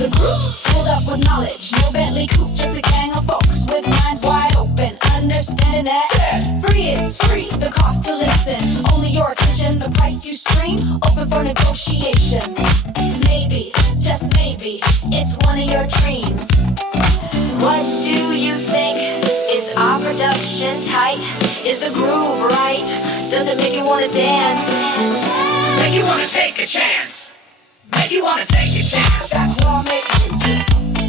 the group, pulled up with knowledge. No Bentley coupe, just a gang of folks with minds wide open. Understanding that free is free, the cost to listen. Only your attention, the price you scream. Open for negotiation. Maybe, just maybe, it's one of your dreams. What do you think? Is our production tight? Is the groove right? Does it make you wanna dance? Make you wanna take a chance. Make you wanna take a chance. That's what I make music.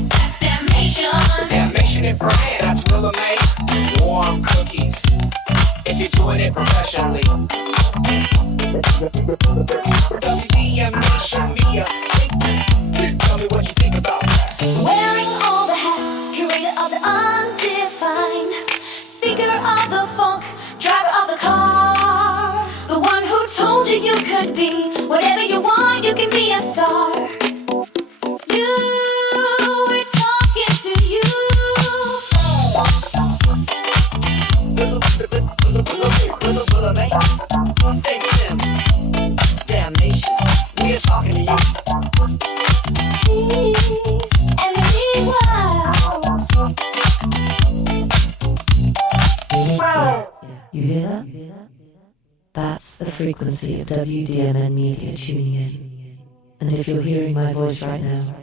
That's damnation. Damnation in Fran, that's Willa May. Warm cookies. If you're doing it professionally. WDM Nation Mia. Tell me what you think about that. Wearing all the hats, curator of the undefined, speaker of the funk, driver of the car, the one who told you you could be whatever you want, you can be a star. You, we're talking to you. Willa May, ThinkTimm, damnation, we are talking to you. And meanwhile, you hear that? That's the frequency of WDMN media tuning in. And if you're hearing my voice right now,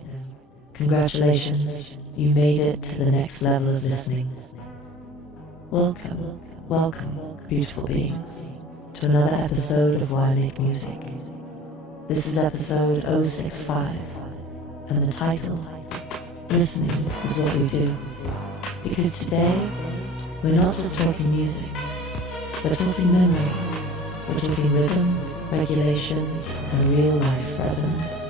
congratulations, you made it to the next level of listening. Welcome, welcome, beautiful beings, to another episode of Why I Make Music. This is episode 065, and the title, Listening is What We Do. Because today, we're not just talking music, we're talking memory, we're talking rhythm, regulation, and real-life resonance.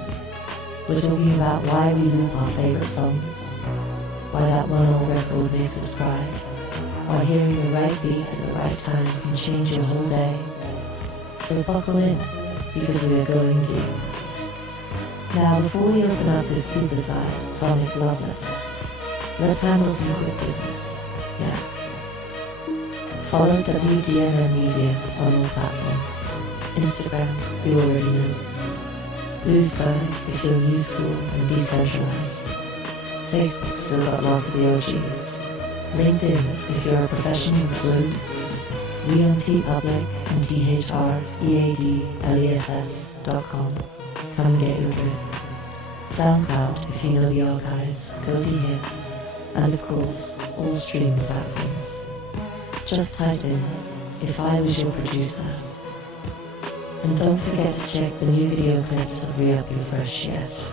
We're talking about why we loop our favorite songs, why that one old record makes us cry, why hearing the right beat at the right time can change your whole day. So buckle in, because we are going deep. Now, before we open up this supersized sonic love letter, let's handle some quick business. Yeah. Follow WDMN Media on all platforms. Instagram, you already know. Blue Sky, if you're new school and decentralized. Facebook still got love for the OGs. LinkedIn, if you're a professional with Blue. We on TeePublic and THREADLESS.com. Come get your drip. SoundCloud, if you know the archives, go to here. And of course, all streaming platforms. Just type in, if I was your producer. And don't forget to check the new video clips of Re-Up Your Fresh Yes.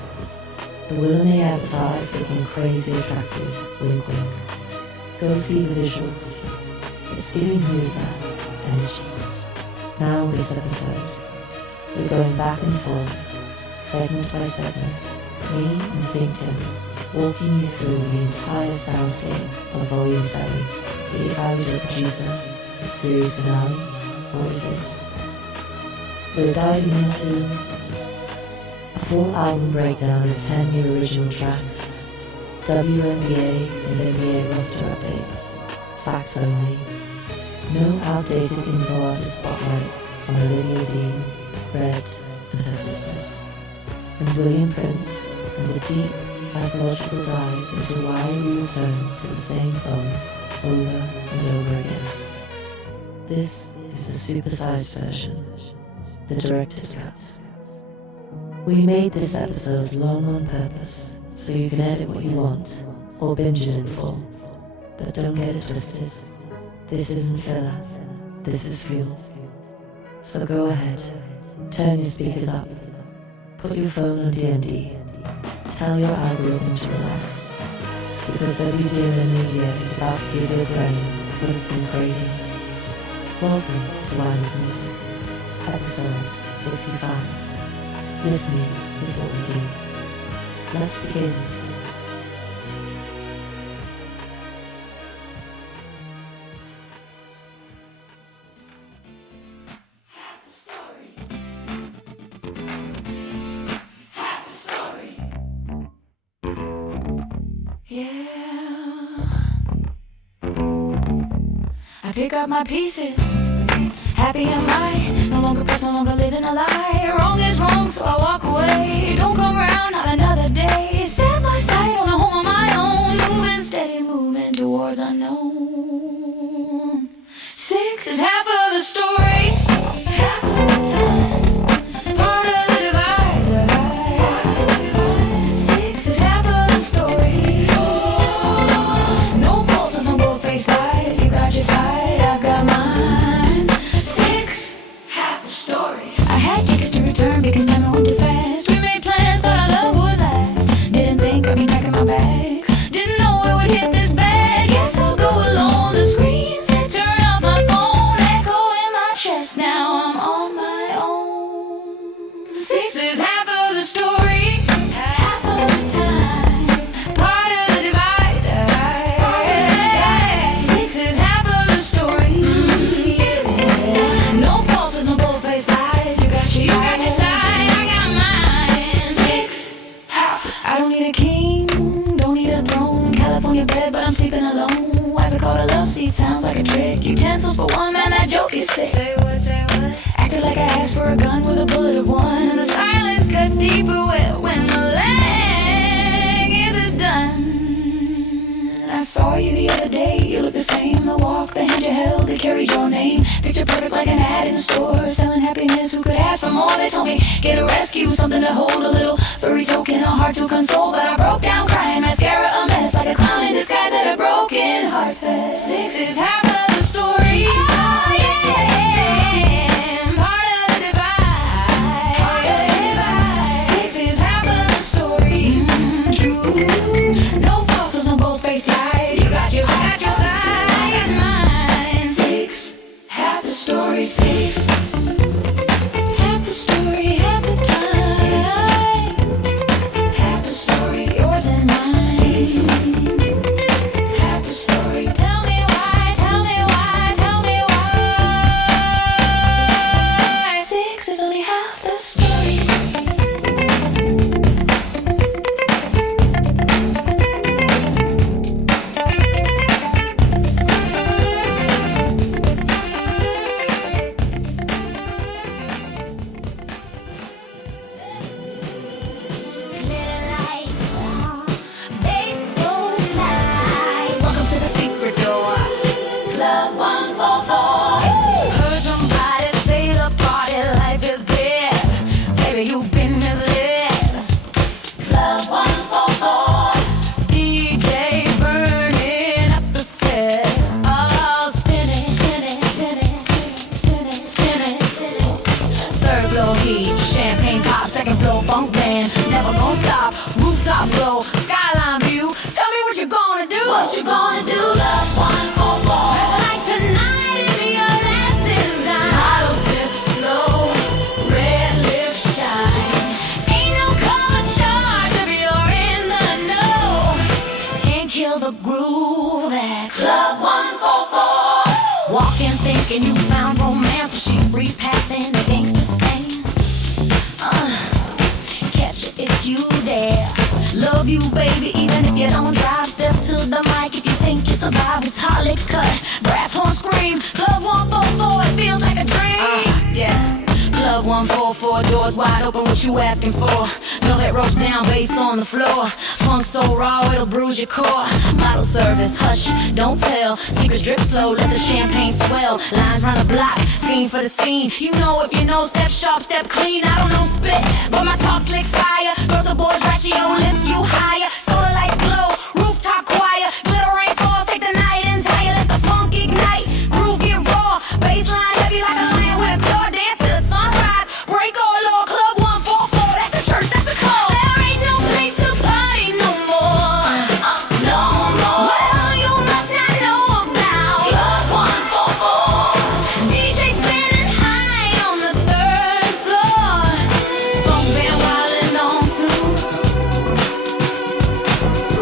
The Willa May avatar is looking crazy attractive, wink wink. Go see the visuals. It's giving Who's That energy. Now this episode, we're going back and forth, segment by segment, me and ThinkTimm, walking you through the entire soundscape of Volume 7, the If I Was Your Producer, series finale, or is it? We're diving into a full album breakdown of 10 new original tracks, WNBA and NBA roster updates, facts only, no outdated info artist spotlights on Olivia Dean, Red, and her sisters, and William Prince, and a deep psychological dive into why we return to the same songs over and over again. This is the supersized version, the director's cut. We made this episode long on purpose, so you can edit what you want, or binge it in full. But don't get it twisted. This isn't filler, this is fuel. So go ahead, turn your speakers up, put your phone on D&D, tell your algorithm to relax, because WDMN Media is about to give your brain what it's been craving. Welcome to Why I Make Music, episode 65. Listening is what we do. Let's begin. Pick up my pieces, happy am I, no longer pressed, no longer living a lie. Wrong is wrong, so I walk away. Don't come around, not another day. Set I don't need a king, don't need a throne. California bed, but I'm sleeping alone. Why's it called a love seat? Sounds like a trick. Utensils for one, man, that joke is sick. Say what, say what? Acted like I asked for a gun with a bullet of one. And the silence cuts deeper well when the leg is done. I saw you the other day, you look the same. The walk, the hand you held, it carried your name. Picture perfect like an ad in a store, selling happiness. Who could ask for more? They told me, get a rescue, something to hold, a little furry token, a heart to console. But I broke down crying, mascara a mess, like a clown in disguise at a broken heart fest. 6 is half of the story. Oh yeah, part of the divide. 6 is half of the story. True, no falses, no bold-faced lies. You got your side and mine. 6, half the story. 6, half the story, half the time. 6, half the story, yours and mine. 6, half the story. Tell me why, tell me why, tell me why. 6 is only half the story. Champagne pop, second floor funk band, never gonna stop. Rooftop glow, skyline view. Tell me what you gonna do. What you gonna do? Love 144. Cause like tonight is your last design. Bottle sip slow, red lips shine. Ain't no cover charge if you're in the know. Can't kill the groove at Club 144. Walking thinking you found romance, but she breezed past in the gangster stance. Catch it if you dare. Love you, baby, even if you don't drive. Step to the mic if you think you survive. Guitar licks cut, brass horn scream. Club 144, it feels like a dream. Yeah. Club 144, doors wide open, what you asking for? Velvet ropes down, bass on the floor. Funk so raw, it'll bruise your core. Bottle service, hush, don't tell. Secrets drip slow, let the champagne swell. Lines round the block, fiend for the scene. You know if you know, step sharp, step clean. I don't know spit, but my talk slick fire. Girls and boys ratio, lift you higher. Solar lights glow, rooftop choir. Glitter rain falls, take the night entire. Let the funk ignite, groove get raw. Baseline heavy like a lion with a claw. Dance to the sunrise, break all law. Club 144, that's the church, that's the call. There ain't no place to party no more. No more. Well, you must not know about Club 144. DJ spinning high on the 3rd floor. Funk band wildin' on to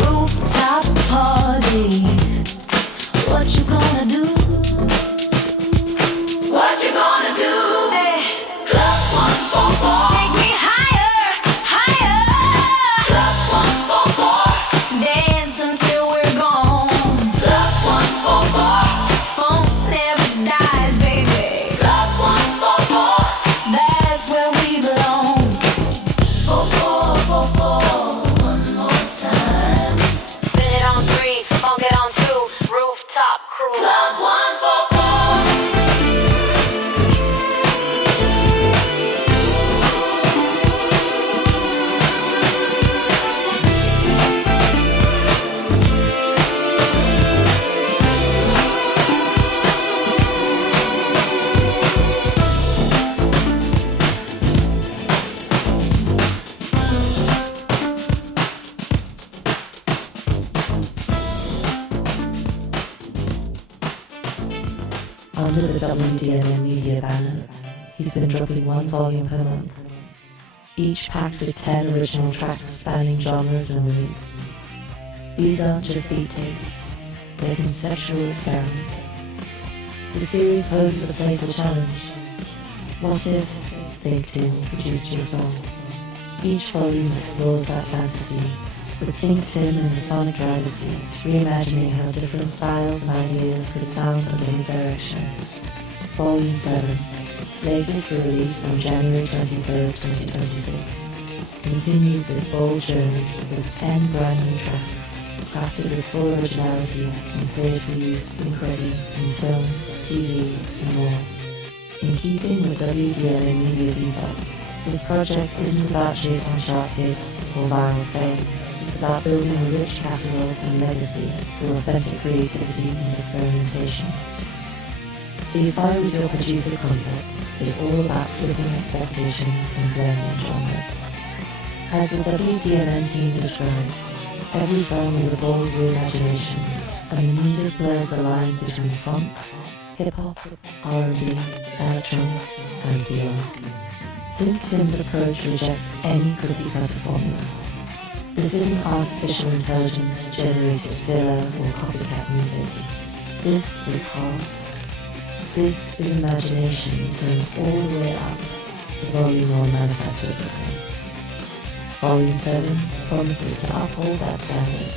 rooftop parties. What you gonna do? What you gonna do? Hey. Club 144. Take me higher, higher. Club 144. Dance until we're gone. Club 144. Funk never dies, baby. Club 144. That's where we belong. 4444. One more time. Spin it on 3, funk it on 2. Rooftop crew. Club 144. Under the WNBA media banner, he's been dropping 1 volume per month, each packed with 10 original tracks spanning genres and moods. These aren't just beat tapes, they're conceptual experiments. The series poses a playful challenge. What if ThinkTimm produced your song? Each volume explores that fantasy with ThinkTimm in the sonic driver's seat, reimagining how different styles and ideas could sound under his direction. Volume 7, slated for release on January 23, 2026, continues this bold journey with 10 brand new tracks, crafted with full originality and cleared for use in credit, in film, TV, and more. In keeping with WNBA Media's ethos, this project isn't about chasing chart hits or viral fame. It's about building a rich catalog and legacy through authentic creativity and experimentation. The If I Was Your Producer concept is all about flipping expectations and blending genres. As the WDMN team describes, every song is a bold reimagination, and the music blurs the lines between funk, hip-hop, R&B, electronic, and beyond. ThinkTimm's approach rejects any cookie-cutter formula. This isn't artificial intelligence-generated filler or copycat music. This is heart. This is imagination turned all the way up, the Volume 1 manifesto proclaims. Volume 7 promises to uphold that standard,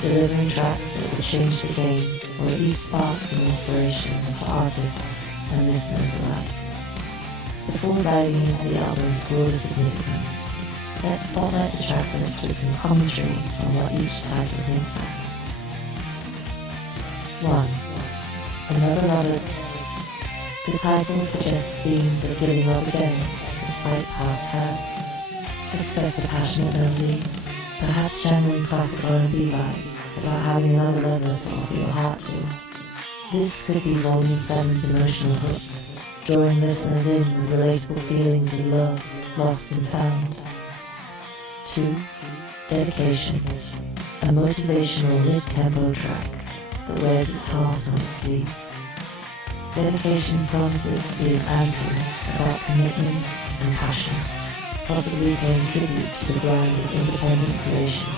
delivering tracks that will change the game, or at least spark some inspiration for artists and listeners alike. Before diving into the album's broader significance, let's spotlight the track list with some commentary on what each title hints at. 1. Another Lover. The title suggests themes of giving up again, despite past hurts. Expect a passionate melody, perhaps channeling classic R&B vibes about having another lover to offer your heart to. This could be Volume 7's emotional hook, drawing listeners in with relatable feelings of love, lost and found. 2. Dedication. A motivational mid-tempo track that wears its heart on its sleeve. Dedication promises to be an anthem about commitment and passion, possibly paying tribute to the grind of independent creation.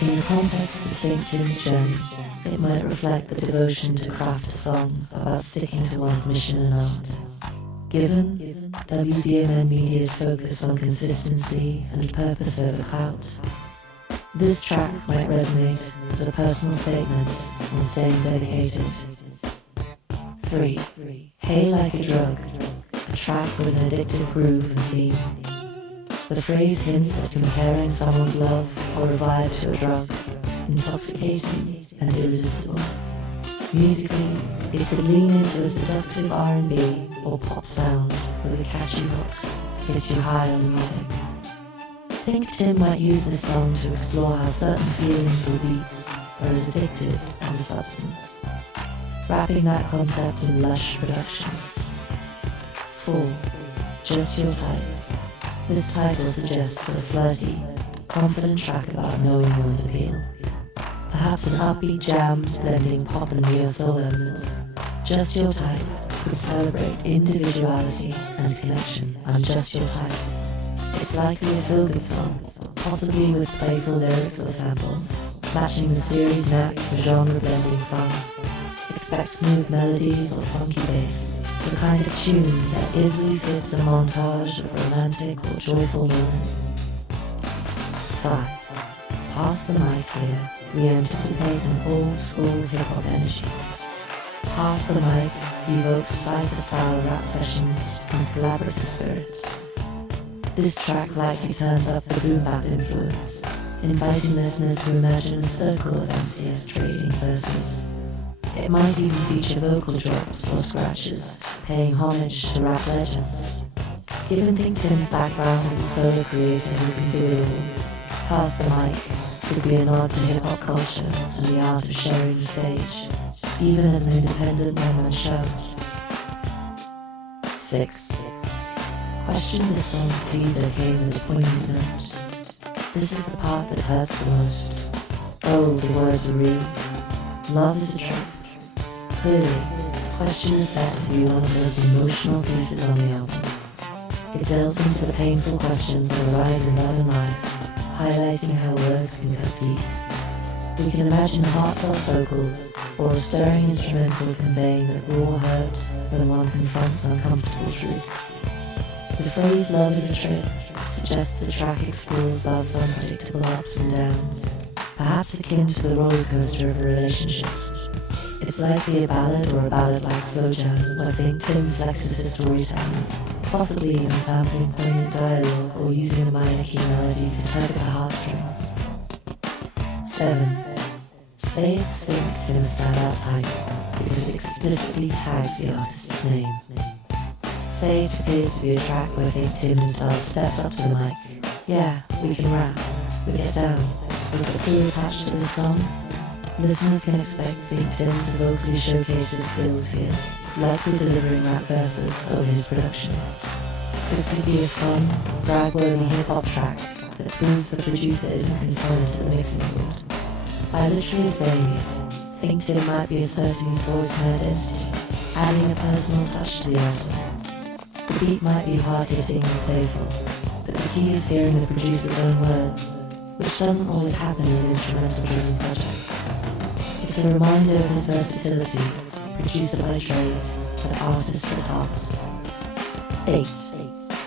In the context of ThinkTimm's journey, it might reflect the devotion to craft a song about sticking to one's mission and art. Given WDMN Media's focus on consistency and purpose over clout, this track might resonate as a personal statement on staying dedicated. 3. Hey Like a Drug, a track with an addictive groove and theme. The phrase hints at comparing someone's love or a vibe to a drug, intoxicating and irresistible. Musically, it could lean into a seductive R&B or pop sound with a catchy hook, gets you high on the music. ThinkTimm might use this song to explore how certain feelings or beats are as addictive as a substance, wrapping that concept in lush production. 4. Just Your Type. This title suggests a flirty, confident track about knowing one's appeal. Perhaps an upbeat jam blending pop and neo-soul elements. Just Your Type could celebrate individuality and connection. I'm just your type. It's likely a feel-good song, possibly with playful lyrics or samples, matching the series' knack for genre-blending fun. Expect smooth melodies or funky bass, the kind of tune that easily fits a montage of romantic or joyful moments. 5. Pass the mic here. We anticipate an old-school hip-hop energy. Pass the Mic evokes cypher-style rap sessions and collaborative spirit. This track likely turns up the boom-bap influence, inviting listeners to imagine a circle of MCs trading verses. It might even feature vocal drops or scratches, paying homage to rap legends. Given ThinkTimm's background as a solo creator who can do it all, Pass the Mic could be a nod to hip-hop culture and the art of sharing the stage, even as an independent one-man show. 6. Question this song's teaser came with a poignant note. This is the part that hurts the most. Oh, the words are real. Love is a truth. Clearly, Question is set to be one of the most emotional pieces on the album. It delves into the painful questions that arise in love and life, highlighting how words can cut deep. We can imagine heartfelt vocals or a stirring instrumental conveying that raw hurt when one confronts uncomfortable truths. The phrase "love is a trip" suggests the track explores love's unpredictable ups and downs, perhaps akin to the roller coaster of a relationship. It's likely a ballad or a ballad-like slow jam where ThinkTimm flexes his storytelling, possibly even sampling poignant dialogue or using a minor key melody to tug at the heartstrings. 7. Say it's ThinkTimm's standout title because it explicitly tags the artist's name. Say it appears to be a track where ThinkTimm himself steps up to the mic. Yeah, we can rap, we get down. Was the clue attached to the song? Listeners can expect ThinkTimm to vocally showcase his skills here, likely delivering rap verses over his production. This could be a fun, brag-worthy hip-hop track that proves the producer isn't confined to the mixing board. By literally saying it, ThinkTimm might be asserting his voice and identity, adding a personal touch to the album. The beat might be hard-hitting and playful, but the key is hearing the producer's own words, which doesn't always happen in an instrumental-driven project. It's a reminder of his versatility, producer by trade, but artist at heart. 8.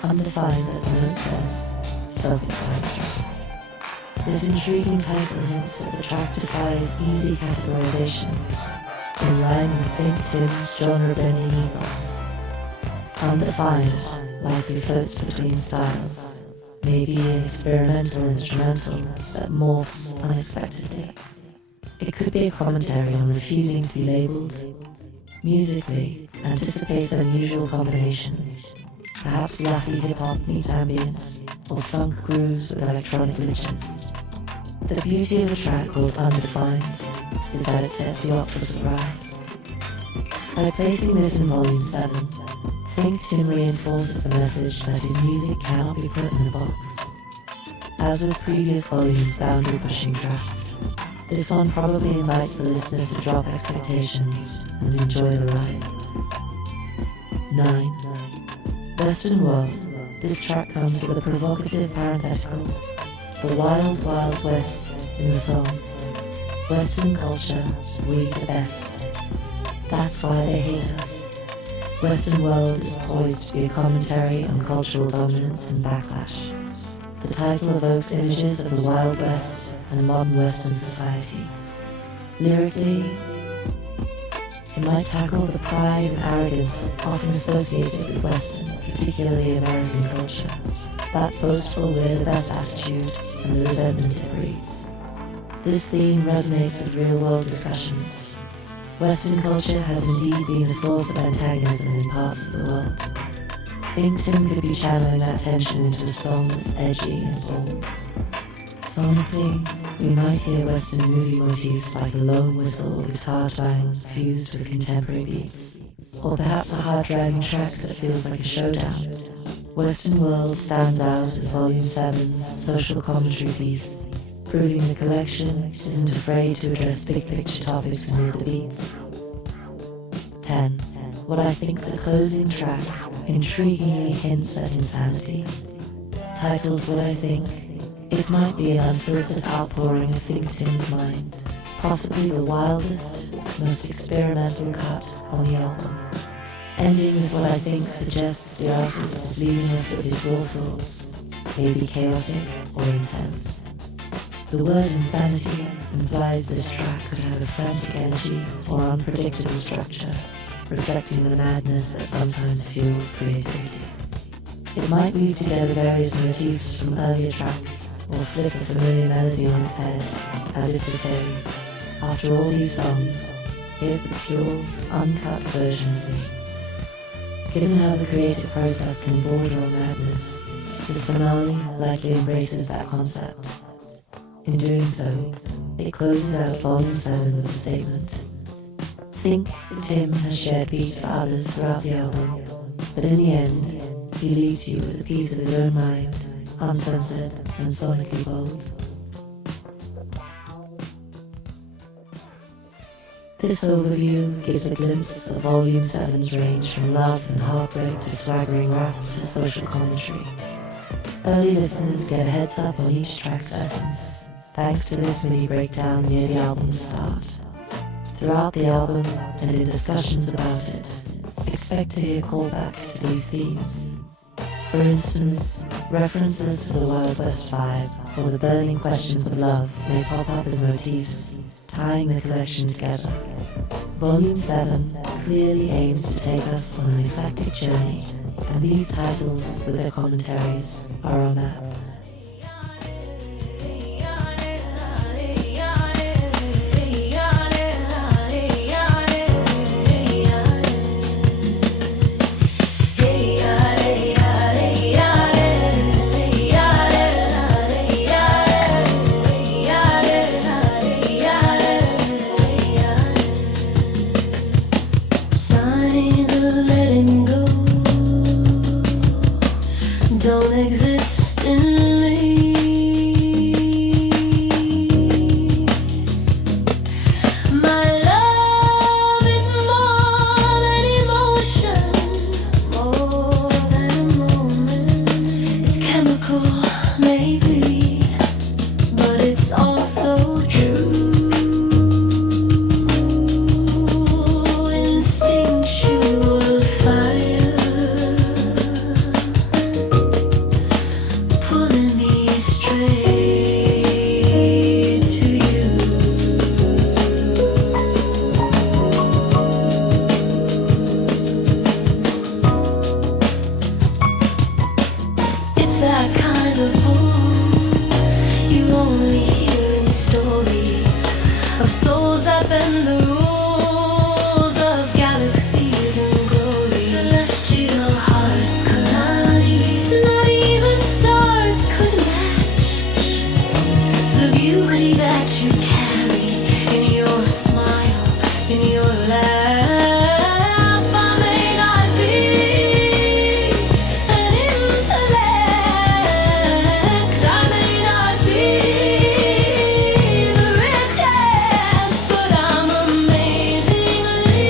Undefined as the note says, self-explained track. This intriguing title hints that the track defies easy categorization, in line with ThinkTimm's genre-bending ethos. Undefined likely floats between styles, maybe an experimental instrumental that morphs unexpectedly. It could be a commentary on refusing to be labeled. Musically, anticipates unusual combinations, perhaps laffy hip-hop meets ambient, or funk grooves with electronic glitches. The beauty of a track called Undefined is that it sets you up for surprise. By placing this in Volume 7, ThinkTimm reinforces the message that his music cannot be put in a box. As with previous volumes' boundary-pushing tracks, this one probably invites the listener to drop expectations and enjoy the ride. 9. Western World. This track comes with a provocative parenthetical. The wild, wild west in the song. Western culture, we the best. That's why they hate us. Western World is poised to be a commentary on cultural dominance and backlash. The title evokes images of the Wild West and modern Western society. Lyrically, it might tackle the pride and arrogance often associated with Western, particularly American culture. That boastful we're the best attitude and the resentment it breeds. This theme resonates with real-world discussions. Western culture has indeed been a source of antagonism in parts of the world. ThinkTimm could be channeling that tension into a song that's edgy and bold. Sonically, we might hear Western movie motifs like a lone whistle or guitar twang fused with contemporary beats, or perhaps a hard-driving track that feels like a showdown. Western World stands out as Volume 7's social commentary piece, proving the collection isn't afraid to address big-picture topics amid the beats. 10. What I think the closing track intriguingly hints at insanity. Titled What I Think, it might be an unfiltered outpouring of ThinkTimm's mind, possibly the wildest, most experimental cut on the album. Ending with What I Think suggests the artist is leaving us with his raw thoughts, maybe chaotic or intense. The word insanity implies this track could have a frantic energy or unpredictable structure, reflecting the madness that sometimes fuels creativity. It might weave together various motifs from earlier tracks, or flip a familiar melody on its head, as if to say, after all these songs, here's the pure, uncut version of me. Given how the creative process can border on madness, this finale likely embraces that concept. In doing so, it closes out Volume 7 with a statement. ThinkTimm has shared beats for others throughout the album, but in the end, he leaves you with a piece of his own mind, uncensored and sonically bold. This overview gives a glimpse of Volume 7's range from love and heartbreak to swaggering rap to social commentary. Early listeners get a heads up on each track's essence, thanks to this mini breakdown near the album's start. Throughout the album, and in discussions about it, expect to hear callbacks to these themes. For instance, references to the Wild West vibe or the burning questions of love may pop up as motifs, tying the collection together. Volume 7 clearly aims to take us on an eclectic journey, and these titles, with their commentaries, are on that. Don't exist in me. My love is more than emotion, more than a moment. It's chemical, maybe, but it's also true. Instinctual fire pulling me straight to you. It's that kind of home you only hear in stories of souls that bend the rules of galaxies and glory. Celestial hearts collide, not even stars could match the beauty that you carry in your smile, in your laugh. I may not be an intellect, I may not be the richest, but I'm amazingly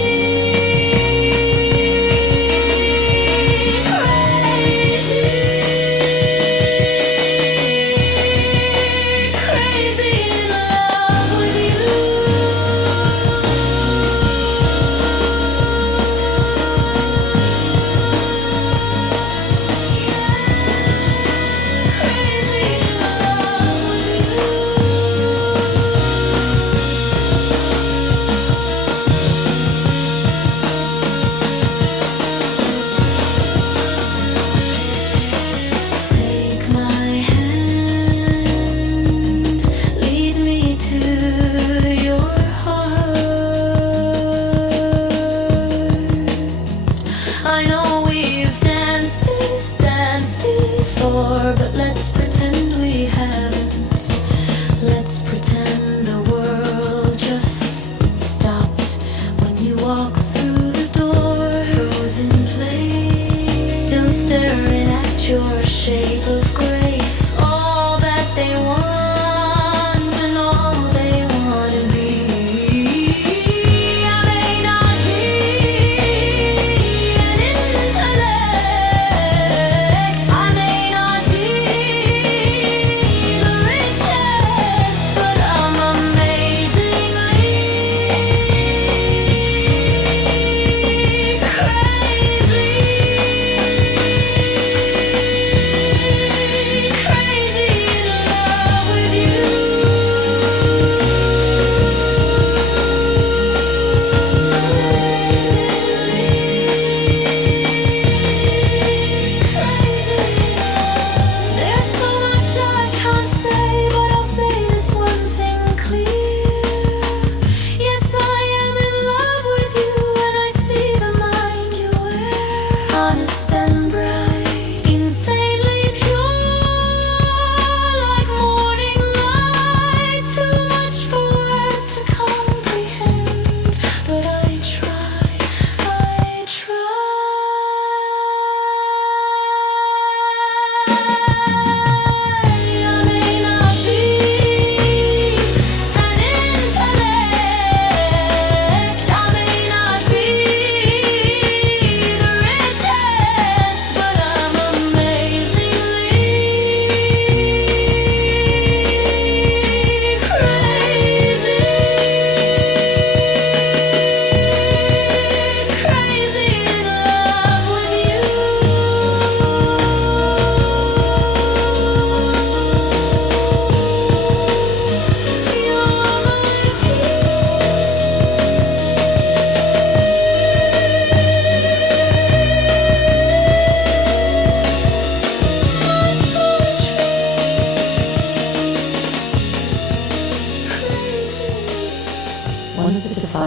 crazy in love with you. Crazy in love with you. Take my hand, lead me to your heart. I know we've danced this dance before, but let's pretend we haven't. Let's pretend the world just stopped when you walk through the door. Frozen place, still staring at your shape of grace. All that they want and all they want to be. I may not be an intellect, I may not be the richest, but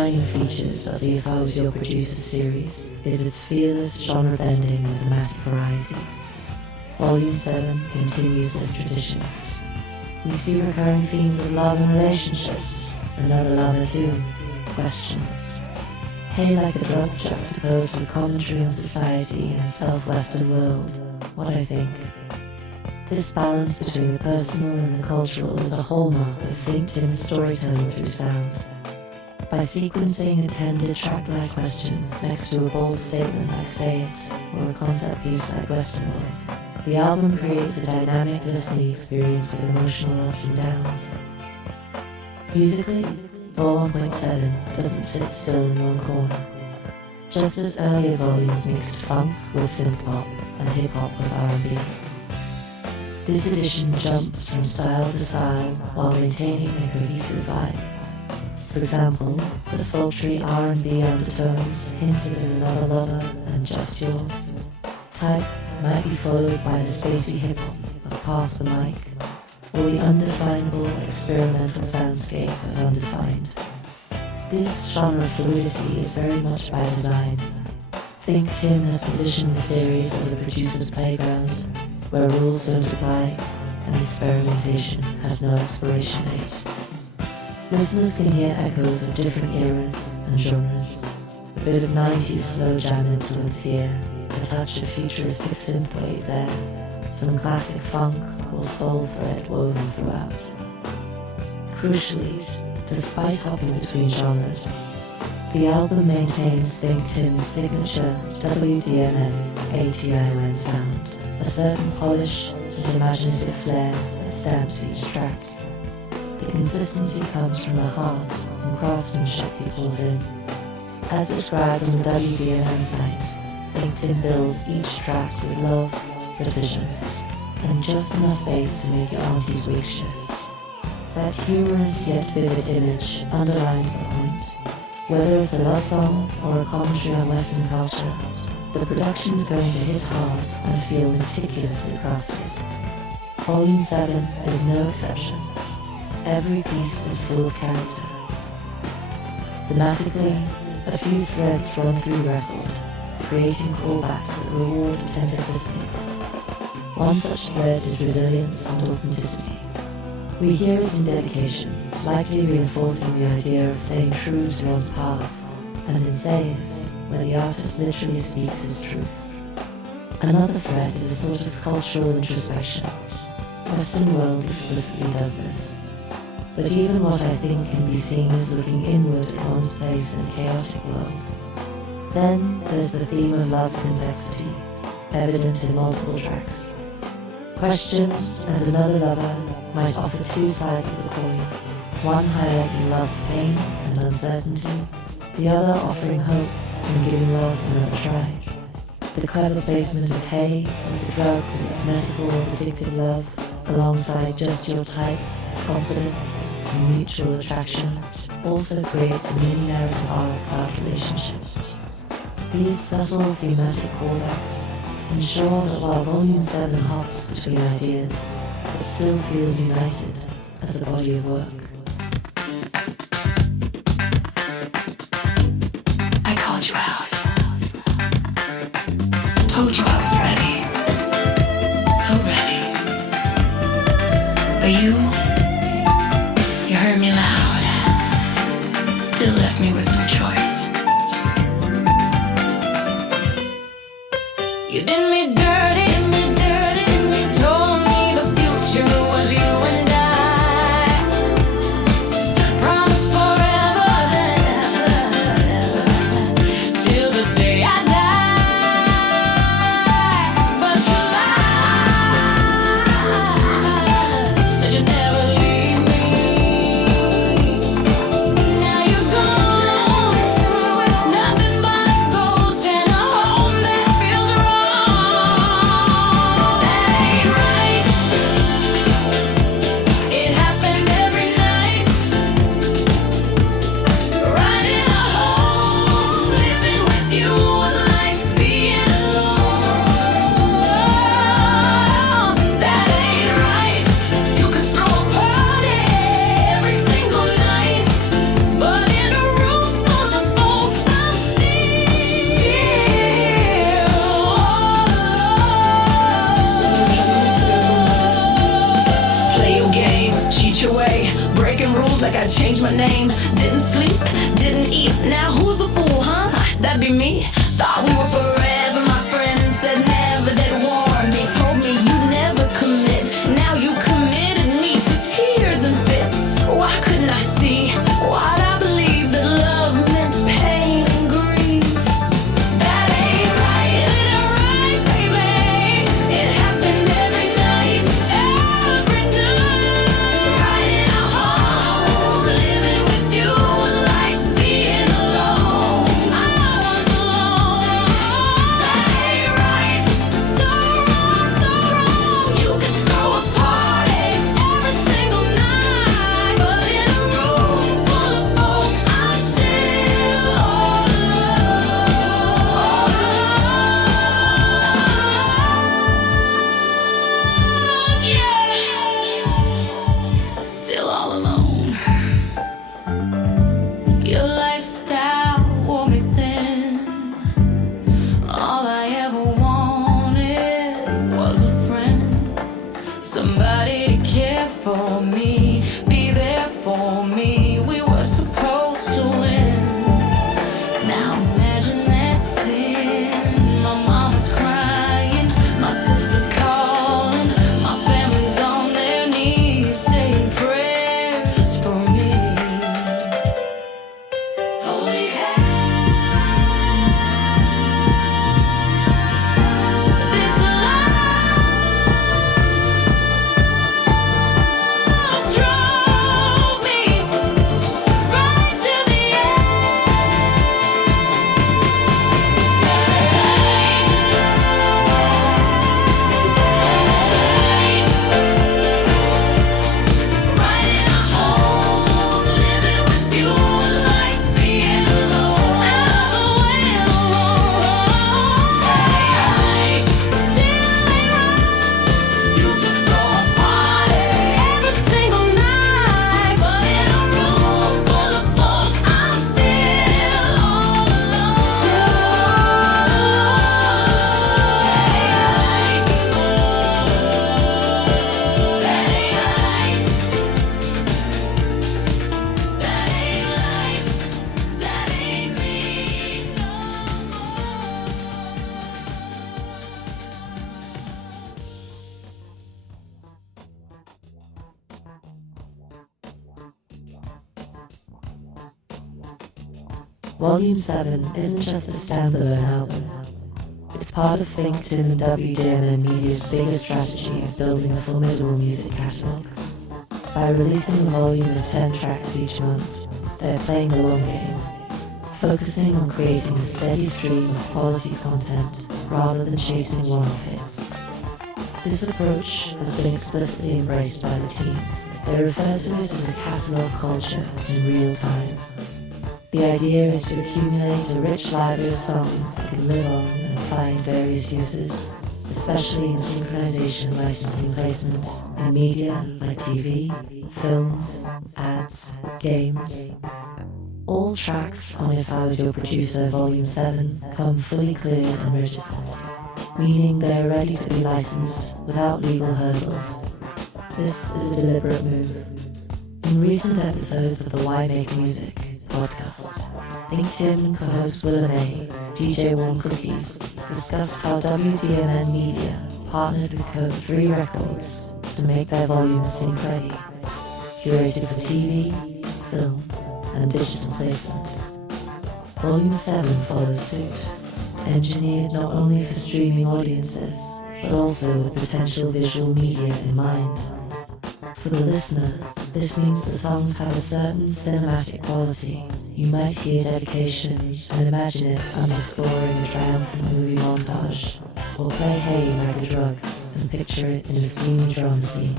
defining features of the If I Was Your Producer series is its fearless genre-bending and thematic variety. Volume 7 continues this tradition. We see recurring themes of love and relationships, another lover too, question. Hey like a drug juxtaposed with commentary on society and self-Western world, what I think. This balance between the personal and the cultural is a hallmark of ThinkTimm's storytelling through sound. By sequencing a tender track-like question next to a bold statement like Say It, or a concept piece like Western World, the album creates a dynamic listening experience with emotional ups and downs. Musically, Vol 1.7 doesn't sit still in one corner. Just as earlier volumes mixed funk with synth-pop and hip-hop with R&B. This edition jumps from style to style while maintaining a cohesive vibe. For example, the sultry R&B undertones hinted at Another Lover and Just Yours type might be followed by the spacey hip-hop of Pass the Mic, or the undefinable experimental soundscape of Undefined. This genre fluidity is very much by design. ThinkTimm has positioned the series as a producer's playground, where rules don't apply and experimentation has no expiration date. Listeners can hear echoes of different eras and genres, a bit of 90s slow jam influence here, a touch of futuristic synthwave there, some classic funk or soul thread woven throughout. Crucially, despite hopping between genres, the album maintains ThinkTimm's signature WDMN ATION sound, a certain polish and imaginative flair that stamps each track. The consistency comes from the heart and craftsmanship he pours in. As described on the WDMN site, ThinkTimm builds each track with love, precision, and just enough bass to make your auntie's wig shift. That humorous yet vivid image underlines the point. Whether it's a love song or a commentary on Western culture, the production is going to hit hard and feel meticulously crafted. Volume 7 is no exception. Every piece is full of character. Thematically, a few threads run through the record, creating callbacks that reward attentive listening. One such thread is resilience and authenticity. We hear it in dedication, likely reinforcing the idea of staying true to one's path, and in Say It, where the artist literally speaks his truth. Another thread is a sort of cultural introspection. Western World explicitly does this. But even what I think can be seen as looking inward at one's place in a chaotic world. Then there's the theme of love's complexity, evident in multiple tracks. Question and Another Lover might offer two sides of the coin, one highlighting love's pain and uncertainty, the other offering hope and giving love another try. The clever placement of Hey, like a drug with its metaphor of addictive love, alongside Just Your Type, confidence, and mutual attraction, also creates a mini-narrative arc about relationships. These subtle thematic callbacks ensure that while Volume 7 hops between ideas, it still feels united as a body of work. I called you out. Told you I was ready. So ready. But you heard me loud. Still left me with no choice. You did me dirty. Told me the future was you and I. like I changed my name. Didn't sleep, didn't eat. Now who's the fool, huh? That'd be me. Thought we were forever, my friend said never. They'd warn me, told me you'd never commit. Now you committed me to tears and fits. Why couldn't I see? Why'd I believe that love meant pain and grief? That ain't right, it ain't right, baby. It happened every night, every night. Right in a home, living with you was like being alone. I was alone. That ain't right, so wrong, so wrong. You can throw a party every single night, but in a room full of folks, I'm still all alone. Yeah, still all alone. Your lifestyle wore me thin. All I ever wanted was a friend, somebody to care for me, be there for me. We were supposed to win. Now imagine that scene. My mama's crying, my sister's calling, my family's on their knees saying prayers for me. Holy this love drove me right to the right in a home, living with you was like being alone. All the way alone. Still ain't right. You can throw a party every single night, but in a room full of folks, I'm still all alone. Still that ain't right. That ain't right. That ain't me no Volume 7 isn't just a standalone album. It's part of ThinkTimm and WNBA Media's bigger strategy of building a formidable music catalogue. By releasing a volume of 10 tracks each month, they're playing the long game, focusing on creating a steady stream of quality content rather than chasing one-off hits. This approach has been explicitly embraced by the team. They refer to it as a catalogue culture in real time. The idea is to accumulate a rich library of songs that can live on and find various uses, especially in synchronization licensing placement in media like TV, films, ads, games. All tracks on If I Was Your Producer Volume 7 come fully cleared and registered, meaning they're ready to be licensed without legal hurdles. This is a deliberate move. In recent episodes of the Why Make Music podcast, ThinkTimm co-host Willa May, DJ Warm Cookies, discussed how WNBA Media partnered with Code 3 Records to make their volumes sync-ready, curated for TV, film, and digital placements. Volume 7 follows suit, engineered not only for streaming audiences, but also with potential visual media in mind. For the listener, this means the songs have a certain cinematic quality. You might hear dedication and imagine it underscoring a triumphant movie montage, or play Hey like a drug and picture it in a steamy drum scene.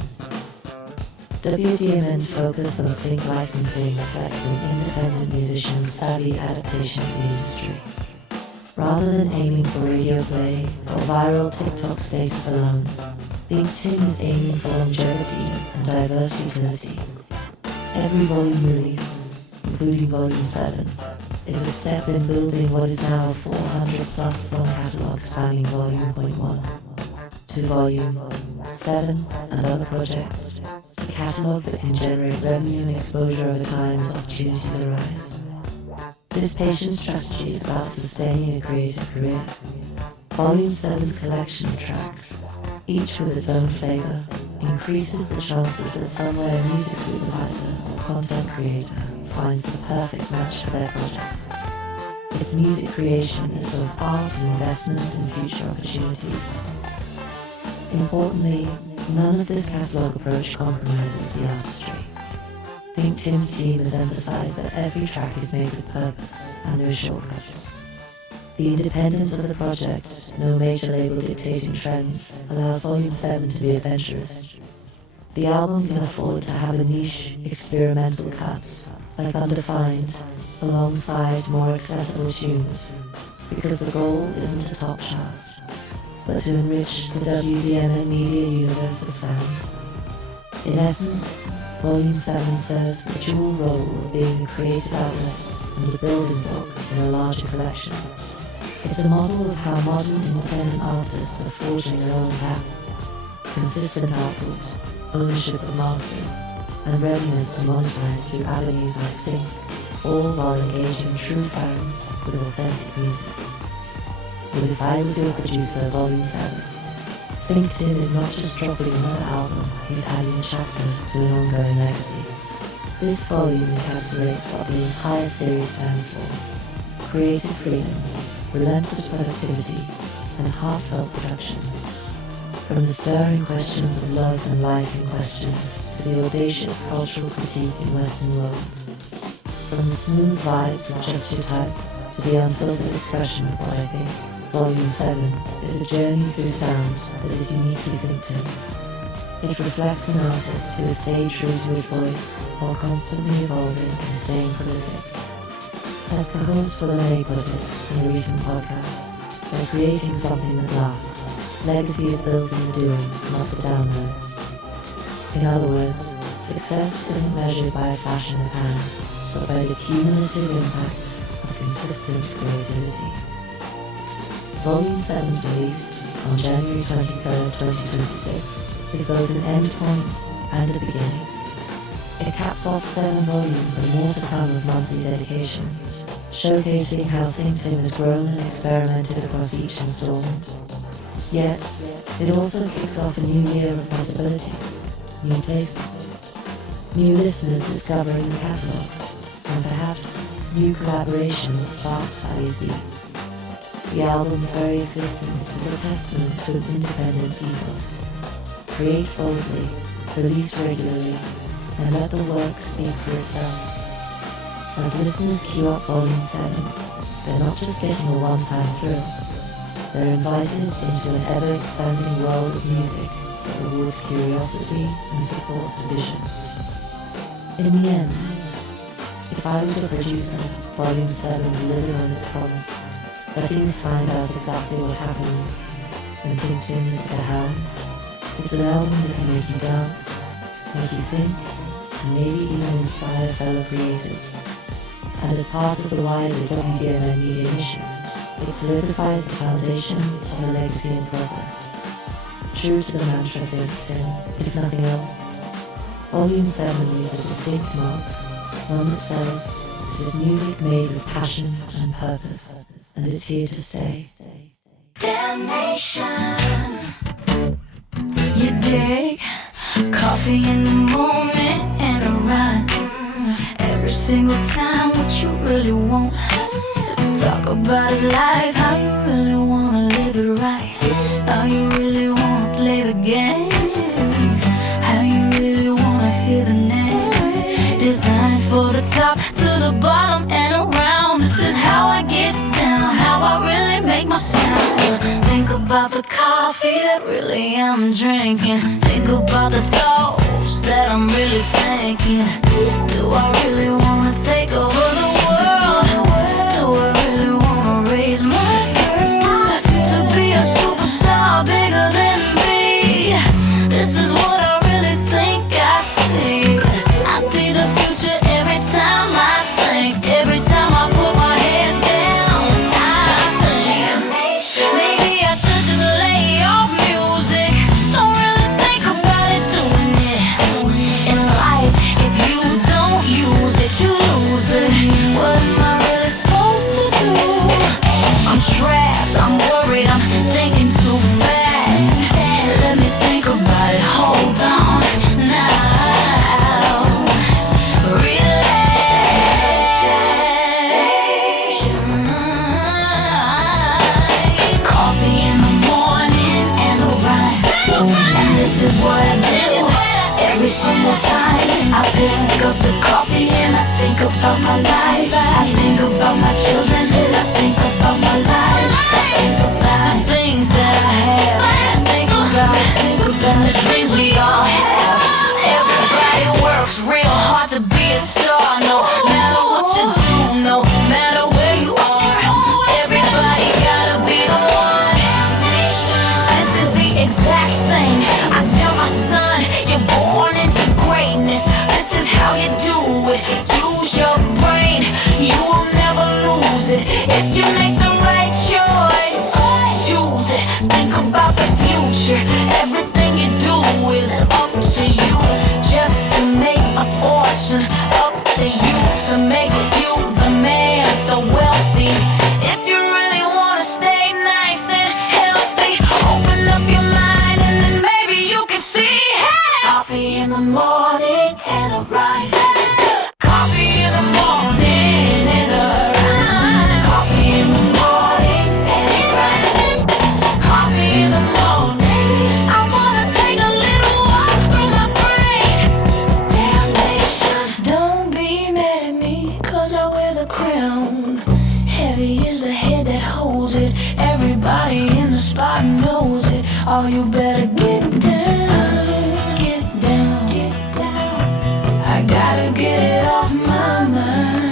WDMN's focus on sync licensing reflects an independent musician's savvy adaptation to the industry. Rather than aiming for radio play or viral TikTok status alone, ThinkTimm is aiming for longevity and diverse utility. Every volume release, including Volume 7, is a step in building what is now a 400-plus song catalogue spanning Volume 1 to Volume 7 and other projects. The catalog that can generate revenue and exposure over time as opportunities arise. This patient strategy is about sustaining a creative career. Volume 7's collection of tracks, each with its own flavor, increases the chances that somewhere a music supervisor or content creator finds the perfect match for their project. Its music creation is both art and investment in future opportunities. Importantly, none of this catalog approach compromises the artistry. ThinkTimm's team has emphasized that every track is made with purpose and no shortcuts. The independence of the project, no major label dictating trends, allows Volume 7 to be adventurous. The album can afford to have a niche, experimental cut, like Undefined, alongside more accessible tunes, because the goal isn't a top chart, but to enrich the WNBA media universe of sound. In essence, Volume 7 serves the dual role of being a creative outlet and a building block in a larger collection. It's a model of how modern independent artists are forging their own paths, consistent output, ownership of masters, and readiness to monetize through avenues like sync, all while engaging true fans with authentic music. But if I was your producer, Volume 7, ThinkTimm is not just dropping another album, he's adding a chapter to an ongoing legacy. This volume encapsulates what the entire series stands for: creative freedom, relentless productivity, and heartfelt production. From the stirring questions of love and life in question, to the audacious cultural critique in Western world. From the smooth vibes of Just Your Type, to the unfiltered expression of what I think, Volume 7 is a journey through sound that is uniquely ThinkTimm. It reflects an artist who has stayed true to his voice while constantly evolving and staying prolific. As co-host Willa May put it in a recent podcast, by creating something that lasts, legacy is built in the doing, not the downloads. In other words, success isn't measured by a flash in the pan, but by the cumulative impact of consistent creativity. Volume 7's release on January 23rd, 2026 is both an endpoint and a beginning. It caps off 7 volumes and more to come of monthly dedication, showcasing how ThinkTimm has grown and experimented across each installment. Yet, it also kicks off a new year of possibilities, new placements, new listeners discovering the catalog, and perhaps new collaborations sparked by these beats. The album's very existence is a testament to an independent ethos. Create boldly, release regularly, and let the work speak for itself. As listeners queue up Volume 7, they're not just getting a one-time thrill, they're invited into an ever-expanding world of music that rewards curiosity and supports vision. In the end, if I was your producer, Volume 7 delivers on its promise, letting us find out exactly what happens when ThinkTimm is at the helm. It's an album that can make you dance, make you think, and maybe even inspire fellow creators. And as part of the wider WNBA media mission, it solidifies the foundation of a legacy in progress. True to the mantra of ThinkTimm, if nothing else, Volume 7 leaves a distinct mark, one that says, this is music made with passion and purpose, and it's here to stay. Damnation, you dig? Coffee in the morning and a rhyme. Every single time, what you really want is to talk about his life. How you really wanna live it right. How you really wanna play the game. How you really wanna hear the name. Designed for the top to the bottom and around. This is how I get down, how I really make my sound. Think about the coffee that really I'm drinking. Think about the thoughts that I'm really thinking. Do I really wanna take over the world? Do I really wanna raise my girl to be a superstar bigger than me? This is what I really think I see. I see the future every time I think. Every time I put my head down, I think maybe I should just lay off music. Don't really think about it, doing it. And coffee and I think about my life. I think about my children, I think about my life. I think about the things that I have. I think about the dreams we all have. Everybody works real hard to be a star. No matter what you do, no matter where you are, everybody gotta be the one. This is the exact thing I tell my son. You're born into greatness. This is how you do it. Use your brain. You will never lose it. If you make the right choice, choose it. Think about the future. Everything you do is up to you. Just to make a fortune. Up to you to make you the man so wealthy. If you really wanna stay nice and healthy, open up your mind and then maybe you can see. Hey! Coffee in the morning and a rhyme. Coffee in the morning and a rhyme. Coffee in the morning and a rhyme. Coffee in the morning. I wanna take a little walk through my brain. Damnation. Don't be mad at me, cause I wear the crown. Heavy is the head that holds it. Everybody in the spot knows it. Oh, you better get down, get down, get down. I gotta get it off my mind.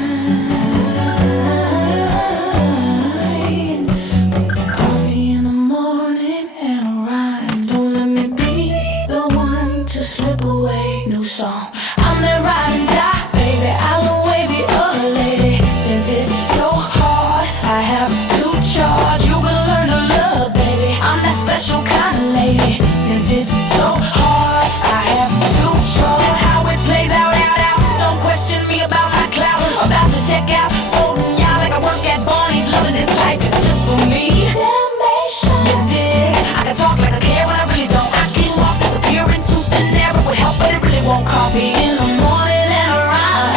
Coffee in the morning and a rhyme. Don't let me be the one to slip away. New song. I'm that ride and die, baby. I'll always be a lady. Since it's so hard, I have to charge. You gonna learn to love, baby. I'm that special kind of lady. Since it's so hard, I have to charge. That's how it plays out, out, out. Don't question me about my clout. About to check out, folding y'all like I work at Barney's. Loving this life is just for me. Damnation. You dig? I can talk like I care when I really don't. I can walk, disappear into thin air. It would help, but it really won't. Coffee in the morning and a rhyme.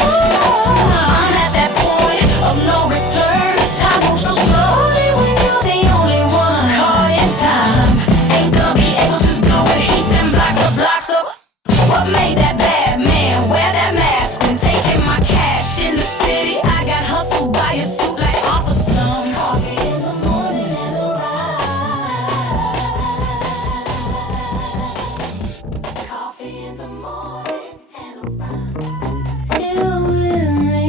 I'm at that point of no return. Time moves so slowly when you're the only one caught in time. Ain't gonna be able to do it. Heap them blocks up, blocks up. What made that bad man wear that mask when taking my cash in the city? I got hustled by a suit like off of some. Coffee in the morning and a ride. Coffee in the morning and a ride. Here with me.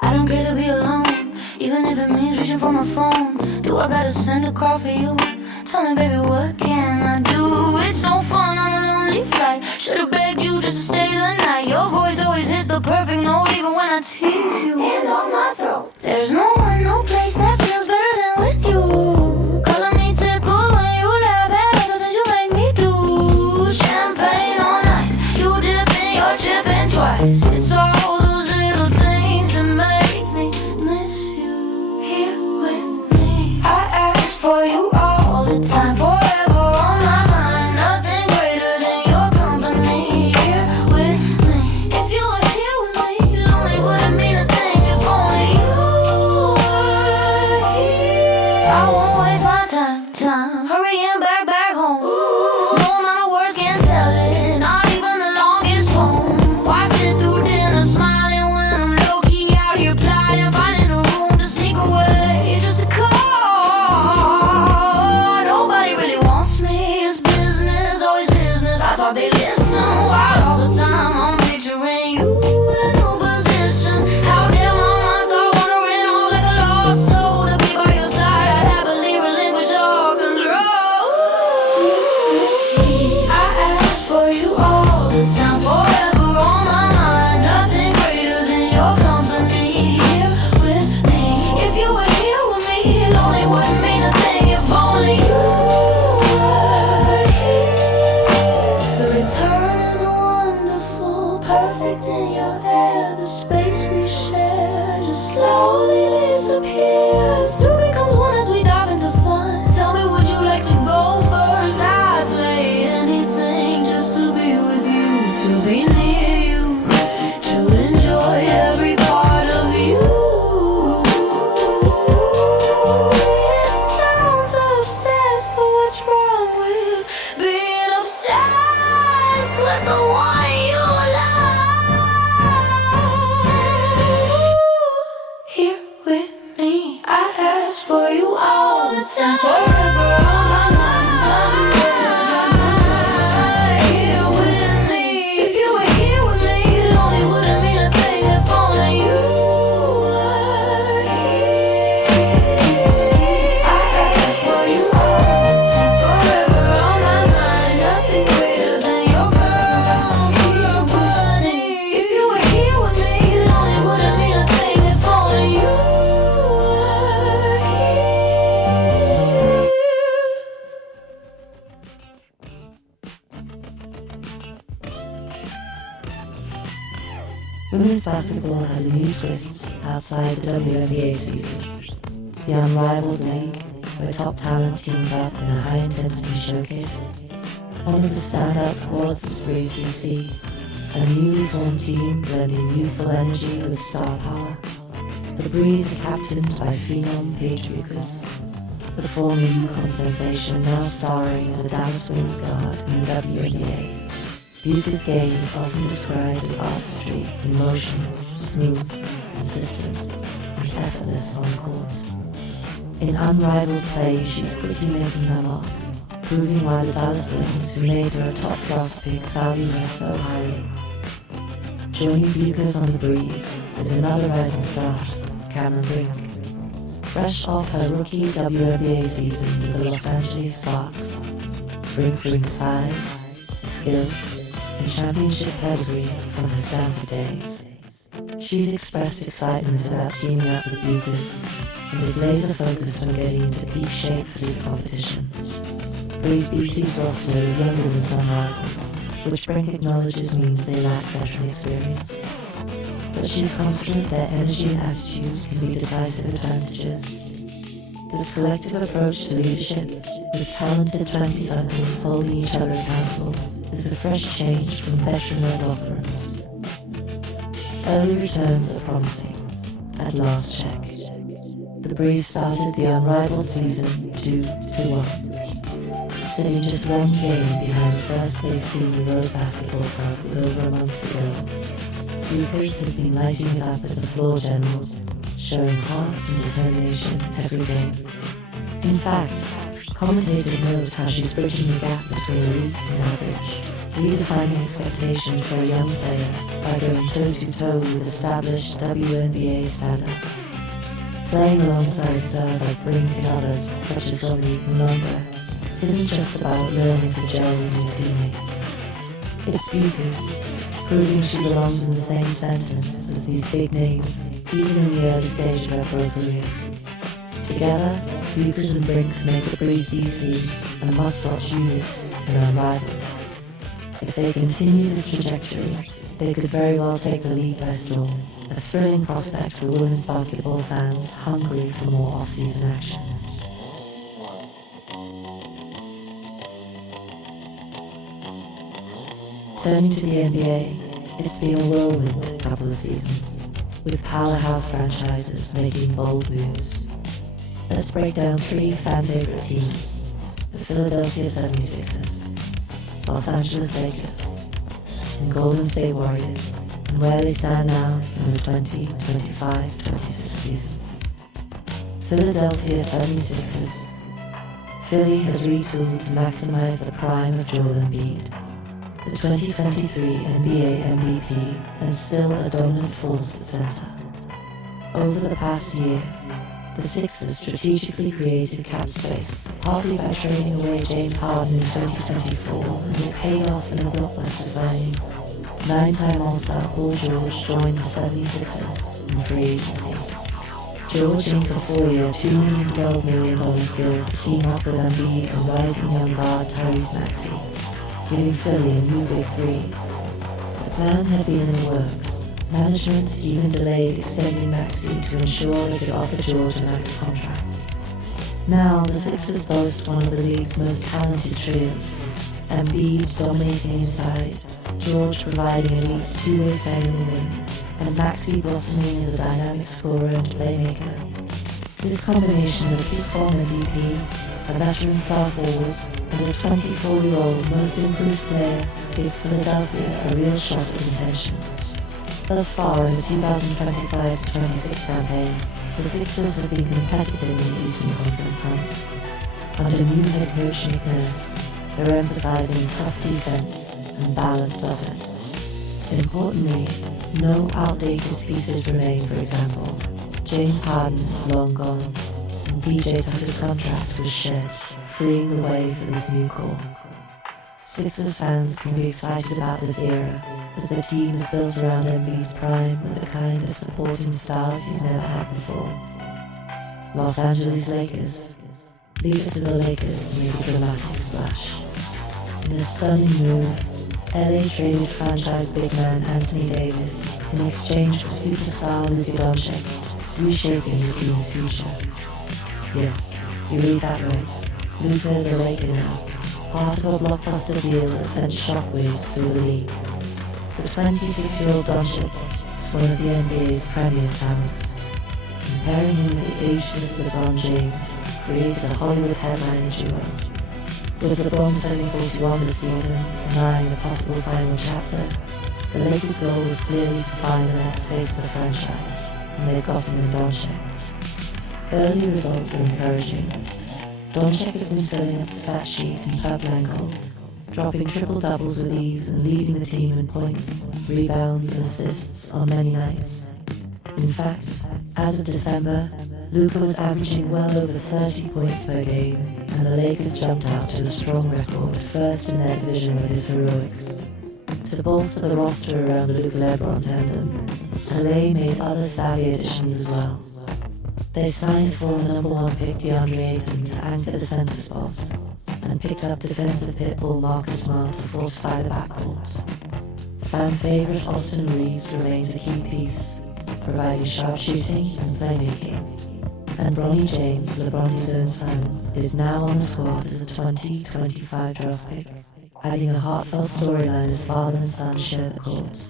I don't care to be alone, even if it means reaching for my phone. Do I gotta send a call for you? Tell me, baby, what can I do? It's no fun on a lonely flight. Should've begged you just to stay the night. Your voice always hits the perfect note, even when I tease you. Hand on my throat. There's no one, no place that feels better than with you. Color me tickle when you laugh at all the things you make me do. Champagne on ice, you dipping, you're chipping twice. It's all those little things that make me miss you. Here with me, I ask for you all the time, forever on my mind. Nothing greater than your company. Here with me, if you were here with me, lonely wouldn't mean a thing if only you were here. I won't waste my time hurrying back home. No amount of words can tell it, not even the longest poem. Why sit through dinner smiling when I'm low-key out here plotting, finding a room to sneak away just to call. Nobody really wants me. It's business, always business. I thought they listen. Why all the time I'm picturing you in new positions? How dare my mind start wandering off like a lost soul? To be by your side, I'd happily relinquish all control. I ask for you all the time, forever on my mind. Nothing greater than your company. Here with me, if you were here with me, lonely wouldn't mean a thing if only you were here. The return is wonderful, perfect in your air. The space we share just slowly disappears. Two becomes one as we dive into fun. Tell me, would you like to go first? I'd play anything just to be with you, to be near you, to enjoy every part of you. It sounds obsessed, but what's wrong with being obsessed with the Women's basketball has a new twist outside the WNBA season. The Unrivaled League, where top talent teams up in a high-intensity showcase. One of the standout squads is Brink DC, a newly formed team blending youthful energy with star power. The Breeze are captained by phenom Paige Bueckers, the former Yukon sensation now starring as a Dallas Wings guard in the WNBA. Bueckers' game is often described as artistry in motion, smooth, consistent, and effortless on the court. In unrivaled play, she's quickly making her mark, proving why the Dallas Wings, who made her a top draft pick, value her so highly. Joining Bueckers on the Breeze is another rising star, Brink. Fresh off her rookie WNBA season with the Los Angeles Sparks, Brink brings size, skill, and championship pedigree from her Stanford days. She's expressed excitement about teaming up with Bueckers and is laser focused on getting into peak shape for this competition. Breeze BC's roster is younger than some rivals, which Brink acknowledges means they lack veteran experience. But she's confident their energy and attitude can be decisive advantages. This collective approach to leadership, with talented 20-somethings holding each other accountable, is a fresh change from veteran-led locker rooms. Early returns are promising, at last check. The Breeze started the Unrivaled season 2-1, sitting just one game behind the first-place team the Rose Basketball Club with over a month to go. Bueckers has been lighting it up as a floor general, showing heart and determination every game. In fact, commentators note how she's bridging the gap between elite and average, redefining expectations for a young player by going toe-to-toe with established WNBA standards. Playing alongside stars like Brink and others, such as Willa May, isn't just about learning to gel with your teammates. It's Bueckers, proving she belongs in the same sentence as these big names, even in the early stage of her pro career. Together, Bueckers and Brink make the Breeze BC a must-watch unit and unrivaled. If they continue this trajectory, they could very well take the league by storm, a thrilling prospect for women's basketball fans hungry for more off-season action. Turning to the NBA, it's been a whirlwind couple of seasons, with powerhouse franchises making bold moves. Let's break down 3 fan-favorite teams: the Philadelphia 76ers, Los Angeles Lakers, and Golden State Warriors, and where they stand now in the 2025-26 season. Philadelphia 76ers. Philly has retooled to maximize the prime of Joel Embiid, the 2023 NBA MVP, and still a dominant force at center. Over the past year, the Sixers strategically created cap space, partly by trading away James Harden in 2024, and it paid off in a blockbuster signing. 9-time All-Star Paul George joined the 76ers in free agency. George inked a 4-year, $212 million deal to team up with Embiid and rising young guard Tyrese Maxey, giving Philly a new big 3. The plan had been in the works. Management even delayed extending Maxey to ensure they could offer George a max contract. Now, the Sixers boast one of the league's most talented trios, Embiid dominating inside, George providing elite two-way play in the wing, and Maxey blossoming as a dynamic scorer and playmaker. This combination of a peak form MVP, a veteran star forward, and a 24-year-old most improved player gives Philadelphia a real shot at contention. Thus far in the 2025-26 campaign, the Sixers have been competitive in the Eastern Conference hunt. Under new head coach Nick Nurse, they're emphasizing tough defense and balanced offense. Importantly, no outdated pieces remain. For example, James Harden is long gone, and PJ Tucker's contract was shed, freeing the way for this new core. Sixers fans can be excited about this era, as their team is built around Embiid's prime with the kind of supporting stars he's never had before. Los Angeles Lakers. Leave it to the Lakers to make a dramatic splash. In a stunning move, LA traded franchise big man Anthony Davis in exchange for superstar Luka Doncic, reshaping the team's future. Yes, you read that right. Luka is a Laker now, part of a blockbuster deal that sent shockwaves through the league. The 26-year-old Doncic is one of the NBA's premier talents. Comparing him with the ageless LeBron James created a Hollywood headline duo. With LeBron turning 41 this season and eyeing a possible final chapter, the Lakers' goal was clearly to find the next face of the franchise, and they got him in Doncic. Early results were encouraging. Doncic has been filling up the stat sheet in purple and gold, dropping triple-doubles with ease and leading the team in points, rebounds and assists on many nights. In fact, as of December, Luka was averaging well over 30 points per game, and the Lakers jumped out to a strong record, first in their division with his heroics. To bolster the roster around the Luka-LeBron tandem, LA made other savvy additions as well. They signed former #1 pick DeAndre Ayton to anchor the center spot, and picked up defensive pitbull Marcus Smart to fortify the backcourt. Fan favorite Austin Reeves remains a key piece, providing sharp shooting and playmaking. And Bronny James, LeBron's own son, is now on the squad as a 2025 draft pick, adding a heartfelt storyline as father and son share the court.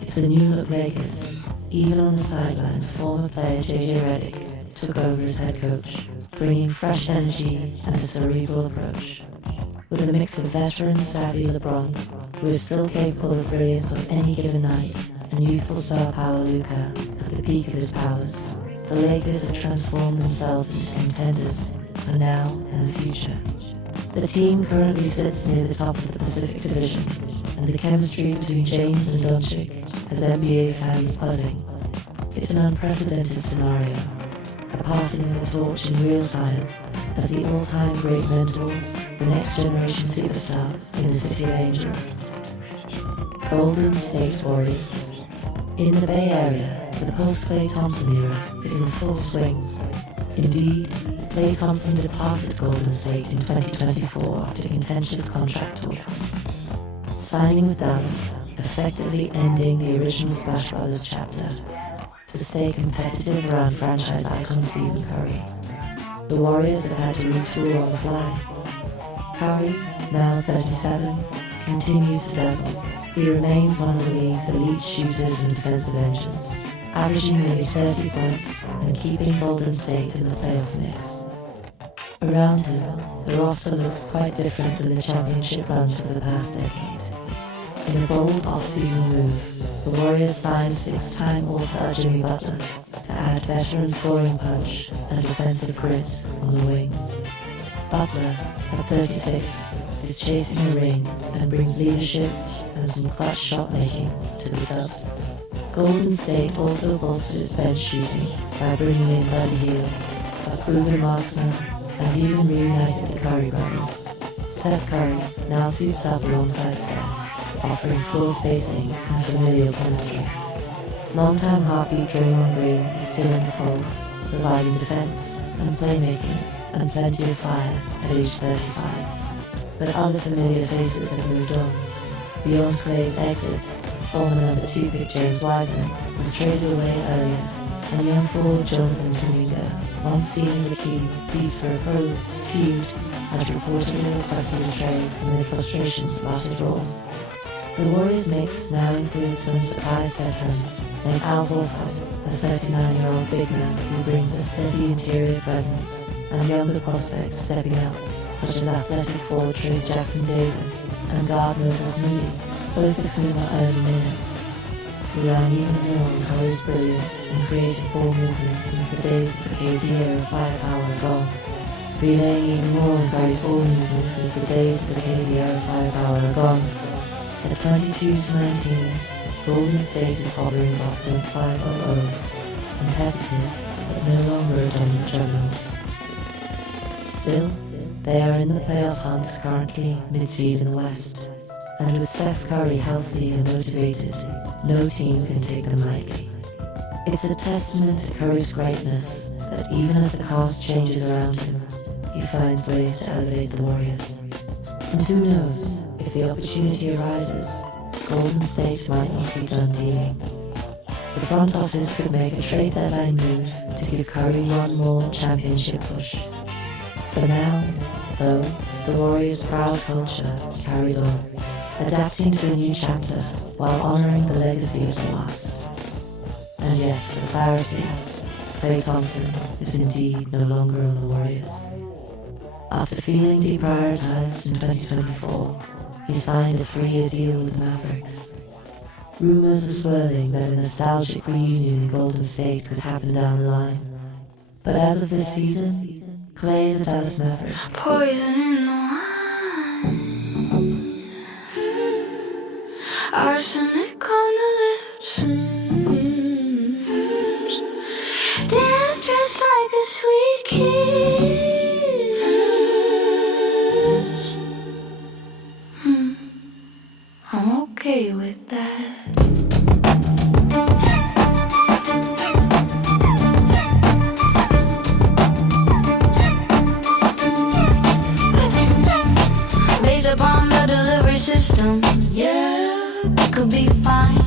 It's a new-look Lakers. Even on the sidelines, former player JJ Redick took over as head coach, bringing fresh energy and a cerebral approach. With a mix of veteran-savvy LeBron, who is still capable of brilliance on any given night, and youthful star power Luka at the peak of his powers, the Lakers have transformed themselves into contenders for now and the future. The team currently sits near the top of the Pacific Division, and the chemistry between James and Doncic has NBA fans buzzing. It's an unprecedented scenario, a passing of the torch in real time as the all-time great mentors the next generation superstar in the City of Angels. Golden State Warriors. In the Bay Area, the post-Klay Thompson era is in full swing. Indeed, Klay Thompson departed Golden State in 2024 after contentious contract talks, signing with Dallas, effectively ending the original Splash Brothers chapter, to stay competitive around franchise icon Stephen Curry. The Warriors have had to retool on the fly. Curry, now 37, continues to dazzle. He remains one of the league's elite shooters and defensive engines, averaging nearly 30 points and keeping Golden State in the playoff mix. Around him, the roster looks quite different than the championship runs of the past decade. In a bold off-season move, the Warriors signed six-time All-Star Jimmy Butler to add veteran scoring punch and defensive grit on the wing. Butler, at 36, is chasing the ring and brings leadership and some clutch shot-making to the Dubs. Golden State also bolstered its bench shooting by bringing in Buddy Hield, a proven marksman, and even reunited the Curry brothers. Seth Curry now suits up alongside Steph, offering floor spacing and familial chemistry. Longtime heartbeat Draymond Green is still in the fold, providing defense and playmaking and plenty of fire at age 35. But other familiar faces have moved on. Beyond Clay's exit, former number 2 pick James Wiseman was traded away earlier, and young forward Jonathan Kuminga, once seen as a key piece for a pro feud, has reportedly requested a trade amid frustrations about his role. The Warriors mix now includes some surprise veterans like Al Horford, a 39-year-old big man who brings a steady interior presence, and younger prospects stepping up, such as athletic forward Trace Jackson-Davis and guard Moses Moody, both of whom are earning minutes. Relying even more on Curry's brilliance and creative ball movement since the days of the KD era firepower are gone. Relaying even more on Curry's ball movement since the days of the KD era firepower are gone. At 22-19, Golden State is hovering off 500, competitive but no longer a dominant juggernaut. Still, they are in the playoff hunt currently mid-seed in the West, and with Steph Curry healthy and motivated, no team can take them lightly. It's a testament to Curry's greatness that even as the cast changes around him, he finds ways to elevate the Warriors. And who knows, If the opportunity arises, Golden State might not be done dealing. The front office could make a trade deadline move to give Curry one more championship push. For now, though, the Warriors' proud culture carries on, adapting to a new chapter while honoring the legacy of the last. And yes, for clarity, Klay Thompson is indeed no longer on the Warriors. After feeling deprioritized in 2024, he signed a 3-year deal with Mavericks. Rumors are swirling that a nostalgic reunion in Golden State could happen down the line. But as of this season, Klay is a Dallas Maverick. Poison in the wine, arsenic on the lips, dance just like a sweet kiss. I'm okay with that. Upon the delivery system, yeah, it could be fine.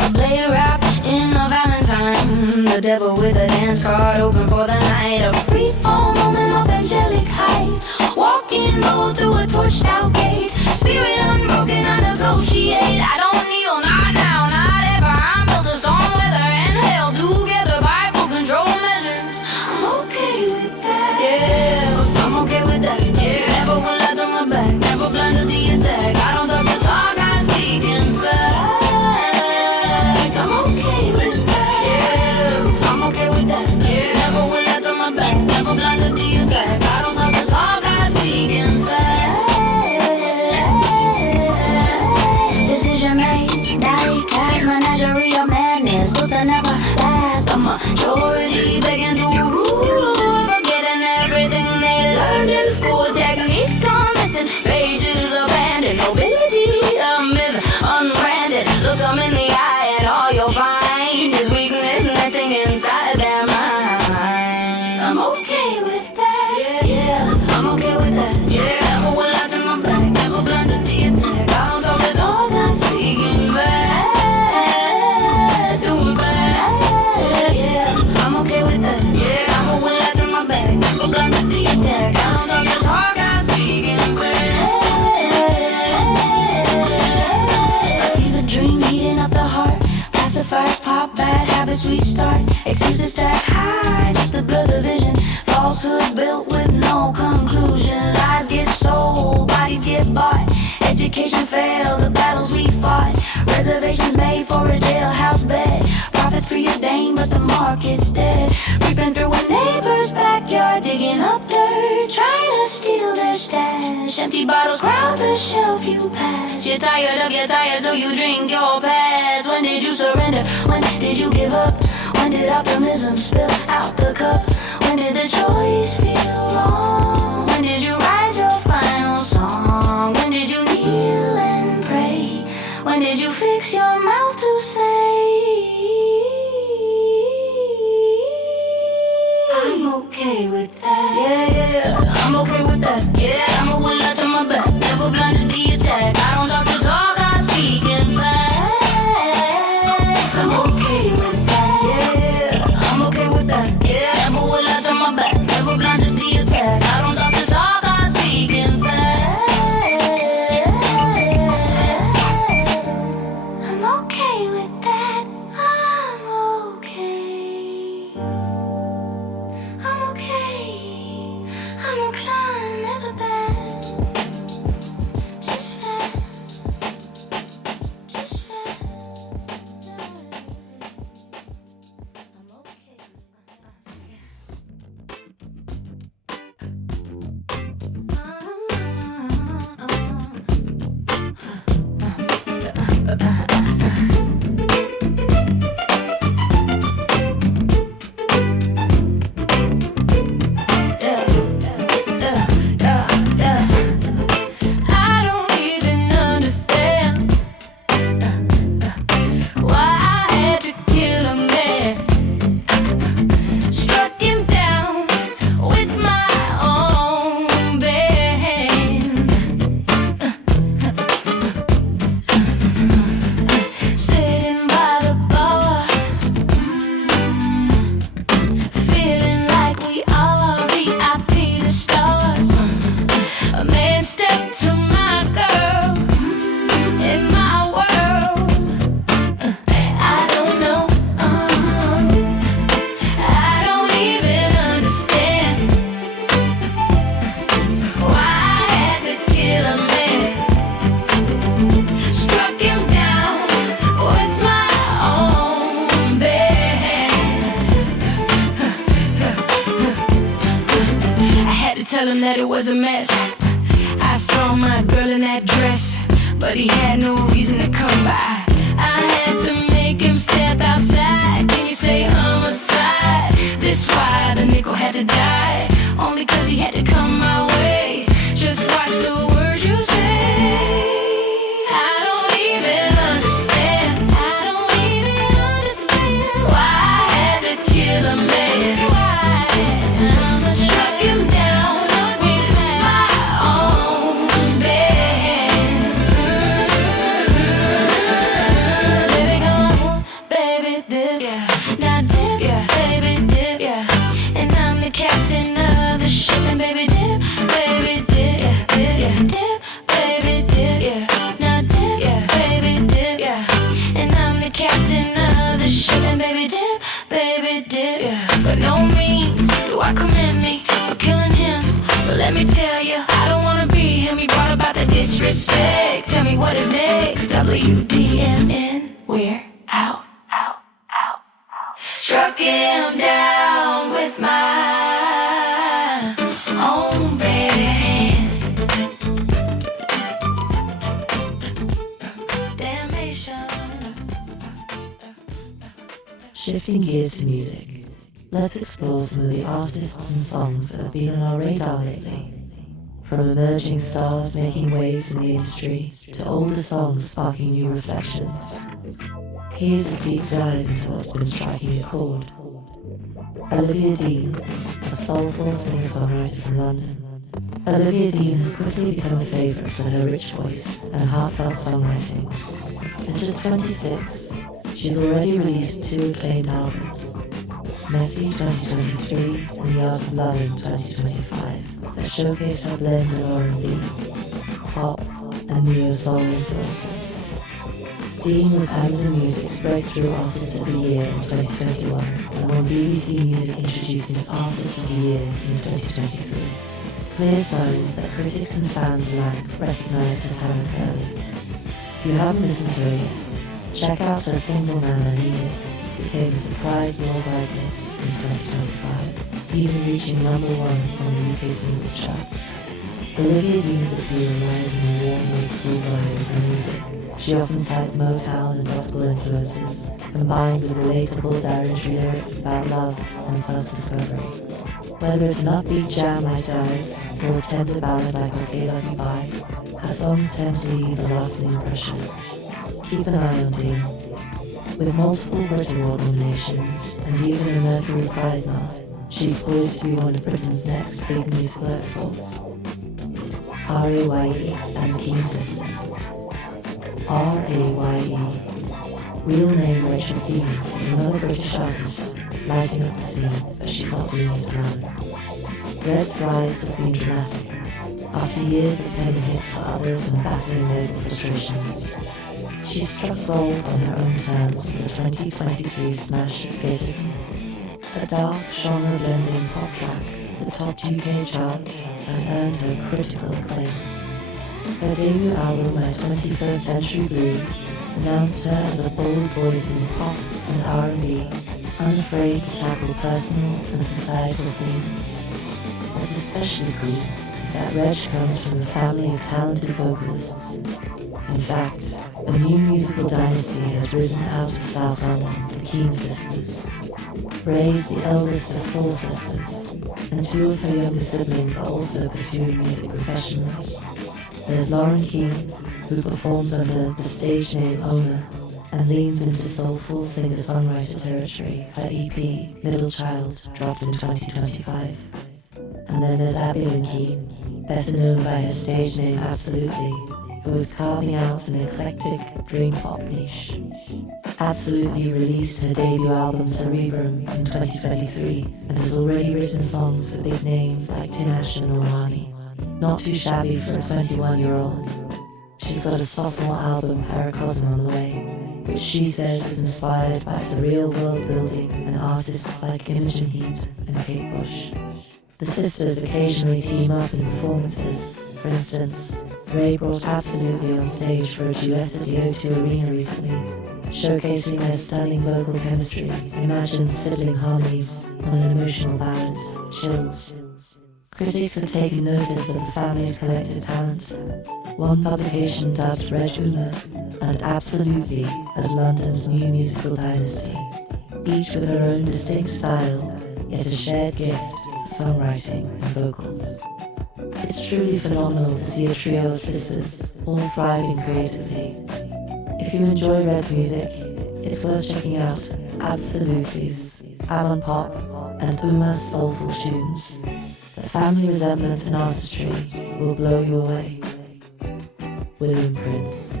A blade wrap in a Valentine, the devil with a dance card open for the night. A free fall moment of angelic height, walking bold through a torched out gate. Spirit unbroken, I negotiate. I don't kneel, not now, not ever. I'm built of storm weather and hell together by full control measures. I'm okay with that, yeah, I'm okay with that, yeah. Never will I turn my back, never blunder the attack. I don't talk the talk, I speak in facts. I'm okay with that, yeah, I'm okay with that, yeah. Never will I turn my back, never blunder the attack. I don't talk the talk, I speak in facts. Decision made, daddy cash, menagerie of madness, built to never last. The majority begging to rule, forgetting everything they learned in school. Techniques gone missing, pages abandoned, nobility a myth unbranded. Look them in the eye and all you'll find is weakness nesting inside their mind. I'm okay with that, yeah, I'm okay with that, yeah. Never will I turn my back, never blundered the attack. I don't talk at all, I'm speaking back to back, yeah, I'm okay with that, yeah. Never will I turn my back, never blundered the attack. I don't talk at all, I'm speaking back. I feel the dream heating up the heart. Pacifiers pop, bad habits restart. Excuses stack high, just to blur the vision. Falsehood built with no conclusion. Lies get sold, bodies get bought. Education failed, the battles we fought. Reservations made for a jailhouse bed. Profits preordained, but the market's dead. Creeping through a neighbor's backyard, digging up dirt, trying to steal their stash. Empty bottles crowd the shelf you pass. You're tired, so you drink your past. When did you surrender? When did you give up? When did optimism spill out the cup? When did the choice feel wrong? When did you write your final song? When did you kneel and pray? When did you fix your mouth to say, I'm okay with that, yeah, I'm okay with that, yeah. I'm a will I turn my back, never blinded the attack. I don't talk to talk, I speak in facts. I'm okay with that, yeah, I'm okay with that, yeah. Never will I turn my back, never blinded the attack. I don't talk to talk, I speak in facts. I'm okay with that, I'm okay. I'm okay, I'm inclined, never bad. was a mess. I saw my girl in that dress, but he had no reason to come by. I had to make him step outside. Can you say homicide? This why the nickel had to die, only cause he had to come my way. Just watch the words you say. I don't even understand. I don't even understand why I had to kill a man. Why I struck him down with my own bands. Baby, come on, baby, dip, yeah. Now dip, yeah, baby, dip, yeah. And I'm the captain of the ship, and baby, dip, yeah, dip, yeah, dip, baby, dip, yeah. Now dip, yeah, baby, dip, yeah. And I'm the captain of the ship, and baby, dip, yeah. But no means do I commend me for killing him. But let me tell you, I don't wanna be him. He brought about the disrespect. Tell me what is next. WDMN, we're out. Struck him down with my own bare hands. Damnation. Shifting gears to music, let's explore some of the artists and songs that have been on our radar lately. From emerging stars making waves in the industry to older songs sparking new reflections. Here's a deep dive into what's been striking a chord. Olivia Dean, a soulful singer-songwriter from London. Olivia Dean has quickly become a favourite with her rich voice and heartfelt songwriting. At just 26, she's already released 2 acclaimed albums, Messy 2023 and The Art of Loving 2025, that showcase her blend of R&B, pop, and neo-soul influences. Dean was Amazon Music's Breakthrough Artist of the Year in 2021 and won BBC Music Introducing's Artist of the Year in 2023. Clear signs that critics and fans alike recognised her talent early. If you haven't listened to her yet, check out her single Man I Need It, became a surprise worldwide hit in 2025, even reaching #1 on the UK singles chart. Olivia Dean's appeal lies in the warm old school vibe of her music. She often cites Motown and gospel influences, combined with relatable Darren lyrics about love and self-discovery. Whether it's an upbeat jam like Dive, or a tender ballad like Okay Love You Bye, her songs tend to leave a lasting impression. Keep an eye on Dean. With multiple Brit Award nominations, and even a Mercury Prize nod, she's poised to be one of Britain's next big musical exports. R.A.Y.E. and the Keen Sisters. R.A.Y.E. Real name Rachel Keane is another British artist lighting up the scene, but she's not doing it alone. Red's rise has been dramatic. After years of penning hits for others and battling label frustrations, she struck gold on her own terms with the 2023 smash Escapism, a dark genre-blending pop track that topped UK charts and earned her critical acclaim. Her debut album, My 21st Century Blues, announced her as a bold voice in pop and R&B, unafraid to tackle personal and societal themes. What's especially cool is that Reg comes from a family of talented vocalists. In fact, a new musical dynasty has risen out of South London, the Keane sisters. Ray's the eldest of 4 sisters, and 2 of her younger siblings are also pursuing music professionally. There's Lauren Keane, who performs under the stage name Owner and leans into soulful singer-songwriter territory. Her EP, Middle Child, dropped in 2025. And then there's Abilene Keane, better known by her stage name Absolutely, who is carving out an eclectic dream pop niche. Absolutely released her debut album Cerebrum in 2023 and has already written songs for big names like Tinashe and Normani. Not too shabby for a 21-year-old. She's got a sophomore album, Paracosm, on the way, which she says is inspired by surreal world building and artists like Imogen Heap and Kate Bush. The sisters occasionally team up in performances. For instance, Ray brought Absolutely on stage for a duet at the O2 Arena recently, showcasing their stunning vocal chemistry. Imagine sibling harmonies on an emotional ballad, Chills. Critics have taken notice of the family's collective talent. One publication dubbed Red Uma and Absolutely as London's new musical dynasty, each with their own distinct style, yet a shared gift for songwriting and vocals. It's truly phenomenal to see a trio of sisters, all thriving creatively. If you enjoy Red's music, it's worth checking out Absolutely's avant-pop and Uma's soulful tunes. The family resemblance and artistry will blow you away. William Prince.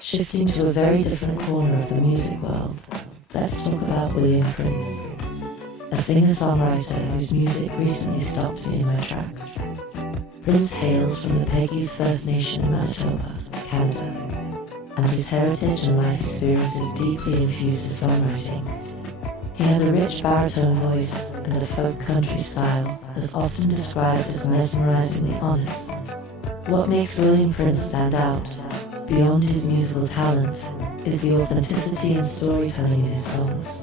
Shifting to a very different corner of the music world, let's talk about William Prince, a singer-songwriter whose music recently stopped me in my tracks. Prince hails from the Peggy's First Nation in Manitoba, Canada, and his heritage and life experiences deeply infused his songwriting. He has a rich baritone voice and a folk country style that's often described as mesmerizingly honest. What makes William Prince stand out, beyond his musical talent, is the authenticity and storytelling in his songs.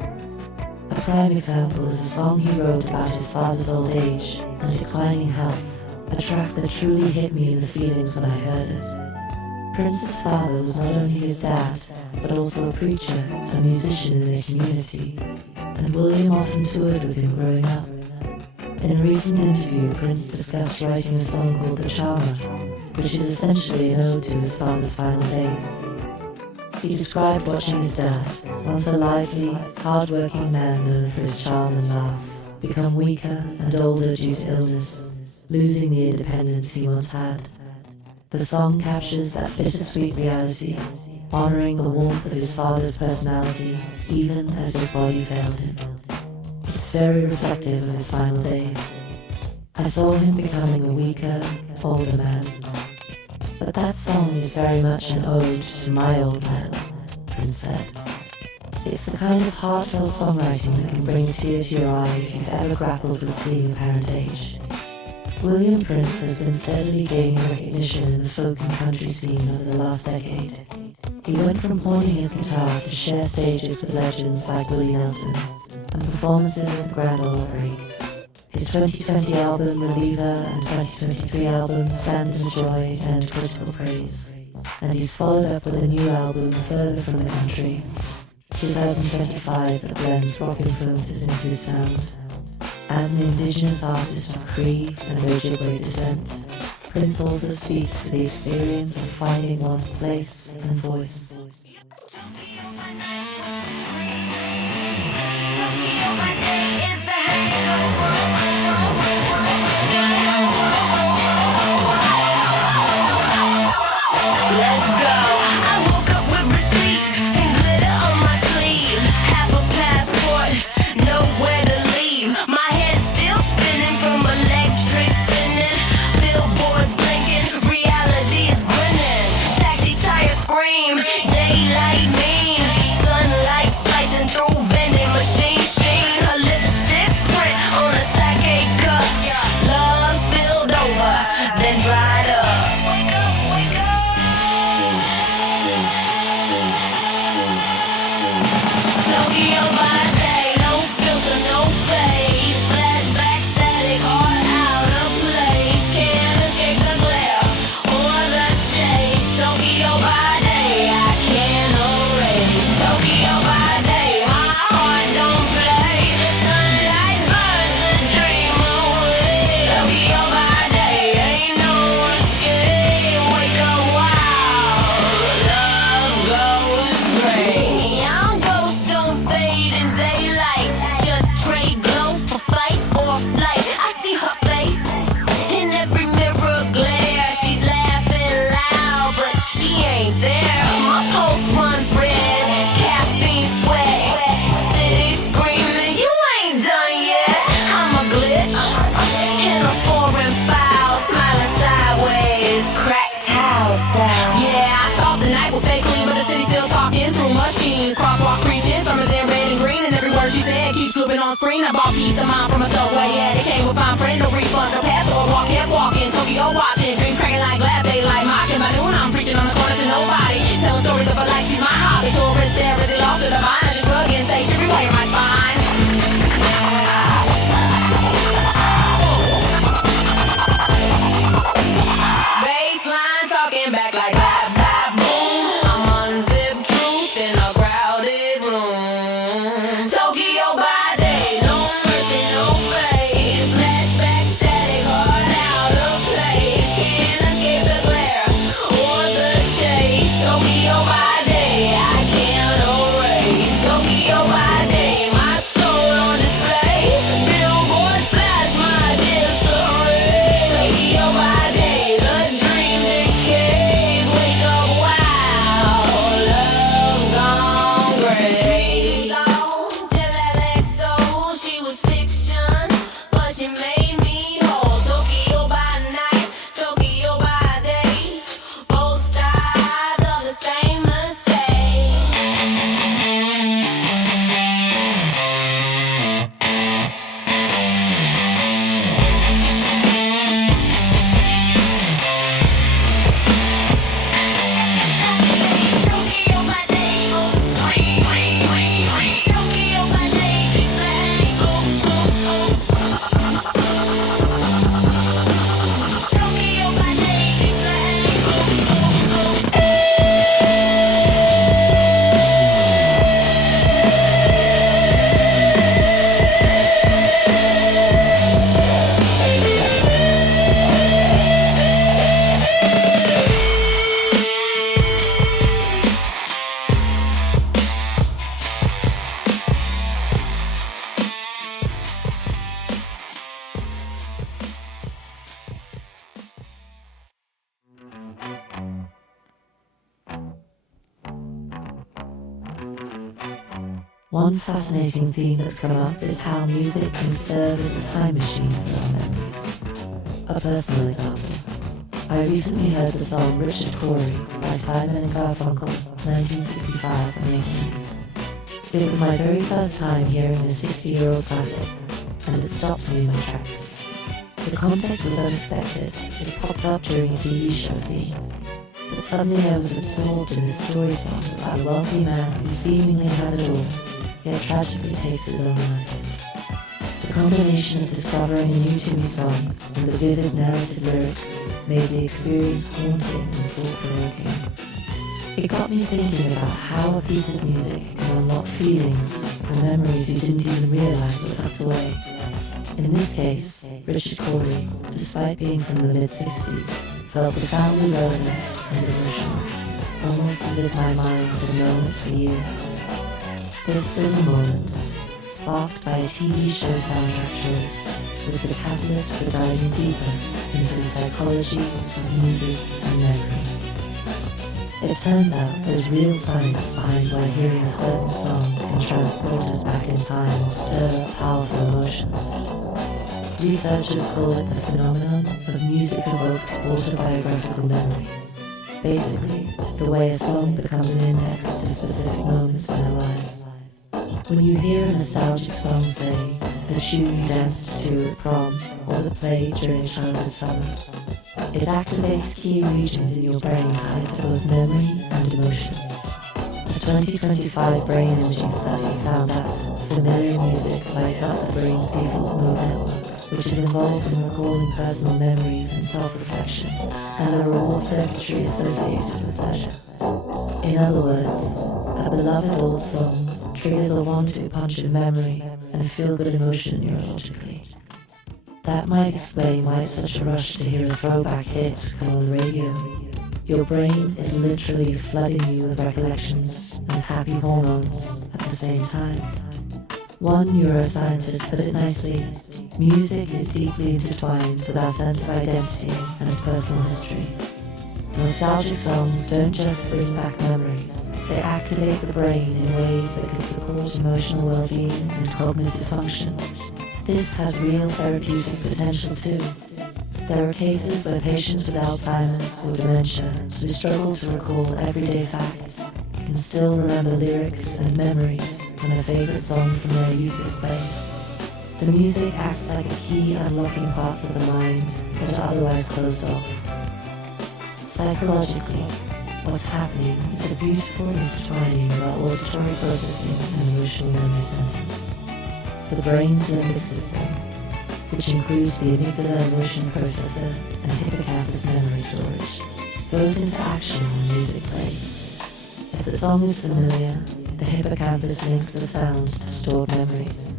A prime example is a song he wrote about his father's old age and declining health, a track that truly hit me in the feelings when I heard it. Prince's father was not only his dad, but also a preacher, a musician in their community, and William often toured with him growing up. In a recent interview, Prince discussed writing a song called The Charmer, which is essentially an ode to his father's final days. He described watching his dad, once a lively, hard-working man known for his charm and laugh, become weaker and older due to illness, losing the independence he once had. The song captures that bittersweet reality, honoring the warmth of his father's personality, even as his body failed him. It's very reflective of his final days. I saw him becoming a weaker, older man. But that song is very much an ode to my old man, Prince said. It's the kind of heartfelt songwriting that can bring a tear to your eye if you've ever grappled with seeing parentage. William Prince has been steadily gaining recognition in the folk and country scene over the last decade. He went from honing his guitar to share stages with legends like Willie Nelson and performances at the Grand Ole Opry. His 2020 album Reliever and 2023 album Stand in the Joy earned critical praise, and he's followed up with a new album Further from the Country, 2025, that blends rock influences into his sound. As an indigenous artist of Cree and Ojibwe descent, Prince also speaks to the experience of finding one's place and voice. Let's go. I woke up with receipts and glitter on my sleeve. Have a passport, nowhere to leave. My head's still spinning from electric sinning. Billboards blinking, reality is grinning. Taxi tires scream, daylight mean. Sunlight slicing through vending machine sheen. Her lipstick print on a sake cup. Love spilled over, then dried up. Tokyo by day, no filter, no fade. Flashback static, heart out of place. Can't escape the glare or the chase. Tokyo by day, I can't erase. Tokyo by day, my heart don't play. Sunlight burns the dream away. Tokyo by day, ain't no escape. Wake up wild, love goes gray. Young ghosts don't fade in daylight. Just trade glow for fight or flight. I see her face in every mirror glare. She's laughing loud, but she ain't there. My pulse runs red, caffeine sweat. City screaming, you ain't done yet. I'm a glitch in a foreign file, smiling sideways, cracked towel style. Yeah, I thought the night would fake clean, but the city's still talking through machines. Crosswalk preaching, summers in red and green, and every word she said keeps flipping on screen. I bought peace of mind from a subway, yeah, it came with fine print, no refunds, no pass or walk, kept walking. Tokyo watching, dreams cracking like glass, daylight mocking. By noon, I'm preaching on the corner to nobody, telling stories of her life, she's my hobby. Tourists there, really lost to the vine. I just shrug and say, she rewire my spine. One fascinating theme that's come up is how music can serve as a time machine for our memories. A personal example. I recently heard the song Richard Cory by Simon and Garfunkel, 1965, amazing. It was my very first time hearing this 60-year-old classic, and it stopped me in my tracks. The context was unexpected. It popped up during a TV show scene. But suddenly I was absorbed in this story song about a wealthy man who seemingly has it all, yet tragically takes his own life. The combination of discovering a new to me song and the vivid narrative lyrics made the experience haunting and thought-provoking. It got me thinking about how a piece of music can unlock feelings and memories you didn't even realize were tucked away. In this case, Richard Cory, despite being from the mid-60s, felt profoundly relevant and emotional, almost as if my mind had known it for years. This little moment, sparked by a TV show soundtrack choice, was the catalyst for diving deeper into the psychology of music and memory. It turns out there's real science behind why hearing a certain song can transport us back in time and stir up powerful emotions. Researchers call it the phenomenon of music-evoked autobiographical memories. Basically, the way a song becomes an index to specific moments in our lives. When you hear a nostalgic song, say, a tune you danced to at prom or that played during childhood summer, it activates key regions in your brain tied to both memory and emotion. A 2025 brain imaging study found that familiar music lights up the brain's default mode network, which is involved in recalling personal memories and self-reflection, and the reward circuitry associated with pleasure. In other words, a beloved old song triggers a one-two punch of memory and a feel-good emotion neurologically. That might explain why it's such a rush to hear a throwback hit come on the radio. Your brain is literally flooding you with recollections and happy hormones at the same time. One neuroscientist put it nicely: music is deeply intertwined with our sense of identity and personal history. Nostalgic songs don't just bring back memories, they activate the brain in ways that can support emotional well-being and cognitive function. This has real therapeutic potential too. There are cases where patients with Alzheimer's or dementia who struggle to recall everyday facts can still remember lyrics and memories when a favorite song from their youth is played. The music acts like a key unlocking parts of the mind that are otherwise closed off. Psychologically, what's happening is a beautiful intertwining of our auditory processing and emotional memory centers. The brain's limbic system, which includes the amygdala emotion processor and hippocampus memory storage, goes into action when music plays. If the song is familiar, the hippocampus links the sound to stored memories,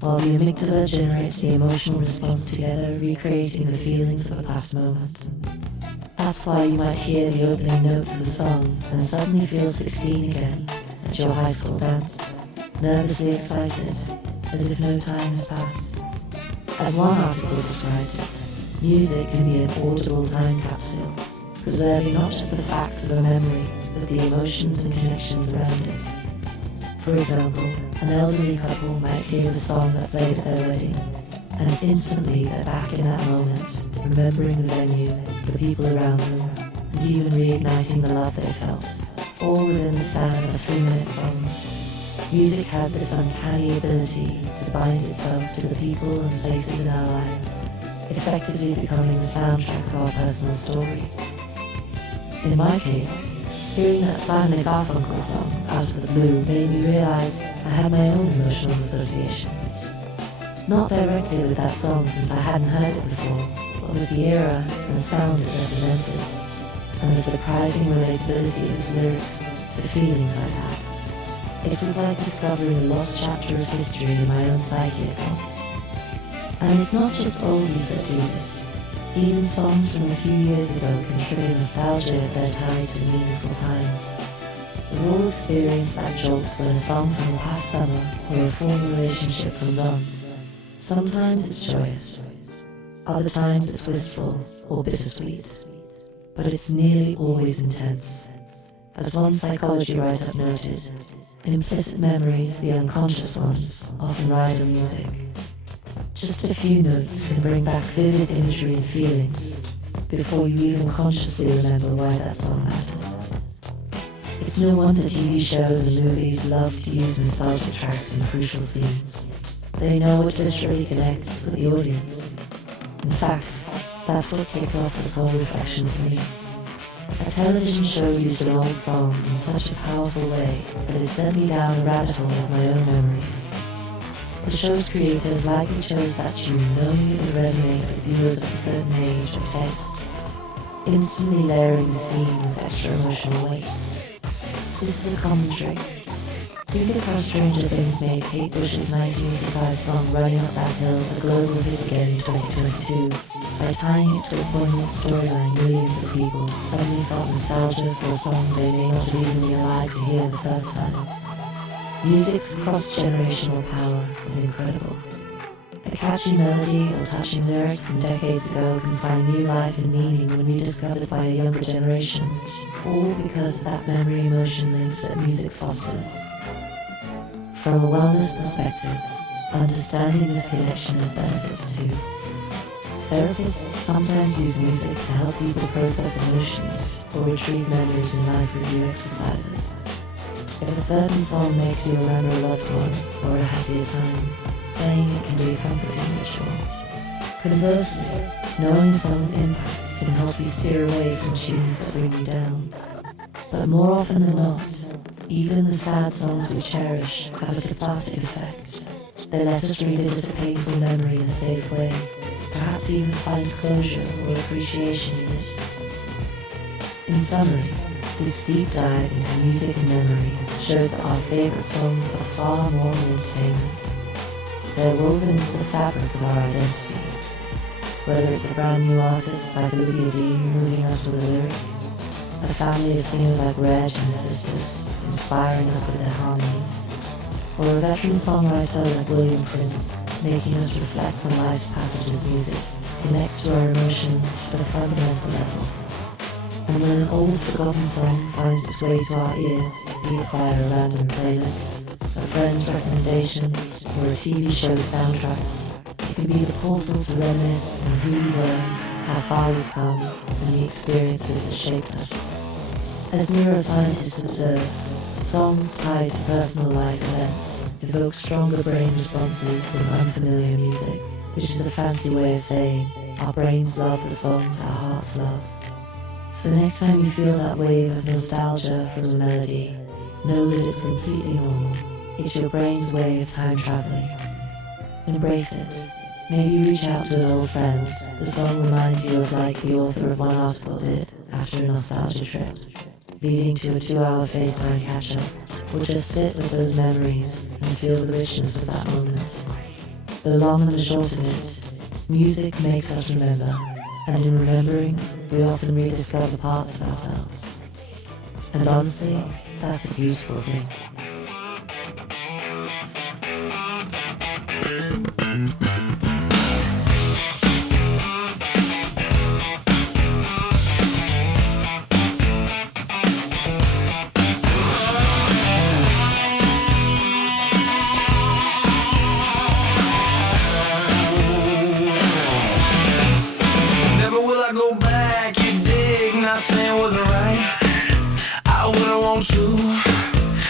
while the amygdala generates the emotional response together, recreating the feelings of a past moment. That's why you might hear the opening notes of a song and suddenly feel 16 again at your high school dance, nervously excited, as if no time has passed. As one article described it, music can be an audible time capsule, preserving not just the facts of a memory, but the emotions and connections around it. For example, an elderly couple might hear the song that played at their wedding, and instantly they're back in that moment, remembering the venue, the people around them, and even reigniting the love they felt, all within the span of a 3-minute song. Music has this uncanny ability to bind itself to the people and places in our lives, effectively becoming the soundtrack of our personal story. In my case, hearing that Simon and Garfunkel song out of the blue made me realize I had my own emotional associations. Not directly with that song since I hadn't heard it before, but with the era and sound it represented, and the surprising relatability of its lyrics to the feelings I'd had. It was like discovering a lost chapter of history in my own psyche at once. And it's not just oldies that do this. Even songs from a few years ago can trigger nostalgia if they're tied to meaningful times. We've all experienced that jolt when a song from the past summer or a former relationship comes on. Sometimes it's joyous, other times it's wistful or bittersweet, but it's nearly always intense. As one psychology write-up noted, implicit memories, the unconscious ones, often ride on music. Just a few notes can bring back vivid imagery and feelings before you even consciously remember why that song mattered. It's no wonder TV shows and movies love to use nostalgic tracks in crucial scenes. They know it viscerally connects with the audience. In fact, that's what kicked off this whole reflection for me. A television show used an old song in such a powerful way that it sent me down a rabbit hole of my own memories. The show's creators likely chose that tune knowing it would resonate with viewers of a certain age or taste, instantly layering the scene with extra emotional weight. This is a common trick. Think of how Stranger Things made Kate Bush's 1985 song Running Up That Hill a global hit again in 2022 by tying it to a poignant storyline millions of people suddenly felt nostalgia for a song they may not have even been alive to hear the first time. Music's cross-generational power is incredible. A catchy melody or touching lyric from decades ago can find new life and meaning when rediscovered by a younger generation, all because of that memory emotion link that music fosters. From a wellness perspective, understanding this connection has benefits too. Therapists sometimes use music to help people process emotions or retrieve memories in life review exercises. If a certain song makes you remember a loved one or a happier time, playing it can be a comforting ritual. Conversely, knowing a song's impact can help you steer away from tunes that bring you down. But more often than not, even the sad songs we cherish have a cathartic effect. They let us revisit a painful memory in a safe way, perhaps even find closure or appreciation in it. In summary, this deep dive into music and memory shows that our favorite songs are far more than entertainment. They're woven into the fabric of our identity. Whether it's a brand new artist like Olivia Dean moving us with a lyric, a family of singers like Reg and his sisters inspiring us with their harmonies, or a veteran songwriter like William Prince making us reflect on life's passages. Music connects to our emotions at a fundamental level. And when an old forgotten song finds its way to our ears, be it via a random playlist, a friend's recommendation, or a TV show's soundtrack, it can be the portal to reminisce on who we were, how far we've come, and the experiences that shaped us. As neuroscientists observe, songs tied to personal life events evoke stronger brain responses than unfamiliar music, which is a fancy way of saying our brains love the songs our hearts love. So next time you feel that wave of nostalgia from a melody, know that it's completely normal. It's your brain's way of time traveling. Embrace it. Maybe reach out to an old friend. The song reminds you of like the author of one article did after a nostalgia trip, leading to a 2-hour FaceTime catch-up, or just sit with those memories and feel the richness of that moment. The long and the short of it, music makes us remember. And in remembering, we often rediscover parts of ourselves. And honestly, that's a beautiful thing.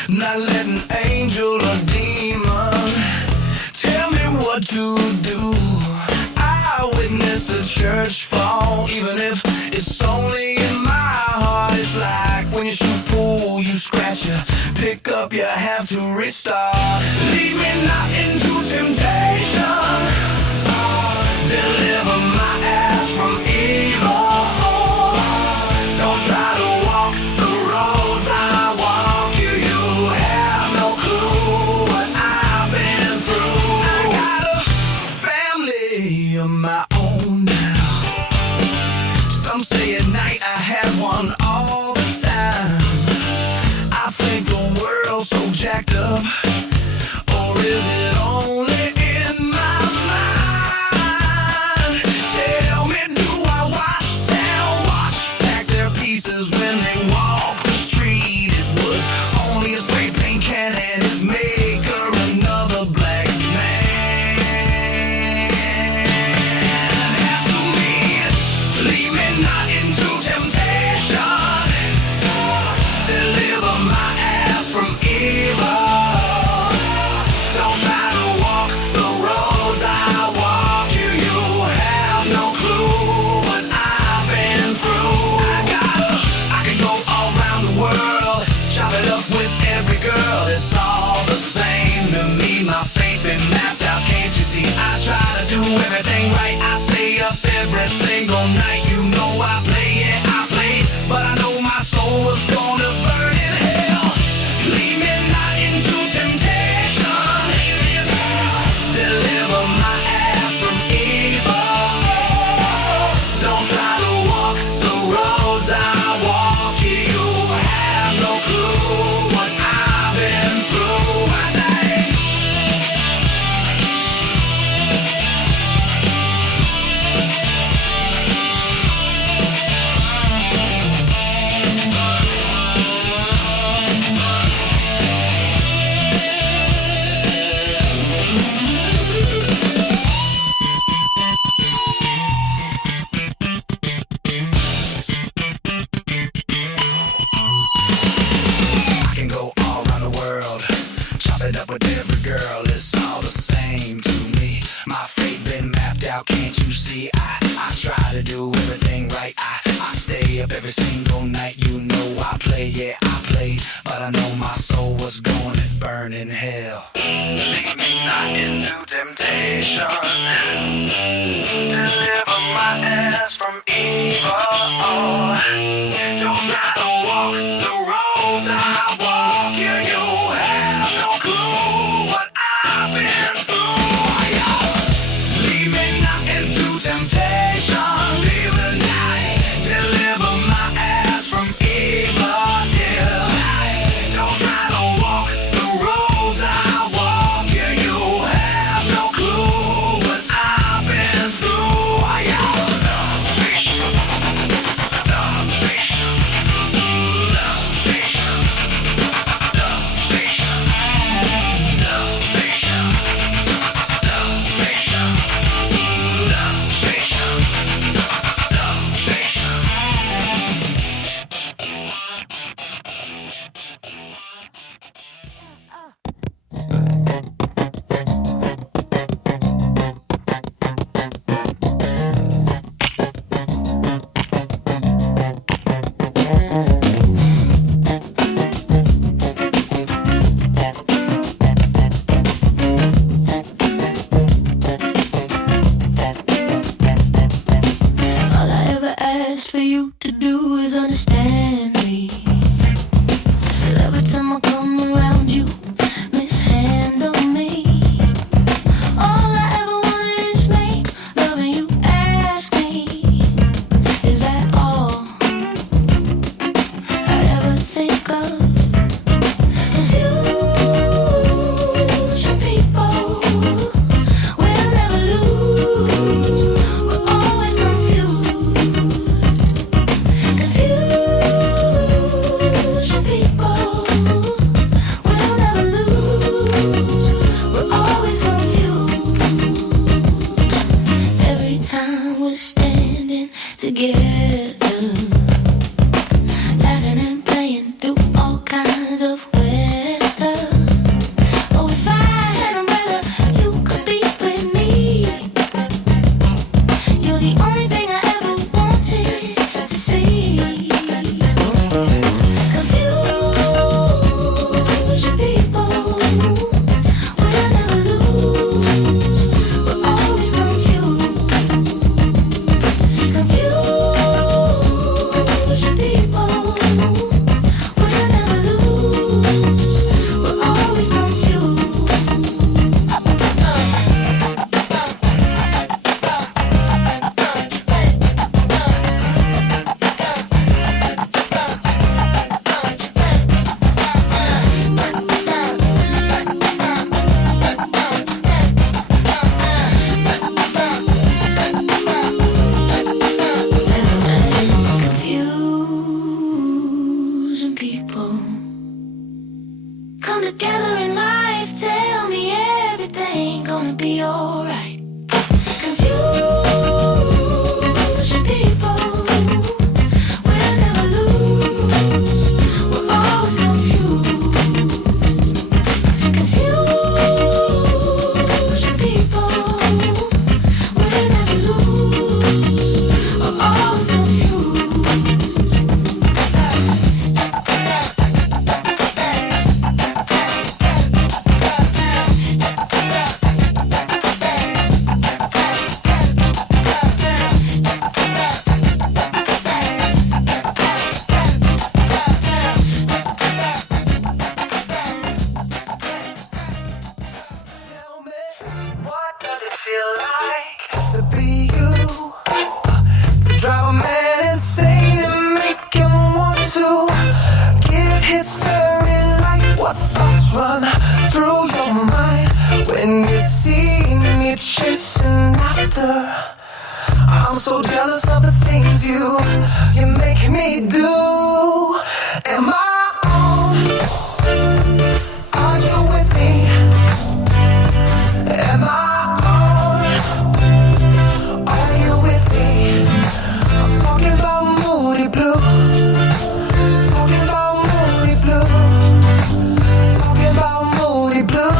Not let an angel or demon tell me what to do. I witnessed the church fall, even if it's only in my heart. It's like when you shoot pool, you scratch, you pick up, you have to restart. Lead me not into temptation, deliver my ass from evil. Don't try to walk the roads I walk. You have no clue what I've been through. I got a family of my own now. Some say at night I had one all the time. I think the world's so jacked up, or is it only in my mind? Tell me, do I watch town watch pack their pieces when they walk the street? Can and his maker another black man. And to me, lead me not into temptation. Deliver my ass from evil. Don't try to walk the roads I walk. You have no clue what I've been through. I can go all around the world, chop it up with every girl. It's all the same to me. My fate been mapped out, can't you see? I try to do everything right. I stay up every single night. You know I play, yeah I play, but I know my soul was gonna burn in hell. Lead me not into temptation. Deliver my ass from evil. Don't try to walk the roads I walk. You have no clue what I've been through. I can go all around the world, chop it up with every girl. It's all the same to me. My fate been mapped out, can't you see? I try to do everything right. I stay up every single night. You know I play, yeah I play, but I know my soul was going to burn in hell. Lead me not into temptation. Deliver my ass from evil. Don't try to walk the roads I walk. You have no clue what I've been through. Lead me not into temptation. Leave me not. Deliver my ass from evil. Yeah. Don't try to walk the roads I walk. You have no clue what I've been through. come together in life. Tell me everything gonna be alright. Confusion, people, we'll never lose. We're always confused. Confusion, people, we'll never lose. We're always confused. Tell me, what does it feel like to be you? To drive a man insane and make him want to give his very life. What thoughts run through your mind when you see me chasing after? I'm so jealous of the things you make me do. Am I on? Are you with me? Am I on? Are you with me? I'm talking about moody blue. Talking about moody blue. Talking about moody blue.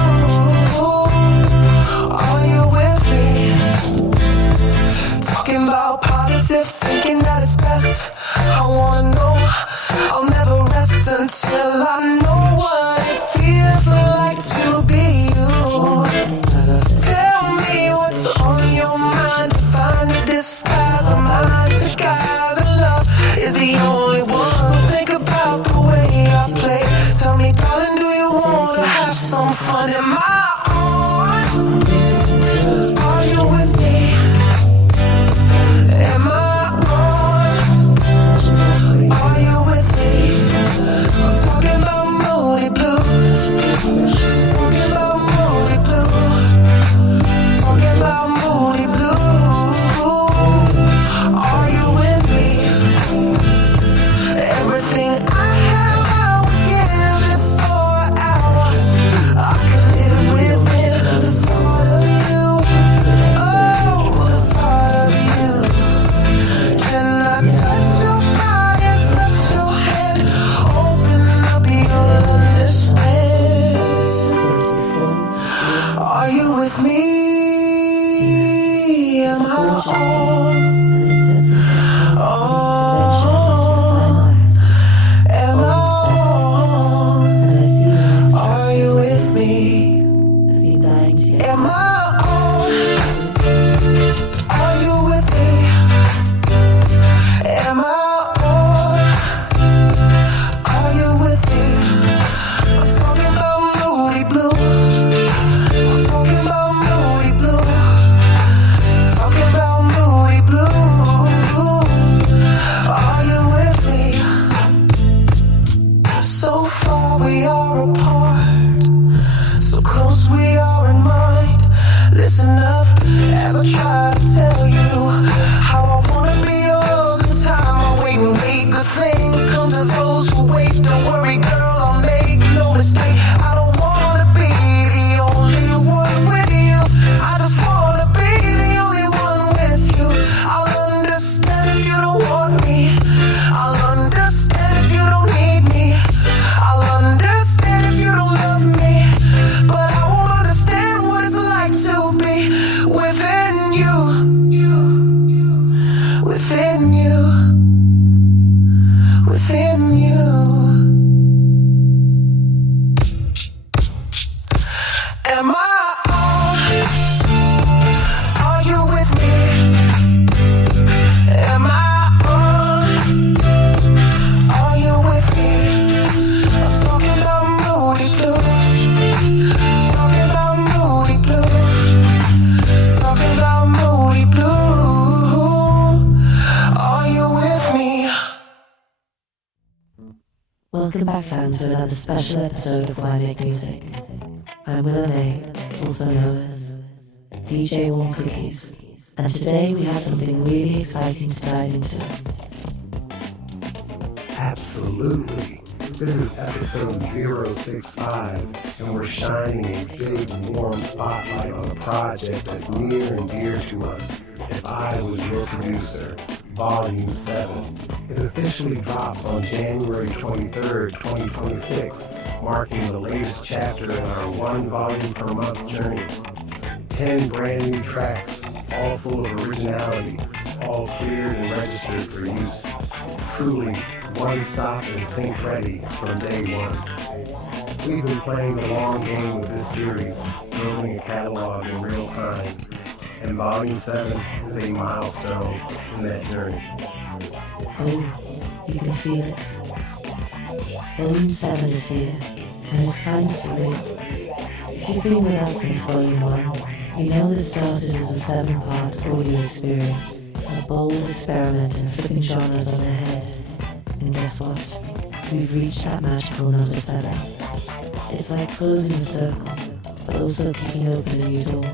Are you with me? Talking about positive thinking that it's best. I wanna know, I'll never rest until I know what it feels like to be you. Tell me what's on your mind. Find a disguise of mine to guys, and love is the only one. So think about the way I play. Tell me, darling, do you wanna have some fun? Am I on? Are you with me? Am I on? Are you with me? I'm talking about moody blue. Talking about moody blue. Talking about moody blue. Are you with me? Everything I have, I would give it for an hour. I could live within the thought of you. Oh, the thought of you. Can I touch your body, touch your head? Open up your understand. Are you with me? Am I on? Am I on? Are you with me? Am I on? Are you with me? Am I on? Are you with me? I'm talking about moody blue. I'm talking about moody blue. Talking about moody blue. Are you with me? So far we are apart, so close we are in mind. Listen up as I try to tell you how I wanna be yours in time. I wait and wait, good things come to those who wait. Don't worry, girl, I'll make no mistake. I don't wanna be the only one with you. I just wanna be the only one with you. I'll understand if you don't want me. I'll understand if you don't need me. I'll understand if you don't love me. But I won't understand what it's like to be within you. Within you. Within you. Am I on? Are you with me? Am I on? Are you with me? I'm talking about moody blue. Talking about moody blue. Talking about moody blue. Are you with me? Welcome back, fam, to another special episode of Why Make Music. I'm Willa May, also known as DJ Warm Cookies, and today we have something really exciting to dive into. Absolutely. This is episode 065, and we're shining a big warm spotlight on a project that's near and dear to us. If I Was Your Producer, Volume 7. It officially drops on January 23rd, 2026, marking the latest chapter in our one volume per month journey. 10 brand new tracks, all full of originality, all cleared and registered for use. Truly, one stop and sync ready from day one. We've been playing the long game with this series, building a catalog in real time, and Volume 7 is a milestone in that journey. Oh, you can feel it. Volume 7 is here, and it's kind of surreal. If you've been with us since Volume 1, you know this started as a 7-part audio experience, a bold experiment in flipping genres on their head. And guess what? We've reached that magical number 7. It's like closing a circle, but also kicking open a new door.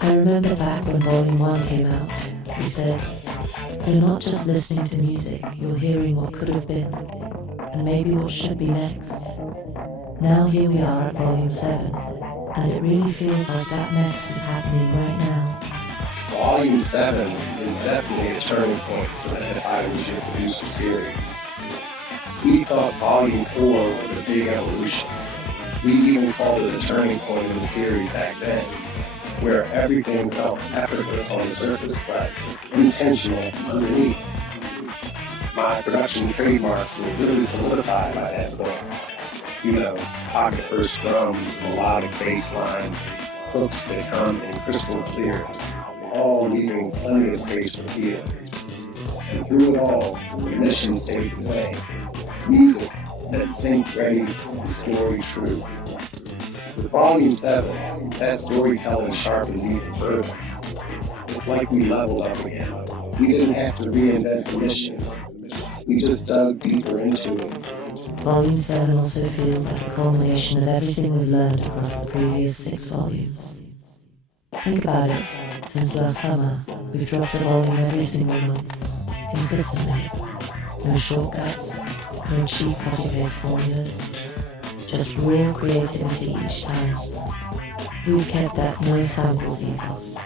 I remember back when Volume 1 came out, we said, you're not just listening to music, you're hearing what could have been, and maybe what should be next. Now here we are at Volume 7, and it really feels like that next is happening right now. Volume 7 is definitely a turning point for the If I Was Your Producer series. We thought Volume 4 was a big evolution. We even called it a turning point in the series back then, where everything felt effortless on the surface but intentional underneath. My production trademark was really solidified by that point. You know, pocket first drums, melodic bass lines, hooks that come in crystal clear, all leaving plenty of space for feel. And through it all, the mission stayed the same. Music that's sync ready and story true. With Volume 7, that storytelling sharpens even further. It's like we leveled up again. We didn't have to reinvent the mission. We just dug deeper into it. Volume 7 also feels like a culmination of everything we've learned across the previous 6 volumes. Think about it. Since last summer, we've dropped a volume every single month, consistently. No shortcuts, no cheap copy-paste formulas, just raw creativity each time. We've kept that no samples ethos.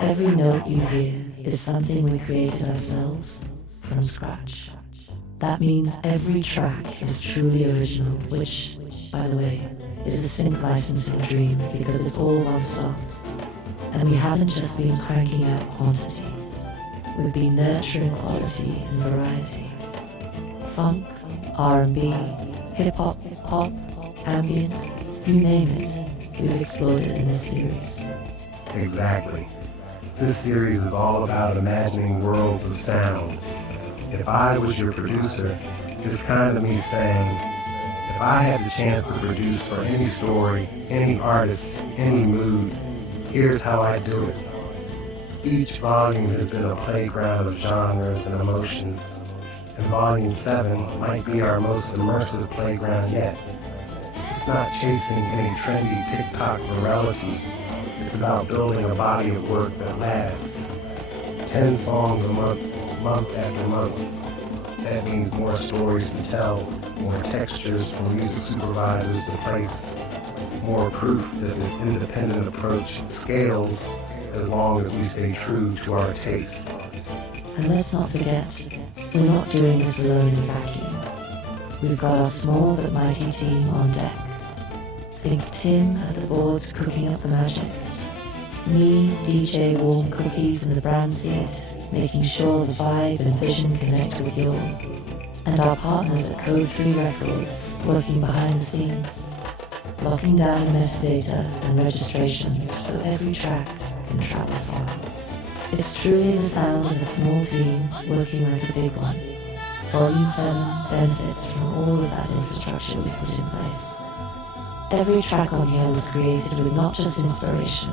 Every note you hear is something we created ourselves from scratch. That means every track is truly original, which, by the way, is a sync licensing dream because it's all one stop. And we haven't just been cranking out quantity. We've been nurturing quality and variety. Funk, R&B, hip-hop, pop, ambient, you name it, we've explored it in this series. Exactly. This series is all about imagining worlds of sound. If I was your producer, it's kind of me saying, if I had the chance to produce for any story, any artist, any mood, here's how I do it. Each volume has been a playground of genres and emotions, and Volume 7 might be our most immersive playground yet. It's not chasing any trendy TikTok virality. It's about building a body of work that lasts. 10 songs a month, month after month. That means more stories to tell, more textures from music supervisors to place, more proof that this independent approach scales as long as we stay true to our taste. And let's not forget, we're not doing this alone in a vacuum. We've got our small but mighty team on deck. ThinkTimm at the boards cooking up the magic. Me, DJ warm cookies in the brand seat, making sure the vibe and vision connect with you all. And our partners at Code 3 Records working behind the scenes, locking down the metadata and registrations so every track can travel far. It's truly the sound of a small team working like a big one. Volume 7 benefits from all of that infrastructure we put in place. Every track on here was created with not just inspiration,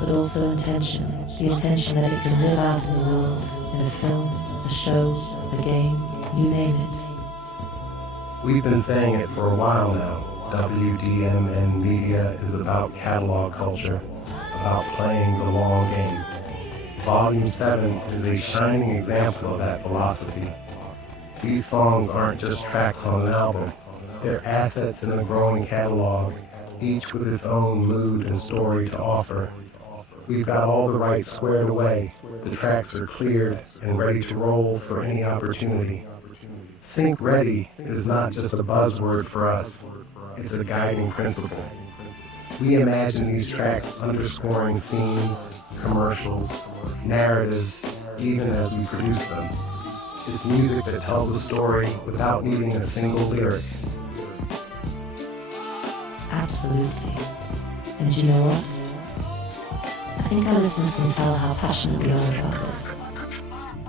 but also intention. The intention that it can live out in the world, in a film, a show, a game, you name it. We've been saying it for a while now. WDMN Media is about catalog culture, about playing the long game. Volume 7 is a shining example of that philosophy. These songs aren't just tracks on an album, They're assets in a growing catalog, each with its own mood and story to offer. We've got all the rights squared away. The tracks are cleared and ready to roll for any opportunity. Sync ready is not just a buzzword for us, it's a guiding principle. We imagine these tracks underscoring scenes, commercials, narratives, even as we produce them. It's music that tells a story without needing a single lyric. Absolutely. And you know what? I think our listeners can tell how passionate we are about this.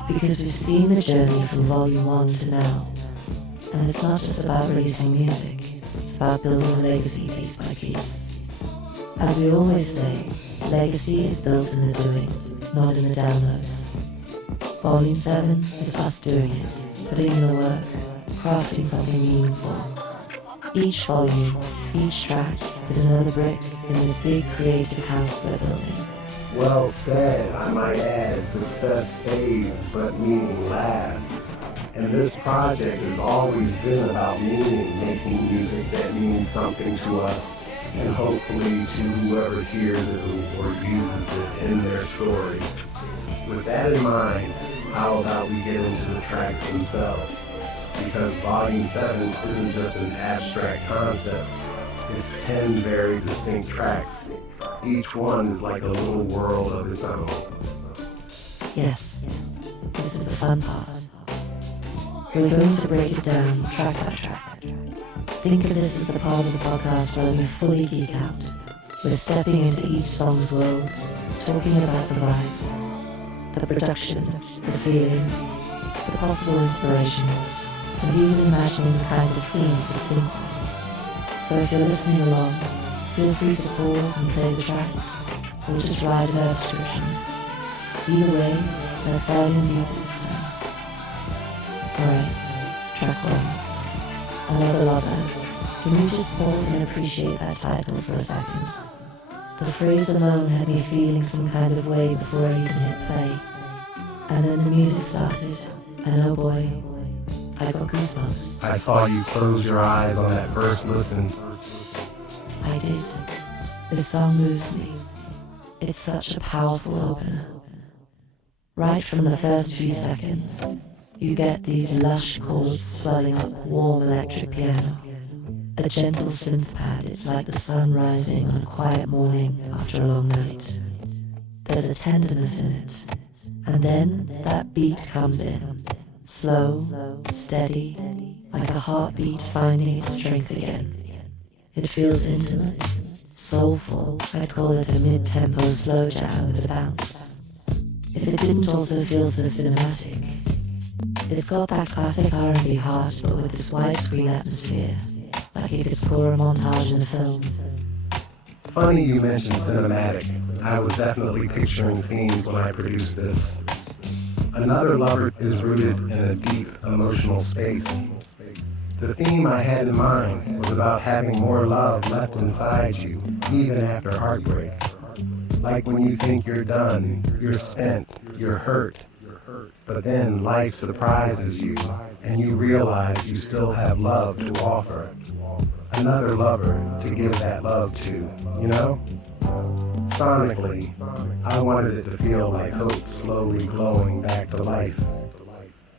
Because we've seen the journey from volume 1 to now. And it's not just about releasing music, it's about building a legacy piece by piece. As we always say, legacy is built in the doing, not in the downloads. Volume 7 is us doing it, putting in the work, crafting something meaningful. Each volume, each track is another brick in this big creative house we're building. Well said, I might add, success fades, but meaning lasts. And this project has always been about meaning, making music that means something to us, and hopefully to whoever hears it or uses it in their story. With that in mind, how about we get into the tracks themselves? Because Volume 7 isn't just an abstract concept, it's 10 very distinct tracks. Each one is like a little world of its own. Yes, this is the fun part. We're going to break it down track by track. Think of this as the part of the podcast where we fully geek out. We're stepping into each song's world, talking about the vibes, the production, the feelings, the possible inspirations, and even imagining the kind of scene to sing. So if you're listening along, feel free to pause and play the track, or just ride with our descriptions. Either way, let's dive in deeper this time. Alright, track 1. Another lover. Can we just pause and appreciate that title for a second? The phrase alone had me feeling some kind of way before I even hit play. And then the music started, and oh boy, I got goosebumps. I saw you close your eyes on that first listen. I did. This song moves me. It's such a powerful opener. Right from the first few seconds, you get these lush chords swelling up warm electric piano. A gentle synth pad, it's like the sun rising on a quiet morning after a long night. There's a tenderness in it. And then that beat comes in. Slow, steady, like a heartbeat finding its strength again. It feels intimate, soulful. I'd call it a mid-tempo slow jam with a bounce. If it didn't also feel so cinematic. It's got that classic R&B heart, but with this widescreen atmosphere, like you could score a montage in a film. Funny you mentioned cinematic. I was definitely picturing scenes when I produced this. Another Lover is rooted in a deep emotional space. The theme I had in mind was about having more love left inside you, even after heartbreak. Like when you think you're done, you're spent, you're hurt, but then life surprises you, and you realize you still have love to offer. Another lover to give that love to, you know? Sonically, I wanted it to feel like hope slowly glowing back to life.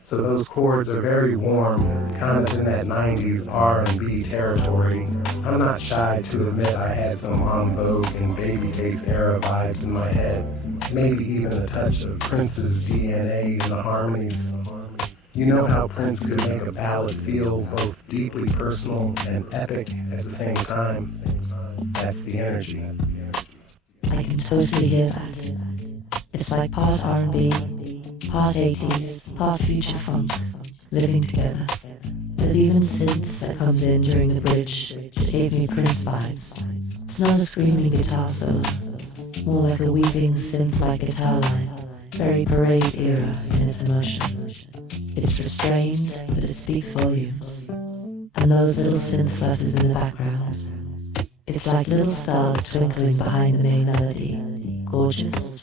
So those chords are very warm, kind of in that 90s R&B territory. I'm not shy to admit I had some En Vogue and Babyface era vibes in my head. Maybe even a touch of Prince's DNA in the harmonies. You know how Prince could make a ballad feel both deeply personal and epic at the same time? That's the energy. I can totally hear that. It's like part R&B, part 80s, part future funk, living together. There's even synths that comes in during the bridge that gave me Prince vibes. It's not a screaming guitar solo, more like a weeping synth-like guitar line, very parade era in its emotion. It's restrained, but it speaks volumes. And those little synth flutters in the background. It's like little stars twinkling behind the main melody. Gorgeous.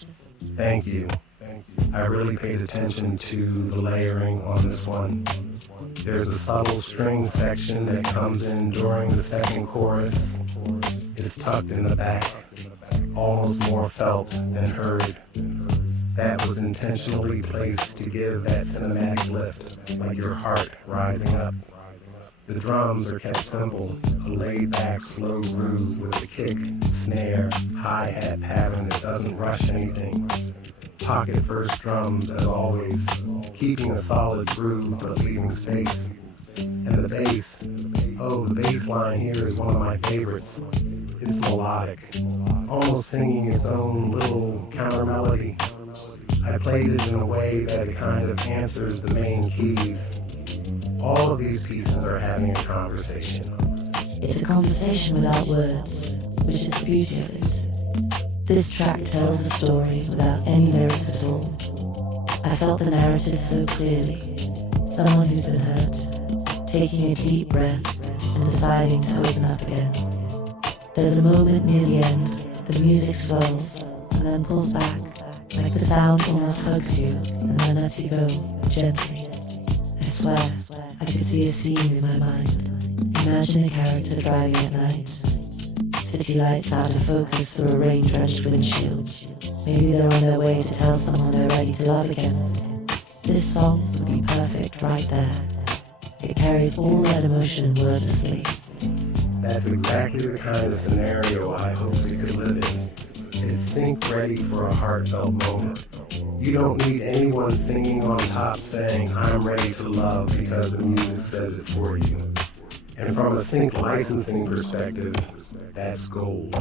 Thank you. I really paid attention to the layering on this one. There's a subtle string section that comes in during the second chorus. It's tucked in the back, almost more felt than heard. That was intentionally placed to give that cinematic lift, like your heart rising up. The drums are kept simple, a laid-back, slow groove with a kick, snare, hi-hat pattern that doesn't rush anything. Pocket first drums, as always, keeping a solid groove but leaving space. And the bass, oh, the bass line here is one of my favorites. It's melodic, almost singing its own little counter melody. I played it in a way that it kind of answers the main keys. All of these pieces are having a conversation. It's a conversation without words, which is the beauty of it. This track tells a story without any lyrics at all. I felt the narrative so clearly. Someone who's been hurt, taking a deep breath and deciding to open up again. There's a moment near the end, the music swells and then pulls back, like the sound almost hugs you and then lets you go, gently. I swear, I could see a scene in my mind. Imagine a character driving at night. City lights out of focus through a rain-drenched windshield. Maybe they're on their way to tell someone they're ready to love again. This song would be perfect right there. It carries all that emotion wordlessly. That's exactly the kind of scenario I hope we could live in. It's sync ready for a heartfelt moment. You don't need anyone singing on top saying, I'm ready to love because the music says it for you. And from a sync licensing perspective, that's gold.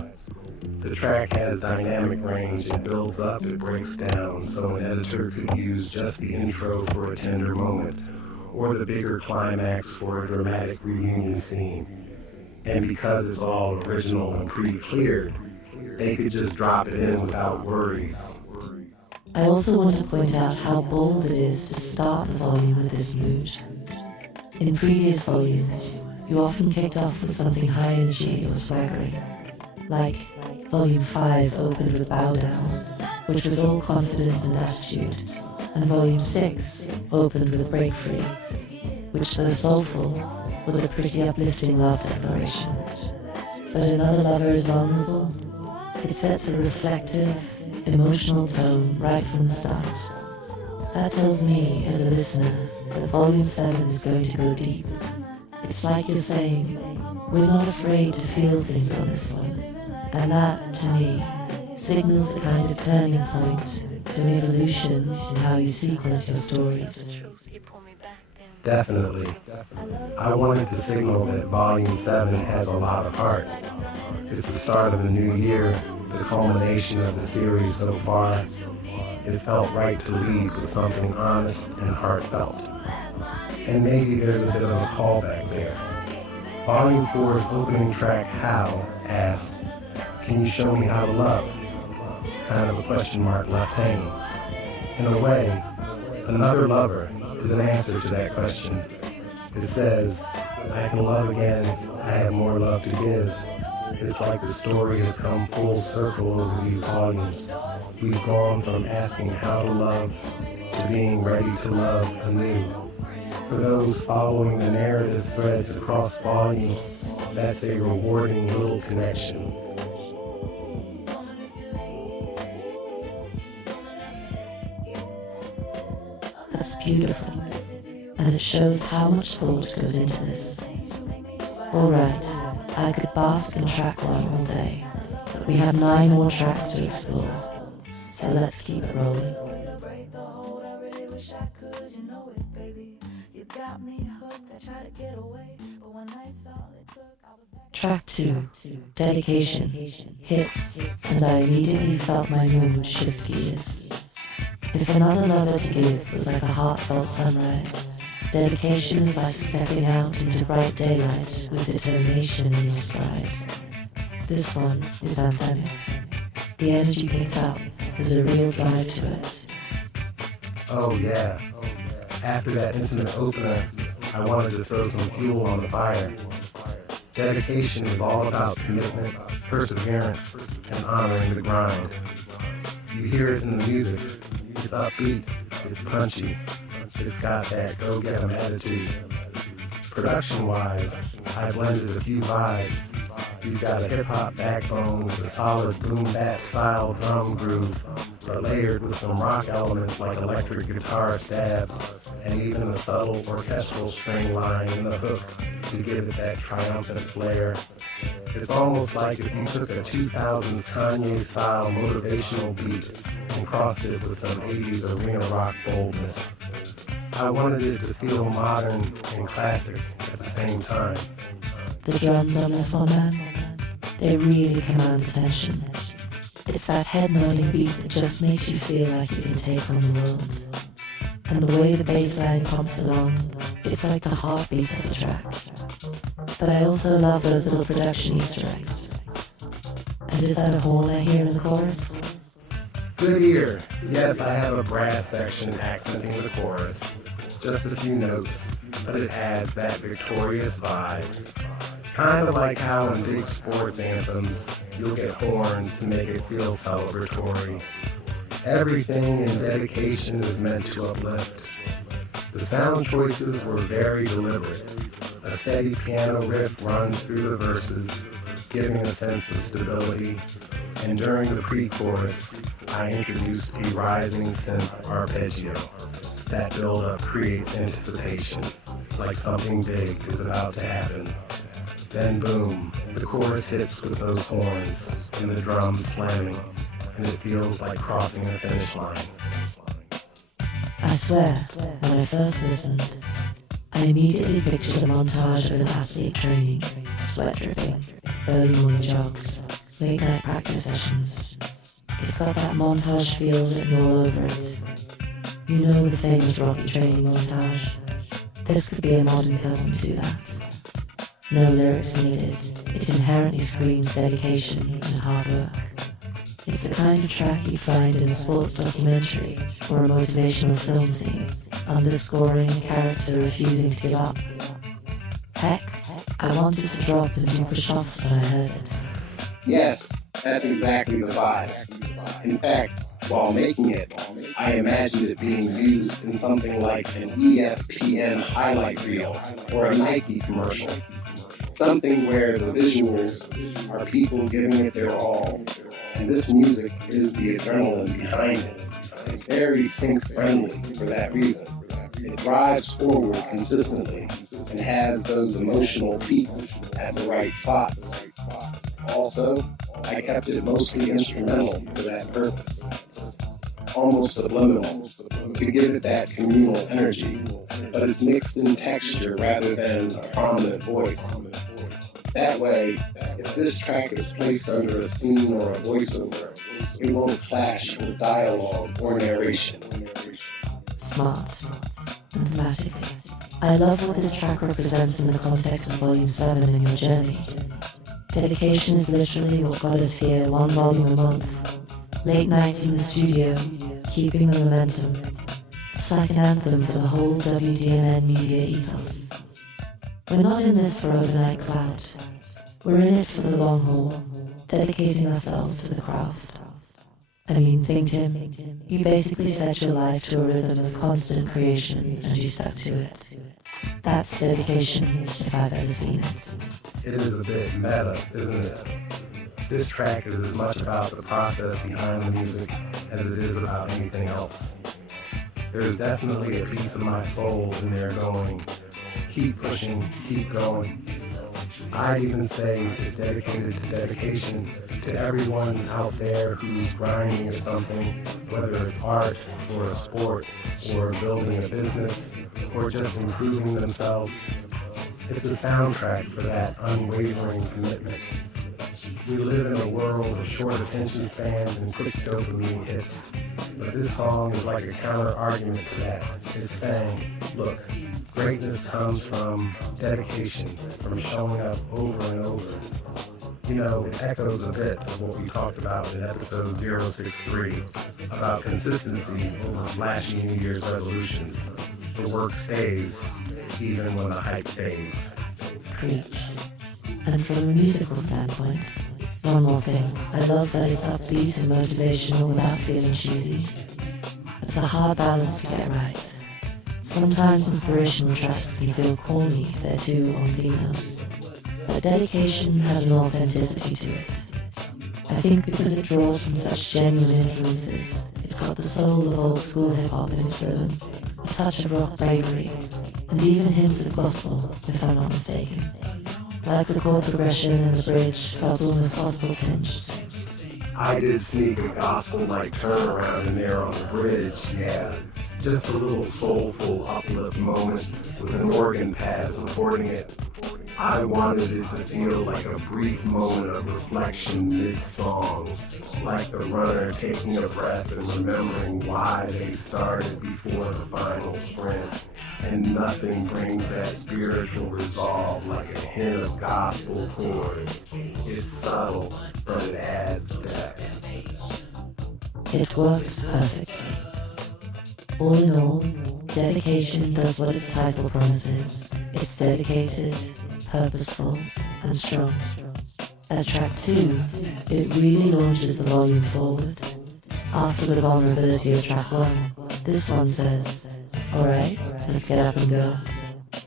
The track has dynamic range, it builds up, it breaks down, so an editor could use just the intro for a tender moment, or the bigger climax for a dramatic reunion scene. And because it's all original and pre-cleared, they could just drop it in without worries. I also want to point out how bold it is to start the volume with this mood. In previous volumes, you often kicked off with something high energy or swaggering, like Volume 5 opened with Bow Down, which was all confidence and attitude, and Volume 6 opened with Break Free, which, though soulful, was a pretty uplifting love declaration. But Another Lover is vulnerable. It sets a reflective, emotional tone right from the start. That tells me, as a listener, that Volume 7 is going to go deep. It's like you're saying, we're not afraid to feel things on this one. And that, to me, signals a kind of turning point to an evolution in how you sequence your stories. Definitely. I wanted to signal that Volume 7 has a lot of heart. It's the start of a new year, the culmination of the series so far. It felt right to lead with something honest and heartfelt. And maybe there's a bit of a callback there. Volume 4's opening track, How, asked, can you show me how to love? Kind of a question mark left hanging. In a way, Another Lover is an answer to that question. It says, I can love again, I have more love to give. It's like the story has come full circle over these volumes. We've gone from asking how to love to being ready to love anew. For those following the narrative threads across volumes, that's a rewarding little connection. That's beautiful, and it shows how much thought goes into this. Alright, I could bask in track 1 all day, but we have 9 more tracks to explore, so let's keep it rolling. Track 2, Dedication, hits, and I immediately felt my mood shift gears. If Another Lover to Give was like a heartfelt sunrise, Dedication is like stepping out into bright daylight with determination in your stride. This one is anthemic. The energy picked up, there's a real drive to it. Oh yeah. After that intimate opener, I wanted to throw some fuel on the fire. Dedication is all about commitment, perseverance, and honoring the grind. You hear it in the music. It's upbeat, it's punchy, it's got that go-get 'em attitude. Production-wise, I blended a few vibes. You've got a hip-hop backbone with a solid boom-bap style drum groove, but layered with some rock elements like electric guitar stabs, and even a subtle orchestral string line in the hook to give it that triumphant flair. It's almost like if you took a 2000s Kanye-style motivational beat and crossed it with some 80s arena rock boldness. I wanted it to feel modern and classic at the same time. The drums on this one, man, they really command attention. It's that head-nodding beat that just makes you feel like you can take on the world. And the way the bass line pumps along, it's like the heartbeat of the track. But I also love those little production Easter eggs. And is that a horn I hear in the chorus? Good ear. Yes, I have a brass section accenting the chorus. Just a few notes, but it has that victorious vibe. Kind of like how in big sports anthems, you'll get horns to make it feel celebratory. Everything in dedication is meant to uplift. The sound choices were very deliberate. A steady piano riff runs through the verses, giving a sense of stability. And during the pre-chorus, I introduced a rising synth arpeggio. That build-up creates anticipation, like something big is about to happen. Then boom, the chorus hits with those horns and the drums slamming, and it feels like crossing a finish line. I swear, when I first listened, I immediately pictured a montage with an athlete training, sweat dripping, early morning jogs, late night practice sessions. It's got that montage feel written all over it. You know the famous Rocky training montage. This could be a modern cousin to that. No lyrics needed. It inherently screams dedication and hard work. It's the kind of track you'd find in a sports documentary or a motivational film scene, underscoring a character refusing to give up. Heck, I wanted to drop and do push-offs when I heard it. Yes, that's exactly the vibe. In fact, while making it, I imagined it being used in something like an ESPN highlight reel or a Nike commercial. Something where the visuals are people giving it their all, and this music is the adrenaline behind it. It's very sync-friendly for that reason. It drives forward consistently and has those emotional peaks at the right spots. Also, I kept it mostly instrumental for that purpose. Almost subliminal, to give it that communal energy, but it's mixed in texture rather than a prominent voice. That way, if this track is placed under a scene or a voiceover, it won't clash with dialogue or narration. Smart and thematic. I love what this track represents in the context of Volume 7 in your journey. Dedication is literally what got us here, one volume a month. Late nights in the studio, keeping the momentum. It's like an anthem for the whole WDMN media ethos. We're not in this for overnight clout. We're in it for the long haul, dedicating ourselves to the craft. I mean, ThinkTimm, you basically set your life to a rhythm of constant creation and you stuck to it. That's dedication, if I've ever seen it. It is a bit meta, isn't it? This track is as much about the process behind the music as it is about anything else. There's definitely a piece of my soul in there going, keep pushing, keep going. I'd even say it's dedicated to dedication to everyone out there who's grinding at something, whether it's art or a sport or building a business or just improving themselves. It's a soundtrack for that unwavering commitment. We live in a world of short attention spans and quick dopamine hits, but this song is like a counter-argument to that. It's saying, look, greatness comes from dedication, from showing up over and over. You know, it echoes a bit of what we talked about in episode 063 about consistency over flashy New Year's resolutions. The work stays, even when the hype fades. Preach. And from a musical standpoint, one more thing, I love that it's upbeat and motivational without feeling cheesy. It's a hard balance to get right. Sometimes inspirational tracks can feel corny if they're too on the nose, but dedication has an authenticity to it. I think because it draws from such genuine influences, it's got the soul of old school hip-hop in its rhythm, a touch of rock bravery, and even hints of gospel, if I'm not mistaken. Like the chord progression and the bridge felt almost gospel tinged. I did sneak a gospel-like turnaround in there on the bridge, yeah. Just a little soulful uplift moment with an organ pad supporting it. I wanted it to feel like a brief moment of reflection mid-song, like the runner taking a breath and remembering why they started before the final sprint. And nothing brings that spiritual resolve like a hint of gospel chords. It's subtle, but it adds depth. It works perfectly. All in all, dedication does what its title promises. It's dedicated, purposeful, and strong. As track 2, it really launches the volume forward. After the vulnerability of track 1, this one says, alright, let's get up and go.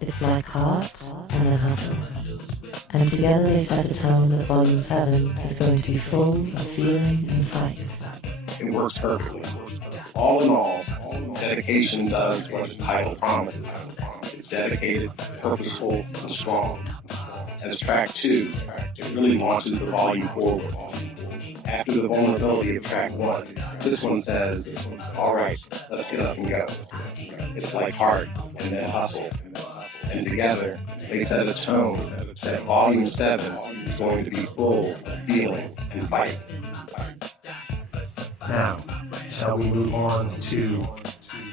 It's like heart and then hustle. And together they set a tone that volume 7 is going to be full of feeling and fight. It works perfectly. All in all, dedication does what its title promises. It's dedicated, purposeful, and strong. As track 2, it really launches the volume forward. After the vulnerability of track 1, this one says, alright, let's get up and go. It's like heart and then hustle. And together, they set a tone that volume 7 is going to be full of feeling and fight. Now, shall we move on to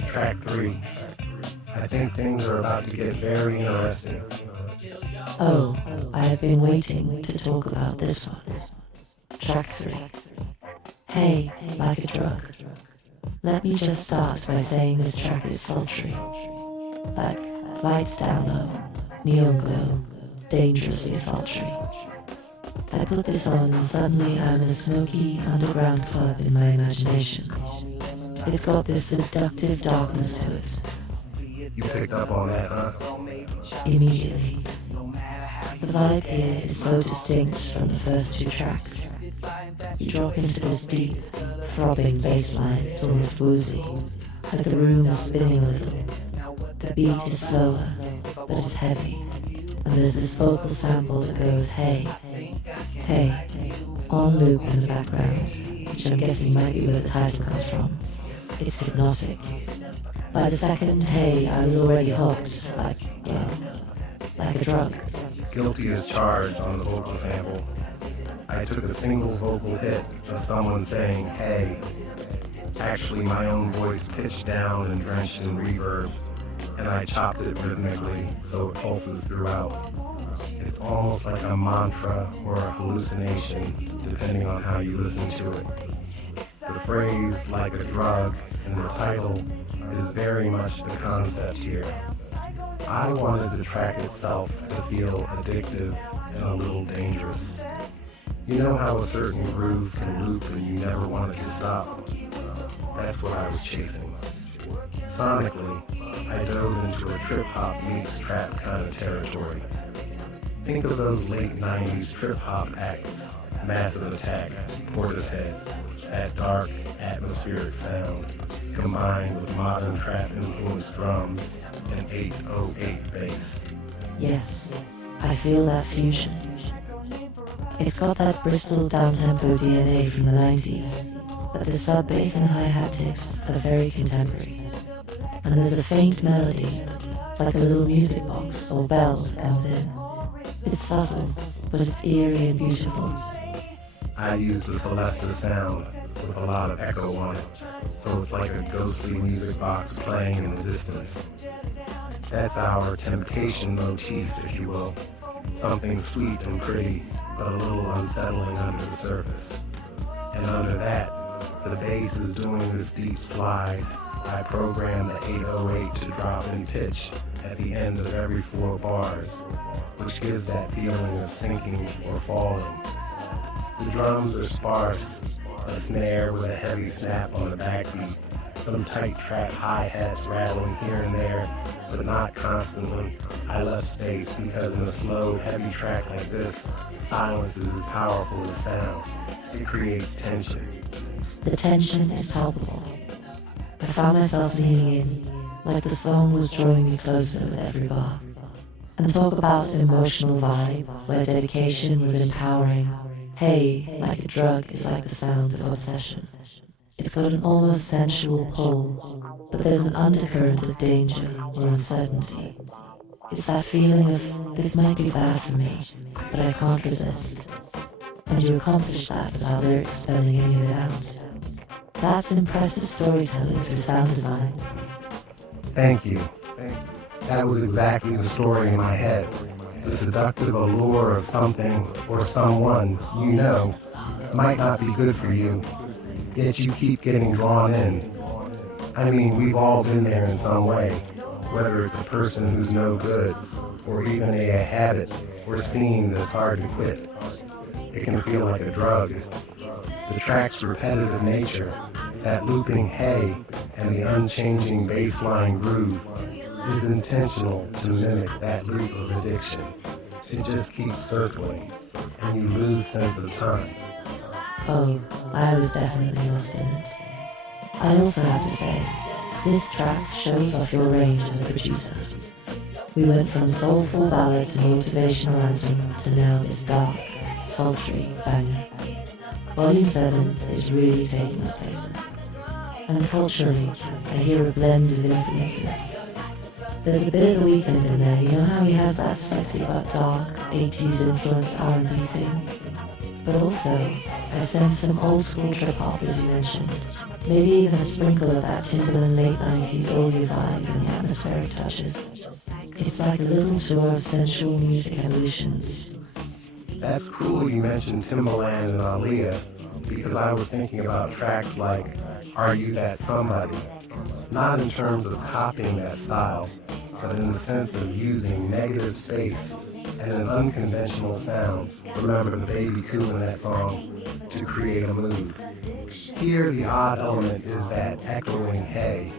track 3? I think things are about to get very interesting. Oh, I have been waiting to talk about this one. Track 3. Hey, like a drug. Let me just start by saying this track is sultry. Like lights down low, neon glow, dangerously sultry. I put this on and suddenly I'm in a smoky underground club in my imagination. It's got this seductive darkness to it. You picked up on that, huh? Immediately. The vibe here is so distinct from the first 2 tracks. You drop into this deep, throbbing bass line, it's almost woozy, like the room is spinning a little. The beat is slower, but it's heavy, and there's this vocal sample that goes, hey, hey, on loop in the background, which I'm guessing might be where the title comes from. It's hypnotic. By the second hey, I was already hooked, like a drug. Guilty as charged on the vocal sample. I took a single vocal hit of someone saying, hey, actually my own voice pitched down and drenched in reverb, and I chopped it rhythmically so it pulses throughout. It's almost like a mantra or a hallucination, depending on how you listen to it. The phrase, like a drug, in the title is very much the concept here. I wanted the track itself to feel addictive and a little dangerous. You know how a certain groove can loop and you never want it to stop? That's what I was chasing. Sonically, I dove into a trip-hop meets trap kind of territory. Think of those late 90s trip-hop acts, Massive Attack, Portishead, that dark, atmospheric sound, combined with modern trap-influenced drums and 808 bass. Yes, I feel that fusion. It's got that Bristol down-tempo DNA from the 90s, but the sub-bass and hi-hat ticks are very contemporary. And there's a faint melody, like a little music box or bell that comes in. It's subtle, but it's eerie and beautiful. I used the Celesta sound with a lot of echo on it, so it's like a ghostly music box playing in the distance. That's our temptation motif, if you will. Something sweet and pretty, but a little unsettling under the surface. And under that, the bass is doing this deep slide. I programmed the 808 to drop in pitch at the end of every 4 bars, which gives that feeling of sinking or falling. The drums are sparse, a snare with a heavy snap on the backbeat, Some tight trap hi-hats rattling here and there, but not constantly. I left space because in a slow, heavy track like this, silence is as powerful as sound. It creates tension. The tension is palpable. I found myself leaning in, like the song was drawing me closer with every bar. And talk about an emotional vibe, where dedication was empowering. Hey, like a drug, is like the sound of obsession. It's got an almost sensual pull, but there's an undercurrent of danger or uncertainty. It's that feeling of, this might be bad for me, but I can't resist. And you accomplish that without lyrics spelling any of it out. That's impressive storytelling through sound design. Thank you. That was exactly the story in my head. The seductive allure of something or someone you know might not be good for you, yet you keep getting drawn in. I mean, we've all been there in some way, whether it's a person who's no good, or even a habit or scene that's hard to quit. It can feel like a drug. The track's repetitive nature, that looping hey, and the unchanging bassline groove is intentional to mimic that loop of addiction. It just keeps circling, and you lose sense of time. Oh, I was definitely lost in it. I also have to say, this track shows off your range as a producer. We went from soulful ballad to motivational anthem to now this dark, sultry banger. Volume 7 is really taking us places. And culturally, I hear a blend of influences. There's a bit of The Weeknd in there, you know how he has that sexy but dark 80s influenced R&B thing? But also, I sense some old school trip hop as you mentioned. Maybe even a sprinkle of that Timberland late 90s oldie vibe in the atmospheric touches. It's like a little tour of sensual music evolutions. That's cool you mentioned Timberland and Aaliyah, because I was thinking about tracks like Are You That Somebody? Not in terms of copying that style, but in the sense of using negative space and an unconventional sound, remember the baby coo in that song, to create a mood. Here the odd element is that echoing hey.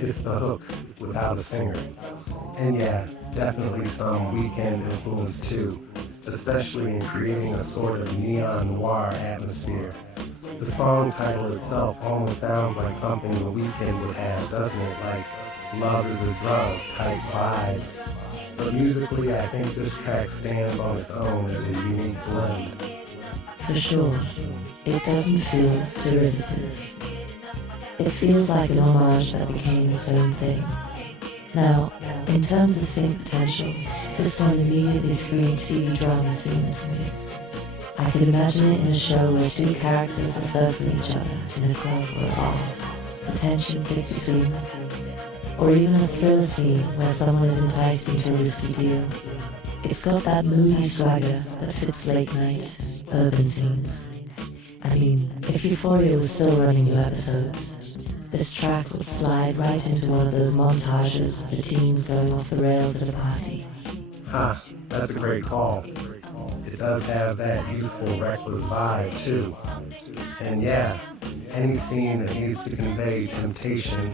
It's the hook without a singer. And yeah, definitely some Weeknd influence too, especially in creating a sort of neon noir atmosphere. The song title itself almost sounds like something The Weeknd would have, doesn't it? Like love is a drug type vibes. But musically, I think this track stands on its own as a unique blend. For sure, it doesn't feel derivative. It feels like an homage that became its own thing. Now, in terms of sync potential, this one immediately screamed TV drama scene to me. I could imagine it in a show where two characters are circling each other in a club or a bar, the tension thick between them. Or even a thriller scene where someone is enticed into a risky deal. It's got that moody swagger that fits late night, urban scenes. I mean, if Euphoria was still running new episodes, this track would slide right into one of those montages of the teens going off the rails at a party. That's a great call. It does have that youthful, reckless vibe too. And yeah, any scene that needs to convey temptation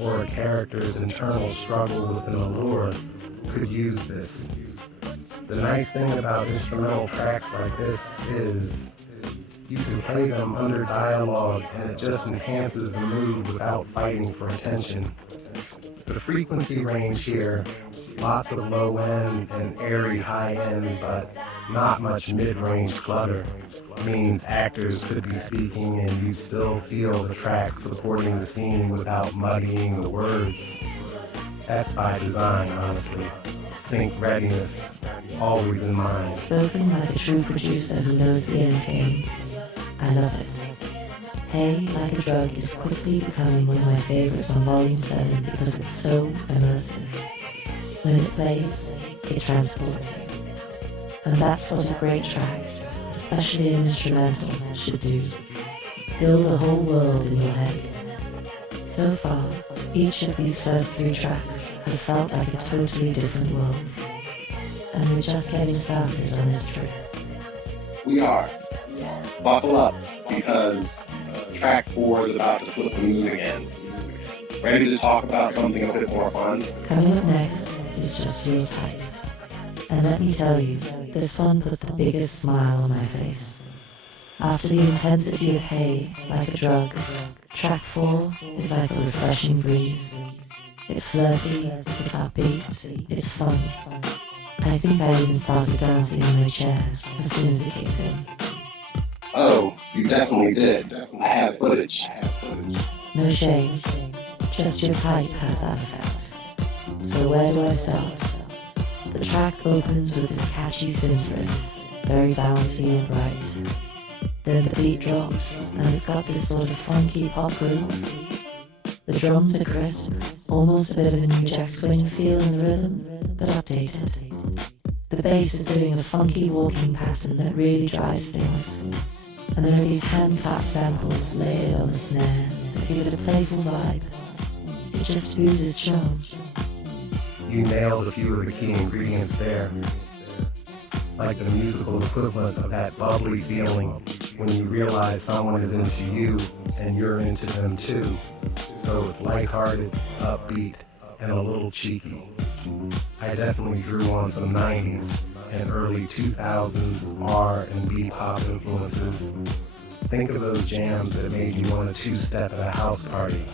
or a character's internal struggle with an allure could use this. The nice thing about instrumental tracks like this is you can play them under dialogue and it just enhances the mood without fighting for attention. The frequency range here, lots of low end and airy high end, but not much mid-range clutter, means actors could be speaking and you still feel the track supporting the scene without muddying the words. That's by design, honestly. Sync readiness, always in mind. Spoken like a true producer who knows the end game. I love it. Hey, Like a Drug is quickly becoming one of my favorites on Volume 7 because it's so immersive. When it plays, it transports you. And that's what a great track, especially an instrumental, should do. Build a whole world in your head. So far, each of these first 3 tracks has felt like a totally different world. And we're just getting started on this trip. We are. Buckle up, because track 4 is about to flip the mood again. Ready to talk about something a bit more fun? Coming up next is Just Your Type. And let me tell you, this one put the biggest smile on my face. After the intensity of Hey, like a drug, track 4 is like a refreshing breeze. It's flirty, it's upbeat, it's fun. I think I even started dancing in my chair as soon as it kicked in. Oh, you definitely did. I have footage. No shame, Just Your Type has that effect. So where do I start? The track opens with this catchy synth riff, very bouncy and bright. Then the beat drops, and it's got this sort of funky pop groove. The drums are crisp, almost a bit of a New Jack Swing feel in the rhythm, but updated. The bass is doing a funky walking pattern that really drives things. And there are these hand-clap samples layered on the snare that give it a playful vibe. It just oozes charm. You nailed a few of the key ingredients there. Like the musical equivalent of that bubbly feeling when you realize someone is into you and you're into them too. So it's lighthearted, upbeat, and a little cheeky. I definitely drew on some 90s and early 2000s R&B pop influences. Think of those jams that made you want to two-step at a house party.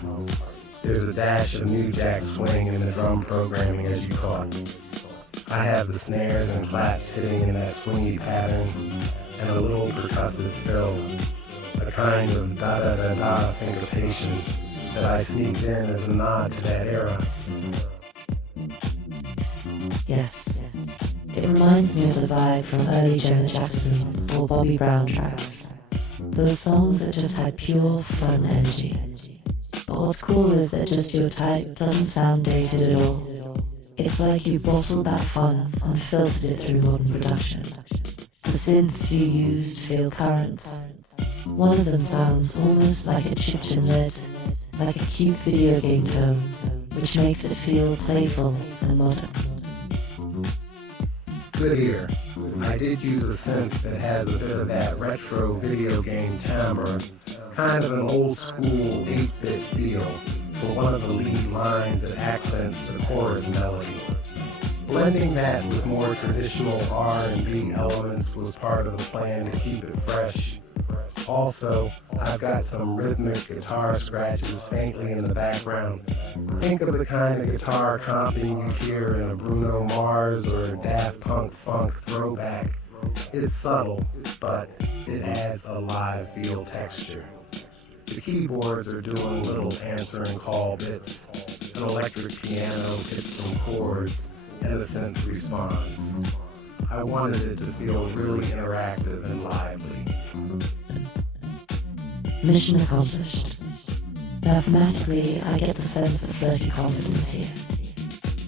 There's a dash of New Jack Swing in the drum programming, as you caught. I have the snares and claps hitting in that swingy pattern and a little percussive fill, a kind of da-da-da-da syncopation that I sneaked in as a nod to that era. Yes, it reminds me of the vibe from early Janet Jackson or Bobby Brown tracks. Those songs that just had pure fun energy. But what's cool is that Just Your Type doesn't sound dated at all. It's like you bottled that fun and filtered it through modern production. The synths you used feel current. One of them sounds almost like it chipped in lead, like a cute video game tone, which makes it feel playful and modern. Good ear. I did use a synth that has a bit of that retro video game timbre, kind of an old school 8-bit feel for one of the lead lines that accents the chorus melody. Blending that with more traditional R&B elements was part of the plan to keep it fresh. Also, I've got some rhythmic guitar scratches faintly in the background. Think of the kind of guitar comping you hear in a Bruno Mars or a Daft Punk funk throwback. It's subtle, but it adds a live feel texture. The keyboards are doing little answer and call bits. An electric piano hits some chords, and a synth response. I wanted it to feel really interactive and lively. Mission accomplished. Mathematically, I get the sense of flirty confidence here.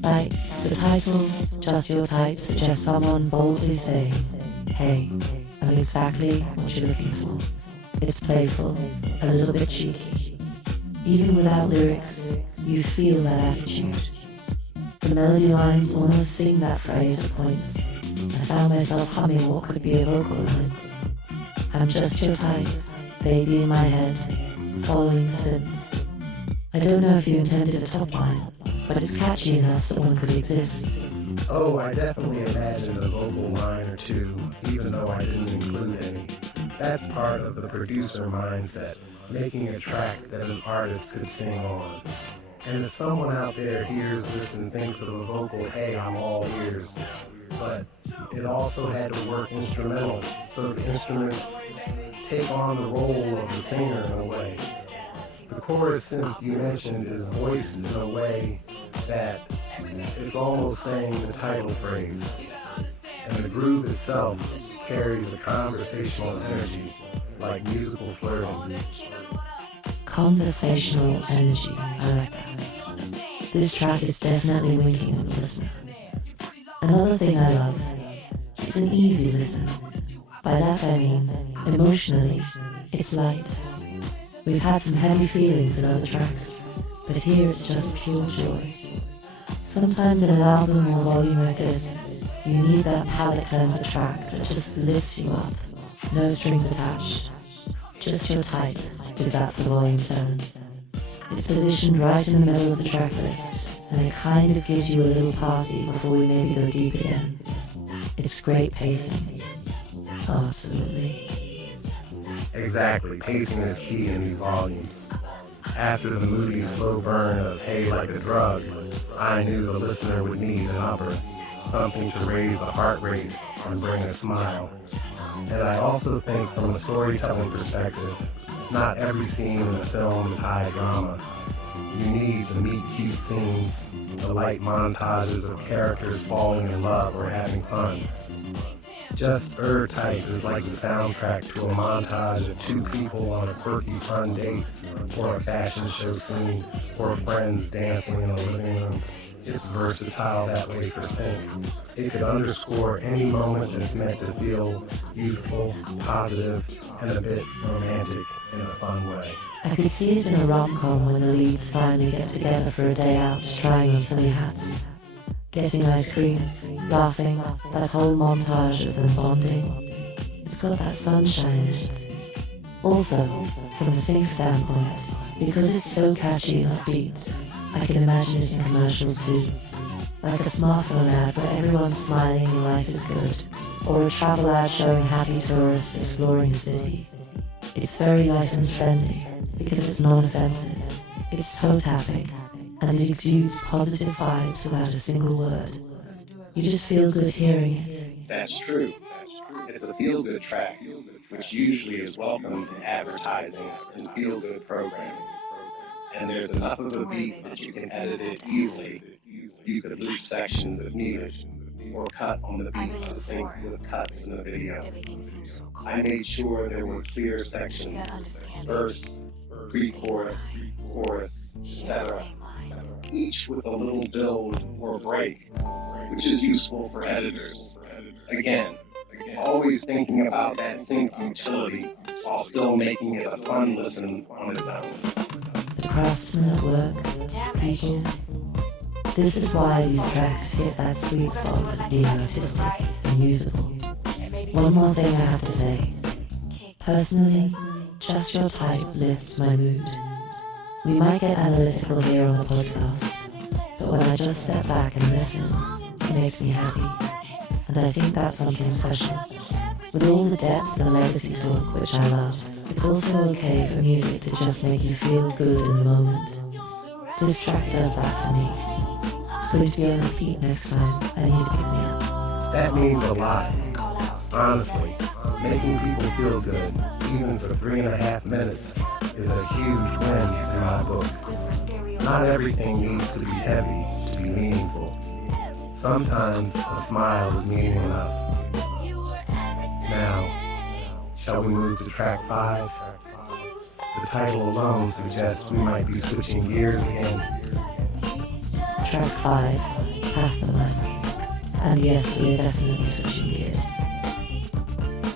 Like, the title, Just Your Type, suggests someone boldly saying, hey, I'm exactly what you're looking for. It's playful, a little bit cheeky. Even without lyrics, you feel that attitude. The melody lines almost sing that phrase at points. I found myself humming what could be a vocal line. I'm just your type, baby in my head, following the synth. I don't know if you intended a top line, but it's catchy enough that one could exist. Oh, I definitely imagined a vocal line or two, even though I didn't include any. That's part of the producer mindset, making a track that an artist could sing on. And if someone out there hears this and thinks of a vocal, hey, I'm all ears. But it also had to work instrumental, so the instruments take on the role of the singer in a way. The chorus synth you mentioned is voiced in a way that is almost saying the title phrase. And the groove itself carries a conversational energy, like musical flirting. Conversational energy, I like that. This track is definitely winking on the listener. Another thing I love, it's an easy listen. By that I mean, emotionally, it's light. We've had some heavy feelings in other tracks, but here it's just pure joy. Sometimes in an album or volume like this, you need that palate cleanser track that just lifts you up, no strings attached. Just Your Type is that for Volume 7. It's positioned right in the middle of the track list, and it kind of gives you a little party before we maybe go deep again. It's great pacing. Oh, absolutely. Exactly, pacing is key in these volumes. After the moody, slow burn of Hey Like a Drug, I knew the listener would need an upper, something to raise the heart rate and bring a smile. And I also think from a storytelling perspective, not every scene in a film is high drama. You need the meet-cute scenes, the light montages of characters falling in love or having fun. Just Tight is like the soundtrack to a montage of two people on a quirky fun date, or a fashion show scene, or friends dancing in a living room. It's versatile that way for sync. It could underscore any moment that's meant to feel youthful, positive, and a bit romantic in a fun way. I could see it in a rom-com when the leads finally get together for a day out, trying on sunny hats, getting ice cream, laughing, that whole montage of them bonding. It's got that sunshine in it. Also, from a sync standpoint, because it's so catchy and upbeat, I can imagine it in commercials too. Like a smartphone ad where everyone's smiling and life is good, or a travel ad showing happy tourists exploring the city. It's very license friendly because it's non-offensive. It's toe-tapping, and it exudes positive vibes without a single word. You just feel good hearing it. That's true. It's a feel-good track, which usually is welcome in advertising and feel-good programming. And there's enough of a beat that you can edit it easily. You could loop sections if needed, or cut on the beat to sync with cuts in the video. I made sure there were clear sections, verse, pre-chorus, chorus, etc., each with a little build or break, which is useful for editors. Again, always thinking about that sync utility while still making it a fun listen on its own. The craftsmen at work, people. This is why these tracks hit that sweet spot of being artistic and usable. One more thing I have to say. Personally, Just Your Type lifts my mood. We might get analytical here on the podcast, but when I just step back and listen, it makes me happy. And I think that's something special. With all the depth and legacy talk, which I love, it's also okay for music to just make you feel good in the moment. This track does that for me. It's going to be on repeat next time I need to pick me up. That means a lot. Honestly, making people feel good, even for 3.5 minutes, is a huge win in my book. Not everything needs to be heavy to be meaningful. Sometimes a smile is meaning enough. Now, shall we move to track 5? The title alone suggests we might be switching gears again. Track 5, Pass the Mic. And yes, we are definitely switching gears.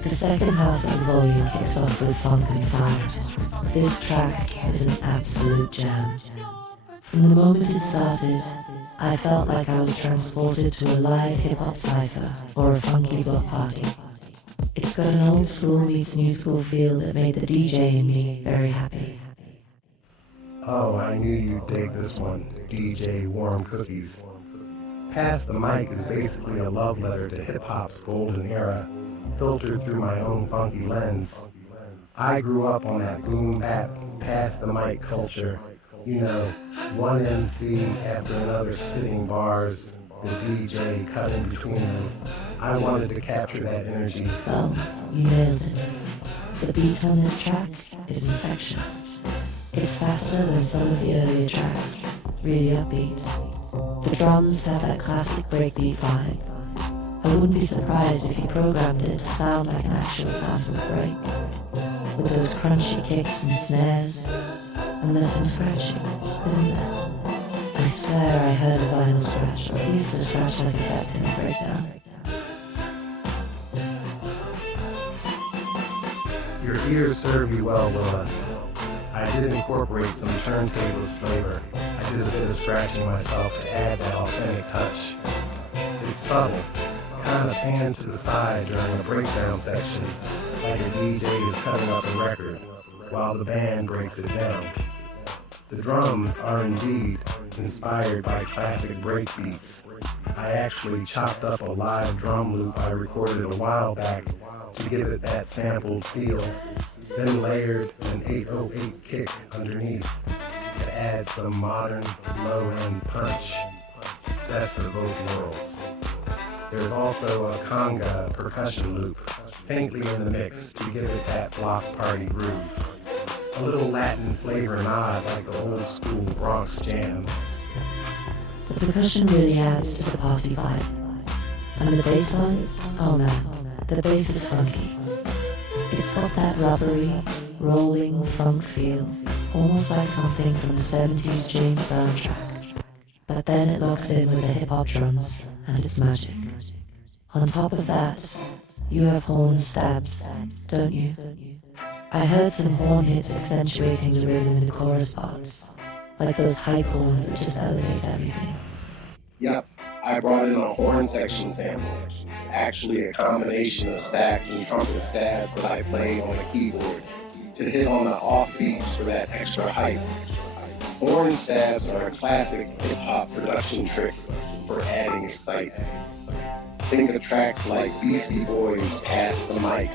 The second half of the volume kicks off with funk and fire. This track is an absolute jam. From the moment it started, I felt like I was transported to a live hip-hop cypher or a funky block party. It's got an old school meets new school feel that made the DJ in me very happy. Oh, I knew you'd dig this one, DJ Warm Cookies. Pass the Mic is basically a love letter to hip-hop's golden era, filtered through my own funky lens. I grew up on that boom bap, pass the mic culture. You know, one MC after another spitting bars, the DJ cut in between them. I wanted to capture that energy. Well, you nailed it. The beat on this track is infectious. It's faster than some of the earlier tracks, really upbeat. The drums have that classic breakbeat vibe. I wouldn't be surprised if you programmed it to sound like an actual sample break, with those crunchy kicks and snares, and there's some scratching, isn't there? I swear I heard a vinyl scratch, or at least a scratch-like effect in a breakdown. Your ears serve you well, Willa. I did incorporate some turntables flavor. I did a bit of scratching myself to add that authentic touch. It's subtle, kind of panned to the side during a breakdown section, like a DJ is cutting up a record, while the band breaks it down. The drums are indeed inspired by classic break beats. I actually chopped up a live drum loop I recorded a while back to give it that sampled feel, then layered an 808 kick underneath to add some modern low-end punch. Best of both worlds. There's also a conga percussion loop, faintly in the mix to give it that block party groove. A little Latin flavor nod like the old school Bronx jams. The percussion really adds to the party vibe. And the bass line, oh man, the bass is funky. It's got that rubbery, rolling funk feel, almost like something from the 70s James Brown track. But then it locks in with the hip-hop drums, and it's magic. On top of that, you have horn stabs, don't you? I heard some horn hits accentuating the rhythm in the chorus parts, like those hype horns that just elevate everything. Yep, I brought in a horn section sample, actually a combination of sax and trumpet stabs that I played on a keyboard to hit on the off beats for that extra hype. Horn stabs are a classic hip-hop production trick for adding excitement. Think of tracks like Beastie Boys' Pass the Mic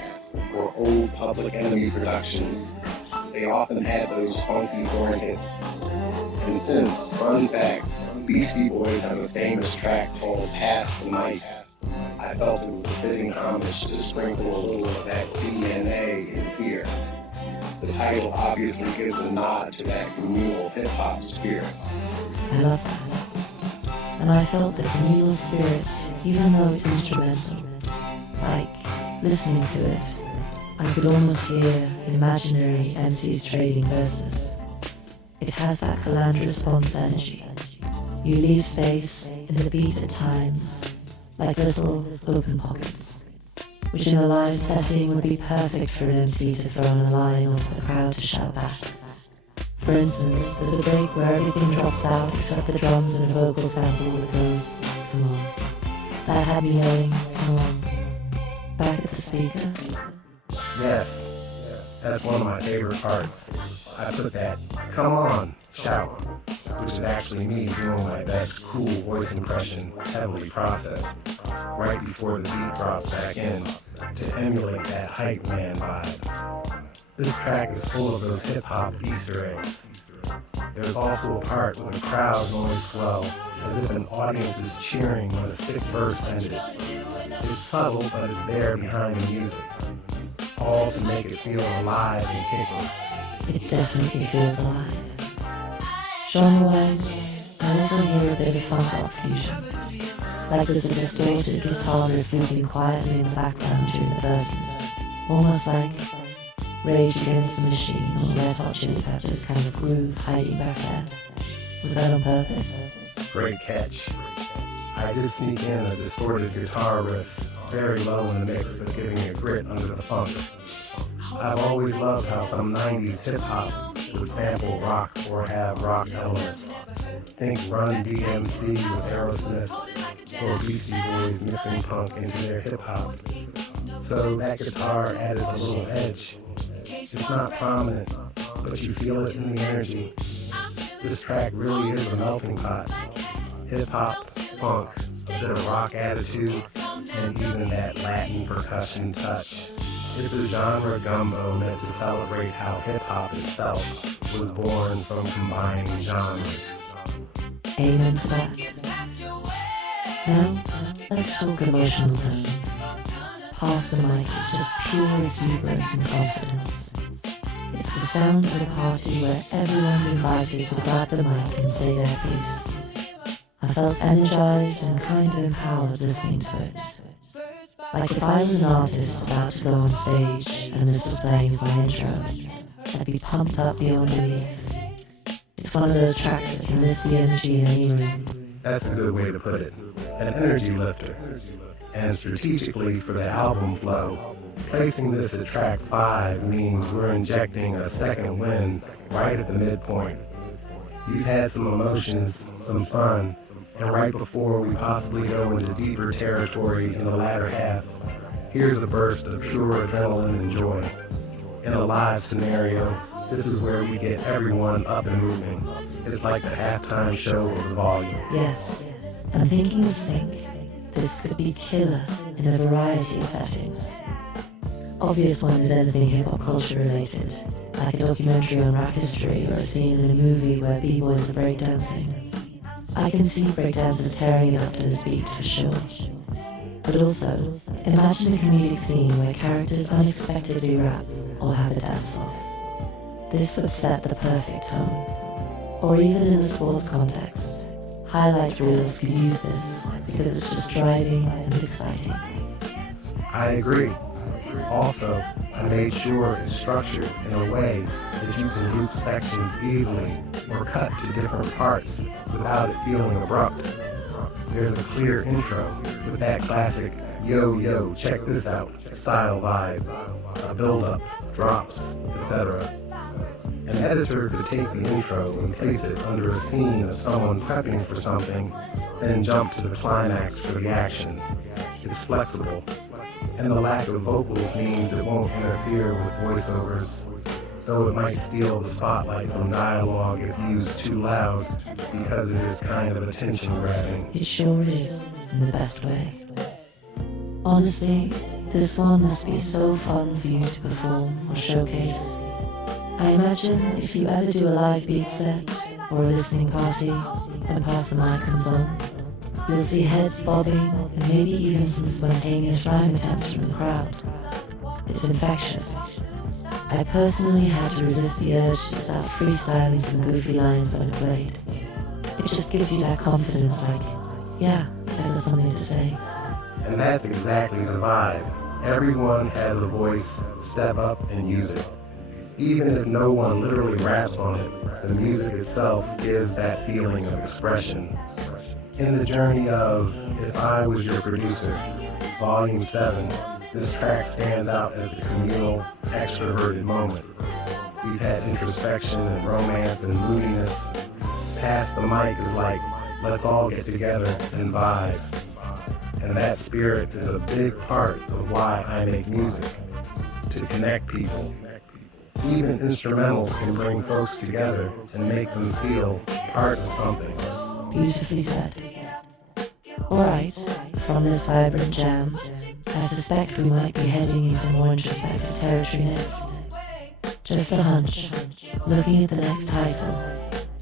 or old Public Enemy productions. They often had those funky horn hits. And since, fun fact, Beastie Boys have a famous track called Pass the Mic, I felt it was a fitting homage to sprinkle a little of that DNA in here. The title obviously gives a nod to that communal hip-hop spirit. I love that. And I felt the communal spirit, even though it's instrumental. Like, listening to it, I could almost hear imaginary MCs trading verses. It has that Calandra response energy. You leave space in the beat at times, like little open pockets, which in a live setting would be perfect for an MC to throw in a line or for the crowd to shout back. For instance, there's a break where everything drops out except the drums and a vocal sample that goes, come on. That had me yelling, come on. Back at the speaker. Yes, that's one of my favorite parts. I put that come on shout, which is actually me doing my best cool voice impression, heavily processed, right before the beat drops back in to emulate that hype man vibe. This track is full of those hip-hop Easter eggs. There's also a part with the crowd going swell, as if an audience is cheering when a sick verse ended. It's subtle, but it's there behind the music, all to make it feel alive and kicking. It definitely feels alive. Genre-wise, I also hear a bit of funk rock fusion. Like there's a distorted guitar riff looping quietly in the background during the verses. Almost like Rage Against the Machine or Red Hot Chili Peppers kind of groove hiding back there. Was that on purpose? Great catch. I did sneak in a distorted guitar riff, very low in the mix, but giving it grit under the funk. I've always loved how some 90s hip-hop would sample rock or have rock elements. Think Run DMC with Aerosmith, or Beastie Boys mixing punk into their hip-hop. So that guitar added a little edge. It's not prominent, but you feel it in the energy. This track really is a melting pot. Hip-hop, funk, a bit of rock attitude, and even that Latin percussion touch. It's a genre gumbo meant to celebrate how hip-hop itself was born from combining genres. Amen to that. Now, let's talk emotional tone. Pass the Mic is just pure exuberance and confidence. It's the sound of a party where everyone's invited to grab the mic and say their piece. I felt energized and kind of empowered listening to it. Like if I was an artist about to go on stage and this was playing as my intro, I'd be pumped up beyond belief. It's one of those tracks that can lift the energy in any room. That's a good way to put it. An energy lifter. And strategically for the album flow, placing this at track 5 means we're injecting a second wind right at the midpoint. You've had some emotions, some fun, and right before we possibly go into deeper territory in the latter half, here's a burst of pure adrenaline and joy. In a live scenario, This is where we get everyone up and moving. It's like the halftime show of the volume. Yes, and thinking of sync, this could be killer in a variety of settings. Obvious one is anything hip-hop culture related, like a documentary on rap history or a scene in a movie where b-boys are breakdancing. I can see breakdancers tearing it up to this beat for sure. But also, imagine a comedic scene where characters unexpectedly rap or have a dance-off. This would set the perfect tone. Or even in a sports context, highlight reels could use this because it's just driving and exciting. I agree. Also, I made sure it's structured in a way that you can loop sections easily or cut to different parts without it feeling abrupt. There's a clear intro with that classic yo, check this out style vibe, a build-up, drops, etc. An editor could take the intro and place it under a scene of someone prepping for something, then jump to the climax for the action. It's flexible. And the lack of vocals means it won't interfere with voiceovers, though it might steal the spotlight from dialogue if used too loud, because it is kind of attention-grabbing. It sure is, in the best way. Honestly, this one must be so fun for you to perform or showcase. I imagine if you ever do a live beat set or a listening party when Pass the Mic comes on, you'll see heads bobbing and maybe even some spontaneous rhyme attempts from the crowd. It's infectious. I personally had to resist the urge to start freestyling some goofy lines when it played. It just gives you that confidence like, yeah, I've got something to say. And that's exactly the vibe. Everyone has a voice, step up and use it. Even if no one literally raps on it, the music itself gives that feeling of expression. In the journey of If I Was Your Producer, Volume 7, this track stands out as the communal, extroverted moment. We've had introspection and romance and moodiness. Pass the Mic is like, let's all get together and vibe. And that spirit is a big part of why I make music, to connect people. Even instrumentals can bring folks together and make them feel part of something. Beautifully said. Alright, from this vibrant jam, I suspect we might be heading into more introspective territory next. Just a hunch, looking at the next title,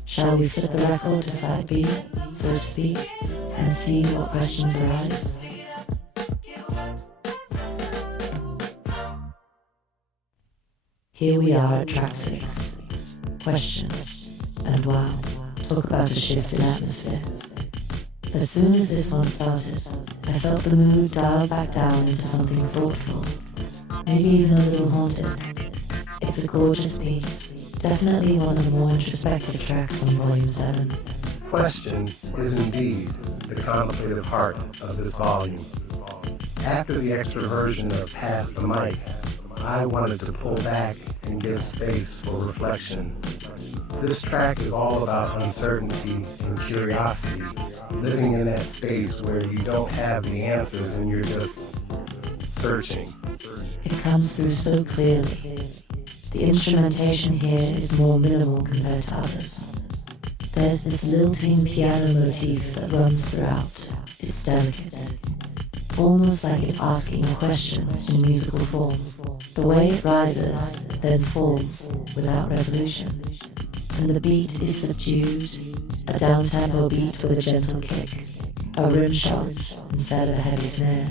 shall we flip the record to side B, so to speak, and see what questions arise? Here we are at track 6. Question. And wow, talk about a shift in atmosphere. As soon as this one started, I felt the mood dial back down into something thoughtful, maybe even a little haunted. It's a gorgeous piece, definitely one of the more introspective tracks on Volume 7. Question is indeed the contemplative heart of this volume. After the extroversion of Pass the Mic, I wanted to pull back and give space for reflection. This track is all about uncertainty and curiosity, living in that space where you don't have the answers and you're just searching. It comes through so clearly. The instrumentation here is more minimal compared to others. There's this lilting piano motif that runs throughout. It's delicate. Almost like it's asking a question in musical form. The way it rises, then falls, without resolution. And the beat is subdued, a down-tempo beat with a gentle kick, a rim shot instead of a heavy snare,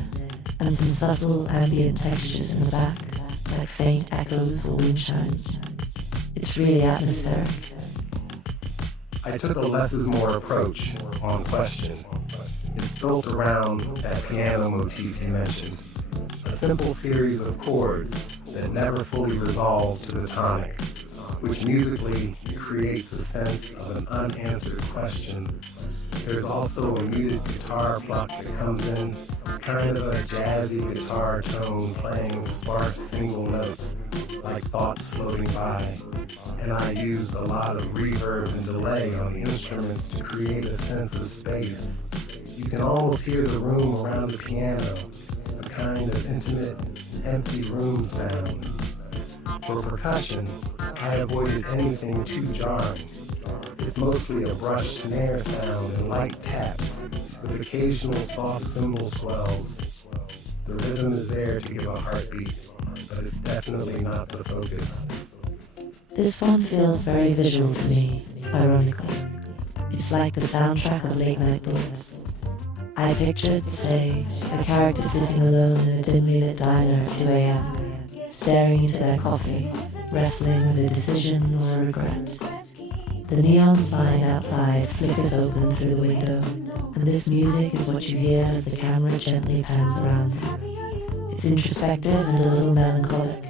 and some subtle ambient textures in the back, like faint echoes or wind chimes. It's really atmospheric. I took a less is more approach on Question. It's built around that piano motif you mentioned, a simple series of chords that never fully resolve to the tonic, which musically creates a sense of an unanswered question. There's also a muted guitar pluck that comes in, kind of a jazzy guitar tone playing sparse single notes, like thoughts floating by. And I used a lot of reverb and delay on the instruments to create a sense of space. You can almost hear the room around the piano, a kind of intimate, empty room sound. For percussion, I avoided anything too jarring. It's mostly a brush snare sound and light taps, with occasional soft cymbal swells. The rhythm is there to give a heartbeat, but it's definitely not the focus. This one feels very visual to me, ironically. It's like the soundtrack of late night thoughts. I pictured, say, a character sitting alone in a dimly lit diner at 2 a.m., staring into their coffee, wrestling with a decision or a regret. The neon sign outside flickers open through the window, and this music is what you hear as the camera gently pans around you. It's introspective and a little melancholic,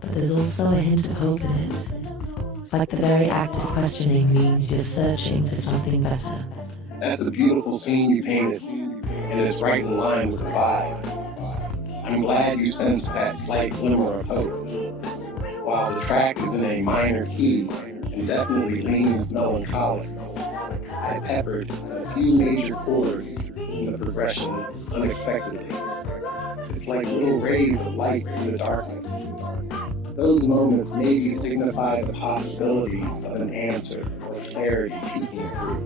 but there's also a hint of hope in it. Like the very act of questioning means you're searching for something better. That's a beautiful scene you painted, and it's right in line with the vibe. I'm glad you sensed that slight glimmer of hope. While the track is in a minor key and definitely leans melancholic, I peppered a few major chords in the progression unexpectedly. It's like little rays of light in the darkness. Those moments maybe signify the possibilities of an answer or clarity peeking through.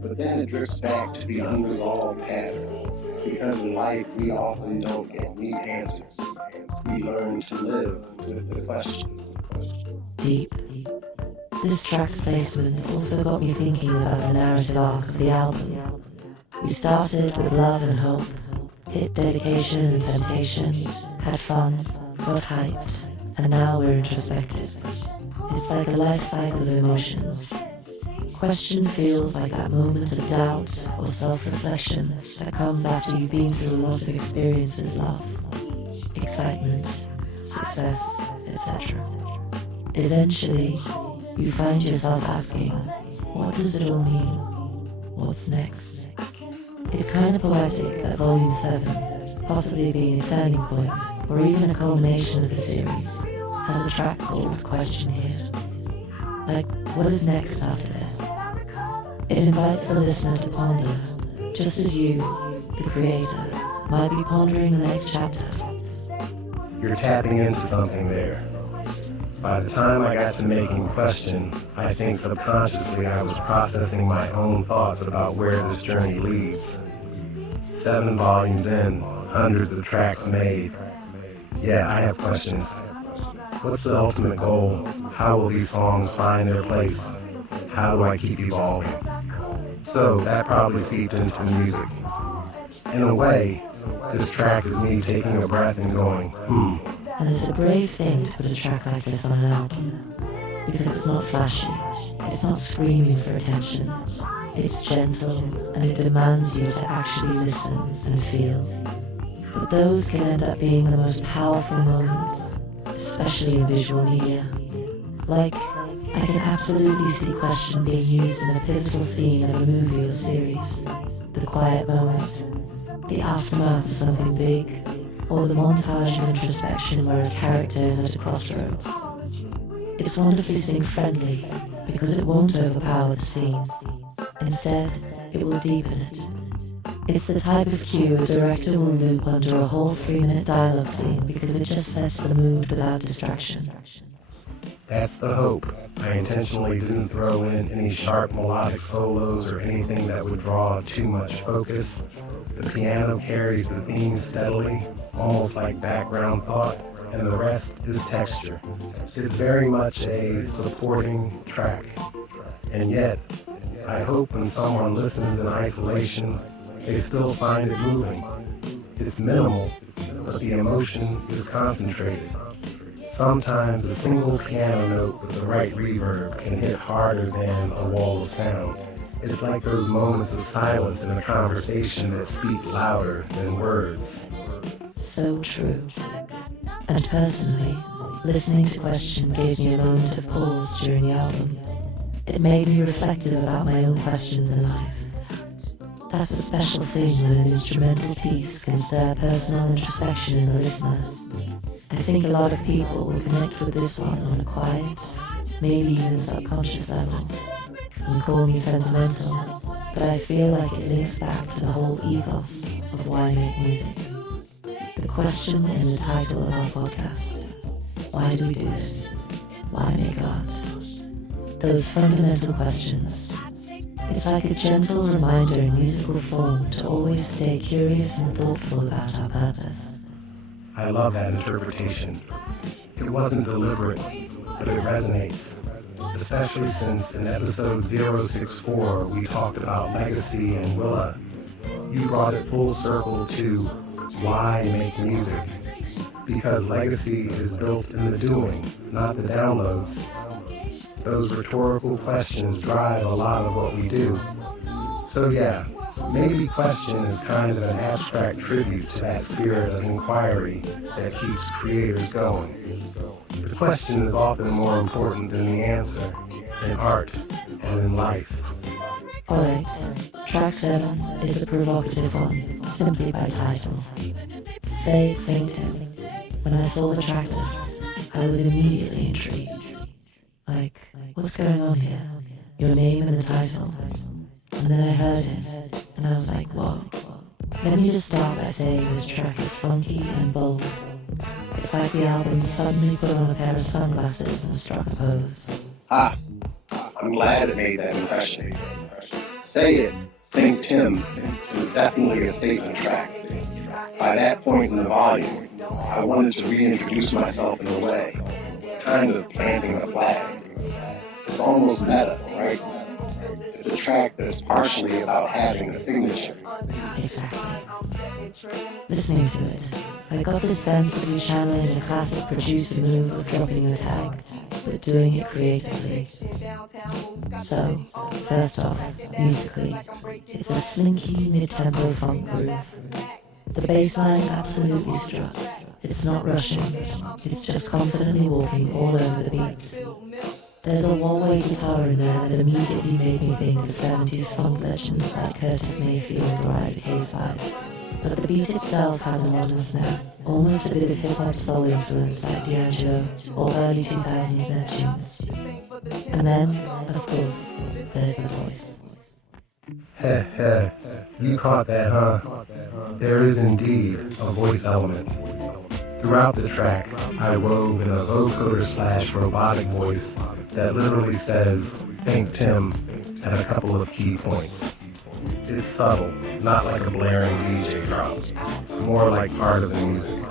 But then it drifts back to the unresolved pattern, because in life we often don't get neat answers. We learn to live with the questions. Deep. This track's placement also got me thinking about the narrative arc of the album. We started with love and hope, hit dedication and temptation, had fun, got hyped, and now we're introspective. It's like a life cycle of emotions. Question feels like that moment of doubt or self-reflection that comes after you've been through a lot of experiences, love, excitement, success, etc. Eventually, you find yourself asking, what does it all mean? What's next? It's kind of poetic that Volume 7, possibly being a turning point, or even a culmination of the series, has a track called Question Here. Like, what is next after this? It invites the listener to ponder, just as you, the creator, might be pondering the next chapter. You're tapping into something there. By the time I got to making Question, I think subconsciously I was processing my own thoughts about where this journey leads. 7 volumes in, hundreds of tracks made. Yeah, I have questions. What's the ultimate goal? How will these songs find their place? How do I keep evolving? So that probably seeped into the music. In a way, this track is me taking a breath and going, And it's a brave thing to put a track like this on an album, because it's not flashy, it's not screaming for attention, it's gentle and it demands you to actually listen and feel. But those can end up being the most powerful moments, especially in visual media. Like, I can absolutely see Question being used in a pivotal scene of a movie or series, the quiet moment, the aftermath of something big, or the montage of introspection where a character is at a crossroads. It's wonderfully sync-friendly because it won't overpower the scene. Instead, it will deepen it. It's the type of cue a director will loop under a whole 3-minute dialogue scene because it just sets the mood without distraction. That's the hope. I intentionally didn't throw in any sharp melodic solos or anything that would draw too much focus. The piano carries the theme steadily, almost like background thought, and the rest is texture. It's very much a supporting track. And yet, I hope when someone listens in isolation, they still find it moving. It's minimal, but the emotion is concentrated. Sometimes a single piano note with the right reverb can hit harder than a wall of sound. It's like those moments of silence in a conversation that speak louder than words. So true. And personally, listening to Question gave me a moment of pause during the album. It made me reflective about my own questions in life. That's a special thing when an instrumental piece can stir personal introspection in the listener. I think a lot of people will connect with this one on a quiet, maybe even subconscious level, and call me sentimental, but I feel like it links back to the whole ethos of why make music. The question in the title of our podcast. Why do we do this? Why make art? Those fundamental questions. It's like a gentle reminder in musical form to always stay curious and thoughtful about our purpose. I love that interpretation. It wasn't deliberate, but it resonates. Especially since in episode 064 we talked about legacy and Willa. You brought it full circle to why make music? Because legacy is built in the doing, not the downloads. Those rhetorical questions drive a lot of what we do. So yeah, maybe question is kind of an abstract tribute to that spirit of inquiry that keeps creators going. The question is often more important than the answer in art and in life. Alright, track 7 is a provocative one, simply by title. Say ThinkTimm. When I saw the track list, I was immediately intrigued. Like, what's going on here? Your name and the title. And then I heard it, and I was like, whoa. Let me just start by saying this track is funky and bold. It's like the album suddenly put on a pair of sunglasses and struck a pose. Ah, I'm glad it made that impression. Say It, ThinkTimm is definitely a statement track. By that point in the volume, I wanted to reintroduce myself in a way, kind of planting a flag. It's almost meta, right? It's a track that's partially about having a signature. Exactly. Listening to it, I got this sense of you channeling a classic producer move of dropping a tag, but doing it creatively. So, first off, musically, it's a slinky mid-tempo funk groove. The bass line absolutely struts. It's not rushing, it's just confidently walking all over the beat. There's a one-way guitar in there that immediately made me think of 70s funk legends like Curtis Mayfield or Isaac Hayes vibes. But the beat itself has a modern snap, almost a bit of hip-hop soul influence like D'Angelo or early 2000s Neptunes. And then, of course, there's the voice. Heh heh, you caught that, huh? There is indeed a voice element. Throughout the track, I wove in a vocoder/robotic voice that literally says, ThinkTimm, at a couple of key points. It's subtle, not like a blaring DJ drop, more like part of the music.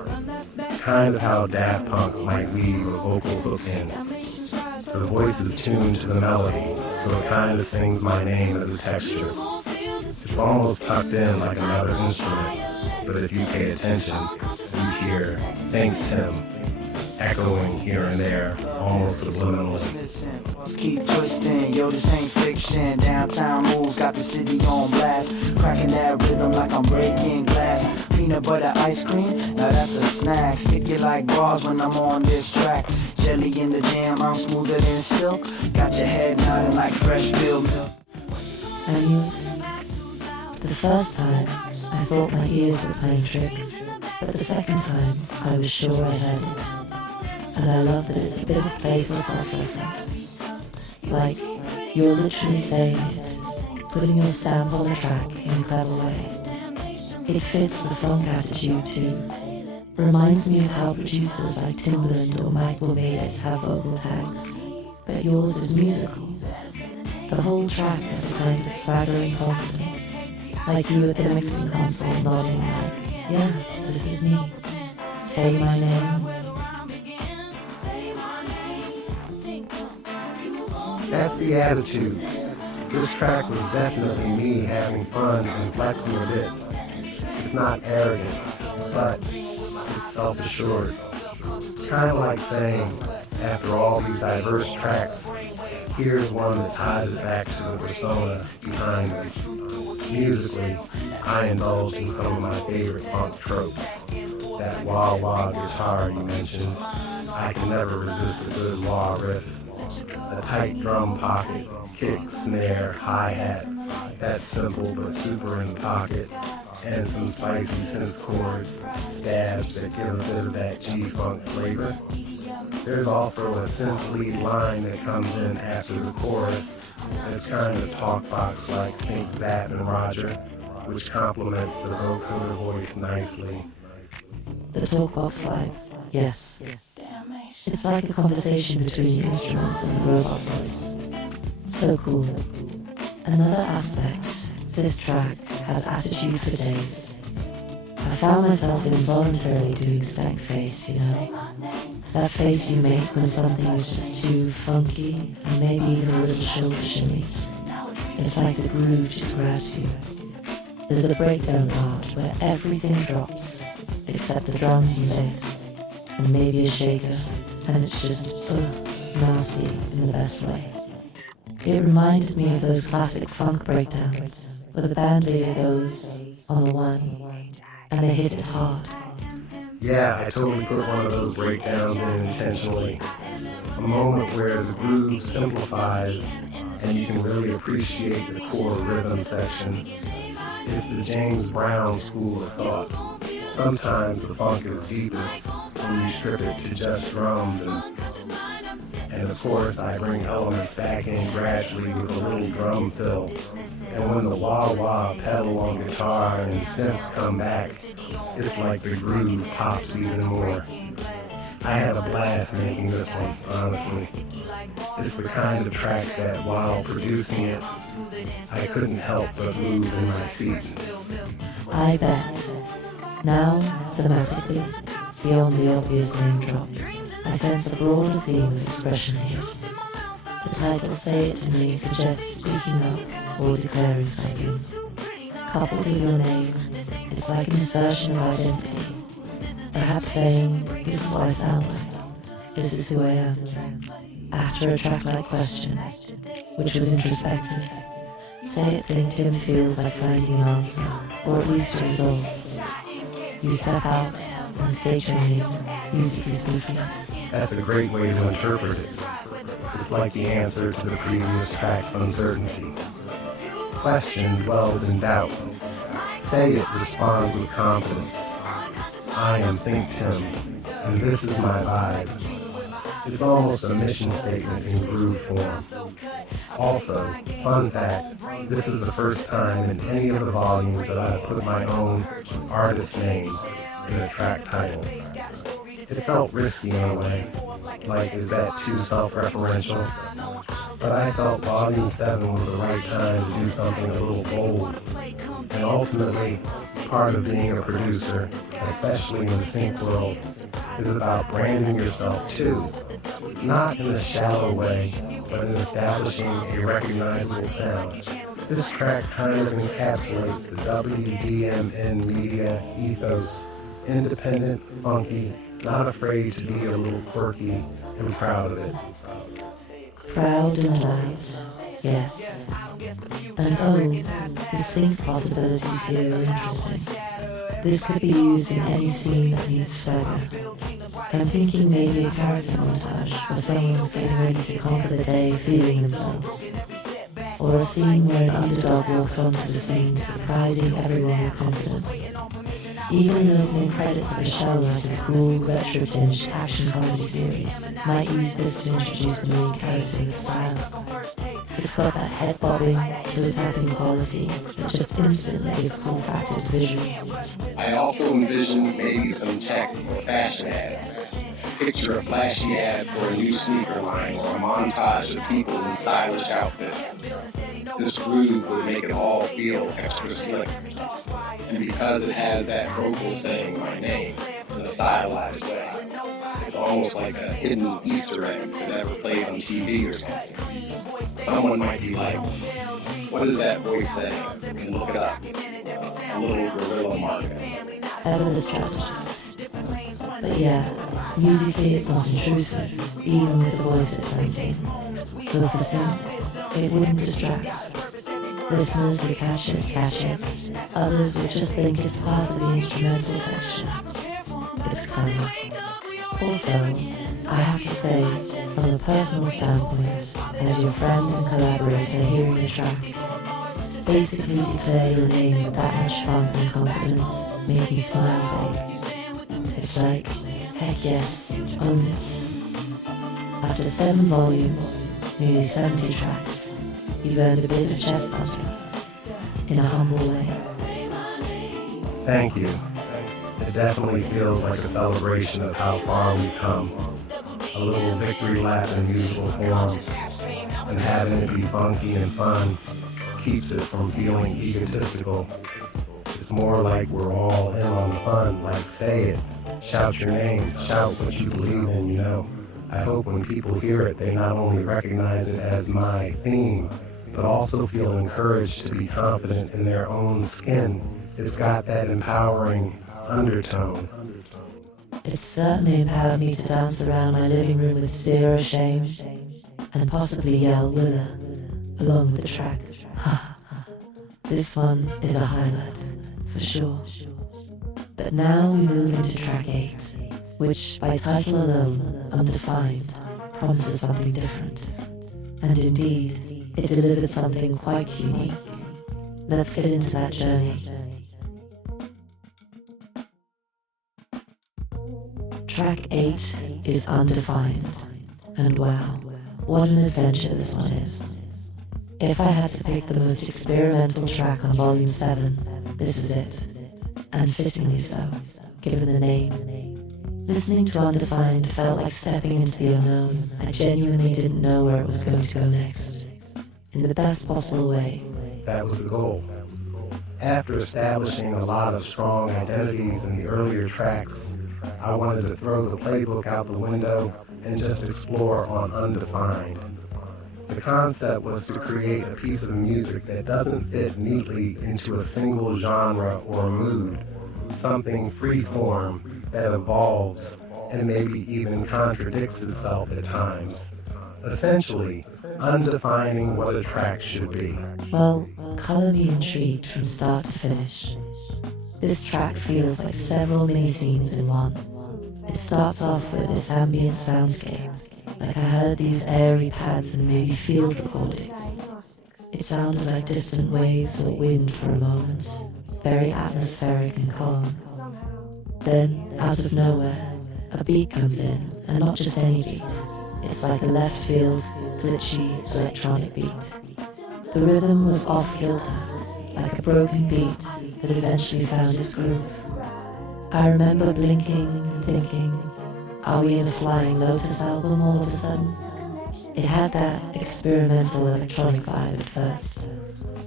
Kind of how Daft Punk might weave a vocal hook in. The voice is tuned to the melody, so it kind of sings my name as a texture. It's almost tucked in like another instrument, but if you pay attention, you hear ThinkTimm echoing here and there, almost subliminally. Let's keep twisting, yo, this ain't fiction. Downtown moves got the city on blast. Cracking that rhythm like I'm breaking glass. Peanut butter ice cream, now that's a snack. Stick it like bars when I'm on this track. Jelly in the jam, I'm smoother than silk. Got your head nodding like fresh filled milk. I knew it. The first time, I thought my ears were playing tricks, but the second time, I was sure I heard it. And I love that it's a bit of playful self-reference. Like, you're literally saying it, putting your stamp on the track in a clever way. It fits the funk attitude too. Reminds me of how producers like Timbaland or Michael made it have vocal tags, but yours is musical. The whole track has a kind of swaggering confidence, like you at the mixing console nodding like, yeah, this is me. Say my name. That's the attitude. This track was definitely me having fun and flexing a bit. It's not arrogant, but it's self-assured. Kind of like saying, after all these diverse tracks, here's one that ties it back to the persona behind it. Musically, I indulged in some of my favorite funk tropes. That wah-wah guitar you mentioned, I can never resist a good wah riff. A tight drum pocket, kick, snare, hi-hat, that's simple but super in the pocket, and some spicy synth chords, stabs that give a bit of that G-funk flavor. There's also a synth lead line that comes in after the chorus that's kind of talk box like Think Zap and Roger, which complements the vocoder voice nicely. The talkbox line, Yes. It's like a conversation between the instruments and the robot voice. So cool. Another aspect, this track has attitude for days. I found myself involuntarily doing stank face, you know? That face you make when something is just too funky and maybe even a little shoulder shimmy. It's like the groove just grabs you. There's a breakdown part where everything drops, except the drums and bass, and maybe a shaker, and it's just, nasty in the best way. It reminded me of those classic funk breakdowns, where the band leader goes on the one, and they hit it hard. Yeah, I totally put one of those breakdowns in intentionally. A moment where the groove simplifies and you can really appreciate the core rhythm section. It's the James Brown school of thought. Sometimes the funk is deepest when you strip it to just drums and of course I bring elements back in gradually with a little drum fill. And when the wah-wah pedal on guitar and synth come back, it's like the groove pops even more. I had a blast making this one, honestly. It's the kind of track that while producing it, I couldn't help but move in my seat. I bet. Now, thematically, beyond the obvious name drop, I sense a broader theme of expression here. The title Say It To Me suggests speaking up or declaring something. Coupled with your name, it's like an assertion of identity. Perhaps saying, this is what I sound like, this is who I am. After a track like Question, which was introspective, Say It ThinkTimm feels like finding an answer, or at least a resolve. You step out and state your name, musically speaking. That's a great way to interpret it. It's like the answer to the previous track's uncertainty. Question dwells in doubt. Say It responds with confidence. I am ThinkTimm, and this is my vibe. It's almost a mission statement in groove form. Also, fun fact, this is the first time in any of the volumes that I've put my own artist name in a track title. It felt risky in a way, like is that too self-referential? But I felt Volume 7 was the right time to do something a little bold. And ultimately, part of being a producer, especially in the sync world, is about branding yourself too. Not in a shallow way, but in establishing a recognizable sound. This track kind of encapsulates the WDMN media ethos. Independent, funky, not afraid to be a little quirky, and proud of it. Proud and loud, yes. And the sync possibilities here are interesting. This could be used in any scene that needs swagger. I'm thinking maybe a character montage where someone's getting ready to conquer the day feeling themselves. Or a scene where an underdog walks onto the scene surprising everyone with confidence. Even an opening credits of a show like a cool, retro-tinged action comedy series might use this to introduce the main character with style. It's got that head-bobbing, toe-tapping quality that just instantly gives cool factor to visuals. I also envision maybe some tech or fashion ads. Picture a flashy ad for a new sneaker line or a montage of people in stylish outfits. This groove would make it all feel extra slick. And because it has that vocal saying my name in a stylized way, it's almost like a hidden Easter egg that never played on TV or something. Someone might be like, what is that voice saying? And look it up. A little guerrilla marketing. Ever the strategist. But yeah, musically it's not intrusive, even with the voice it plays in. So for synth, it wouldn't distract. Listeners would catch it. Others would just think it's part of the instrumental texture. It's clever. Also, I have to say, from a personal standpoint, as your friend and collaborator hearing the track, basically declare your name with that much fun and confidence made me smile big. It's like, heck yes, own it. After 7 volumes, nearly 70 tracks, you've earned a bit of chest thumping, in a humble way. Thank you. It It definitely feels like a celebration of how far we've come. A little victory lap in musical form, and having it be funky and fun keeps it from feeling egotistical. It's more like we're all in on the fun, like say it, shout your name, shout what you believe in, you know. I hope when people hear it, they not only recognize it as my theme, but also feel encouraged to be confident in their own skin. It's got that empowering undertone. It certainly empowered me to dance around my living room with zero shame, and possibly yell Willa along with the track. This one is a highlight, for sure. But now we move into track 8, which by title alone, Undefined, promises something different. And indeed, it delivered something quite unique. Let's get into that journey. Track 8 is Undefined, and wow, what an adventure this one is. If I had to pick the most experimental track on Volume 7, this is it, and fittingly so, given the name. Listening to Undefined felt like stepping into the unknown. I genuinely didn't know where it was going to go next, in the best possible way. That was the goal. After establishing a lot of strong identities in the earlier tracks, I wanted to throw the playbook out the window and just explore on Undefined. The concept was to create a piece of music that doesn't fit neatly into a single genre or mood, something free-form that evolves and maybe even contradicts itself at times. Essentially, undefining what a track should be. Well, color me intrigued from start to finish. This track feels like several mini-scenes in one. It starts off with this ambient soundscape, like I heard these airy pads and maybe field recordings. It sounded like distant waves or wind for a moment, very atmospheric and calm. Then, out of nowhere, a beat comes in, and not just any beat. It's like a left-field, glitchy electronic beat. The rhythm was off-kilter, like a broken beat that eventually found its groove. I remember blinking and thinking, are we in a Flying Lotus album all of a sudden? It had that experimental electronic vibe at first.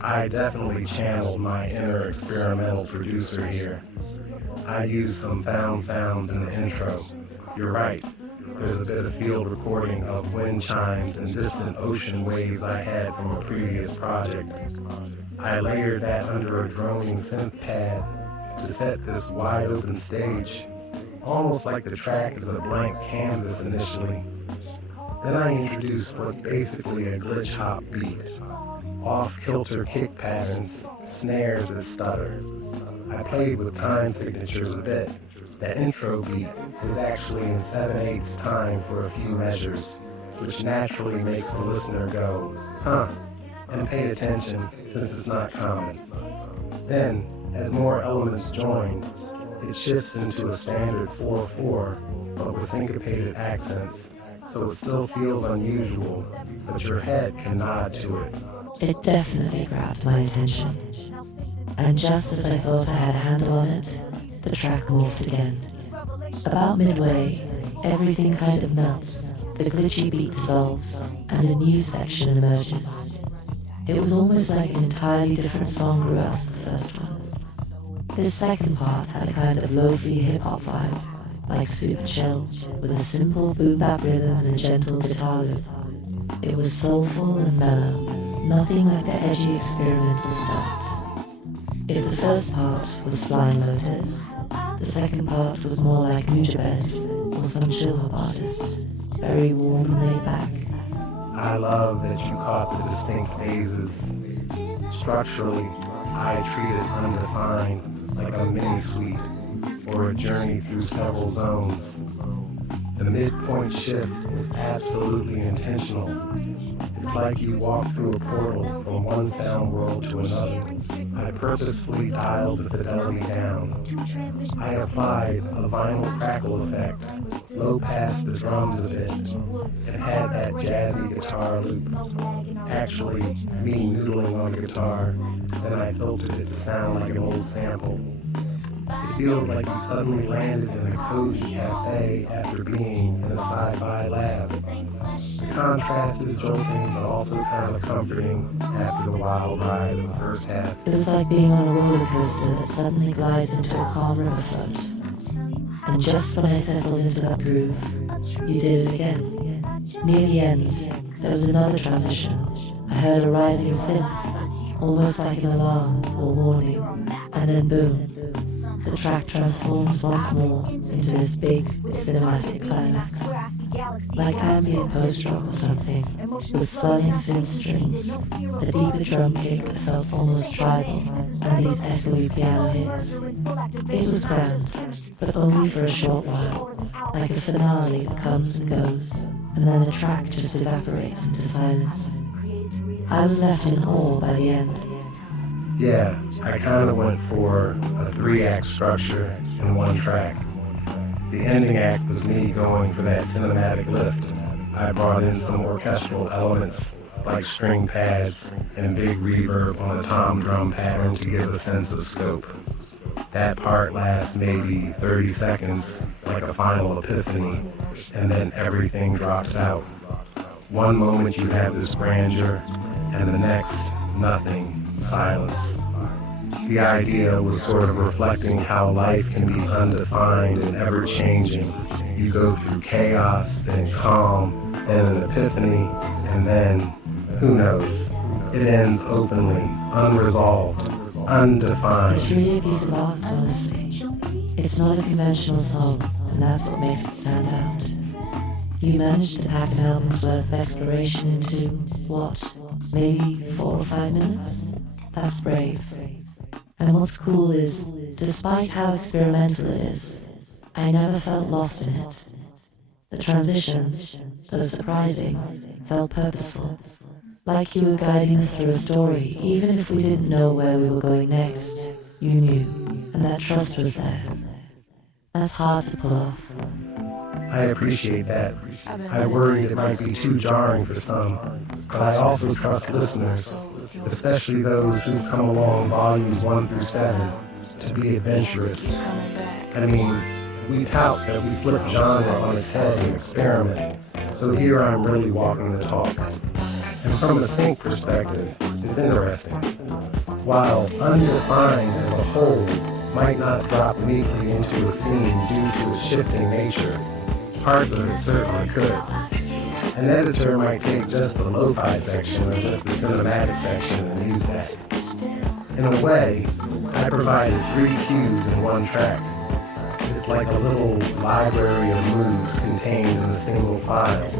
I definitely channeled my inner experimental producer here. I used some found sounds in the intro. You're right, there's a bit of field recording of wind chimes and distant ocean waves I had from a previous project. I layered that under a droning synth pad to set this wide open stage, almost like the track is a blank canvas initially. Then I introduced what's basically a glitch hop beat, off-kilter kick patterns, snares that stutter. I played with time signatures a bit. The intro beat is actually in 7/8 time for a few measures, which naturally makes the listener go, huh, and pay attention since it's not common. Then, as more elements join, it shifts into a standard 4/4, but with syncopated accents, so it still feels unusual, but your head can nod to it. It definitely grabbed my attention. And just as I thought I had a handle on it, the track morphed again. About midway, everything kind of melts, the glitchy beat dissolves, and a new section emerges. It was almost like an entirely different song grew out of the first one. This second part had a kind of lo-fi hip-hop vibe, like super chill, with a simple boom-bap rhythm and a gentle guitar loop. It was soulful and mellow, nothing like the edgy experimental start. If the first part was Flying Lotus, the second part was more like Nujabes or some chill-hop artist, very warm and laid back. I love that you caught the distinct phases. Structurally, I treated Undefined like a mini-suite or a journey through several zones. The midpoint shift is absolutely intentional. It's like you walk through a portal from one sound world to another. I purposefully dialed the fidelity down. I applied a vinyl crackle effect, low past the drums a bit, and had that jazzy guitar loop. Actually, me noodling on the guitar, then I filtered it to sound like an old sample. It feels like you suddenly landed in a cozy cafe after being in a sci-fi lab. The contrast is jolting, but also kind of comforting after the wild ride of the first half. It was like being on a roller coaster that suddenly glides into a calm river float. And just when I settled into that groove, you did it again. Near the end, there was another transition. I heard a rising synth, almost like an alarm or warning, and then boom, the track transforms once more into this big cinematic climax. Like ambient post-rock or something, with swelling synth strings, a deeper drum kick that felt almost tribal, and these echoey piano hits. It was grand, but only for a short while, like a finale that comes and goes, and then the track just evaporates into silence. I was left in awe by the end. Yeah, I kind of went for a 3-act structure in one track. The ending act was me going for that cinematic lift. I brought in some orchestral elements like string pads and big reverb on a tom drum pattern to give a sense of scope. That part lasts maybe 30 seconds, like a final epiphany, and then everything drops out. One moment you have this grandeur, and the next, nothing. Silence. The idea was sort of reflecting how life can be undefined and ever-changing. You go through chaos, then calm, then an epiphany, and then, who knows? It ends openly, unresolved, undefined. It's really a piece of art, honestly. It's not a conventional song, and that's what makes it stand out. You managed to pack an album's worth of exploration into, what, maybe 4 or 5 minutes? That's brave. And what's cool is, despite how experimental it is, I never felt lost in it. The transitions, though surprising, felt purposeful. Like you were guiding us through a story, even if we didn't know where we were going next. You knew, and that trust was there. That's hard to pull off. I appreciate that. I worried it might be too jarring for some, but I also trust listeners, especially those who've come along volumes 1 through 7, to be adventurous. I mean, we tout that we flip genre on its head and experiment, so here I'm really walking the talk. And from a sync perspective, it's interesting. While undefined as a whole might not drop neatly into a scene due to its shifting nature, parts of it certainly could. An editor might take just the lo-fi section or just the cinematic section and use that. In a way, I provided 3 cues in one track. It's like a little library of moods contained in a single file.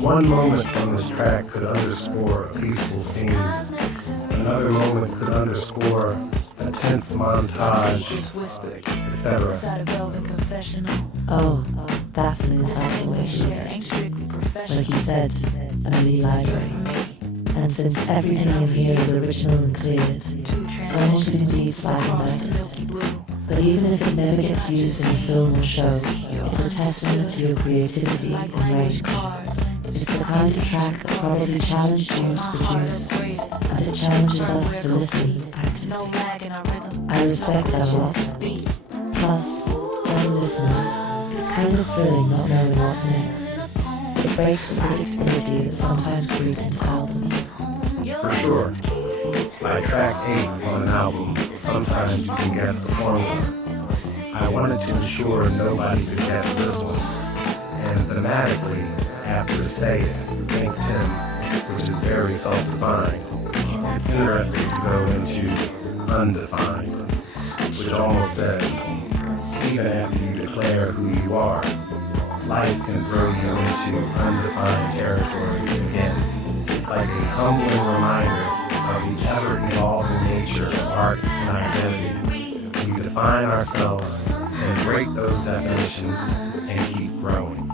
One moment from this track could underscore a peaceful scene. Another moment could underscore a tense montage, etc. Oh, that's an insightful way to look at it. Like you said, a mini library. And since everything in here is original and cleared, someone could indeed slice and dice it. But even if it never gets used in a film or show, it's a testament to your creativity and range. It's the kind of track that probably challenged you to produce, and it challenges us to listen actively. I respect that a lot. Plus, as a listener, it's kind of thrilling not knowing what's next. It breaks the predictability that sometimes creeps into albums. For sure. By track 8 on an album, sometimes you can guess the formula. I wanted to ensure nobody could guess this one. And thematically, after to say it, ThinkTimm, which is very self-defined, it's interesting to go into undefined, which almost says, even after you declare who you are, life can throw you into undefined territory again. It's like a humbling reminder of the ever-evolving nature of art and identity. We define ourselves and break those definitions and keep growing.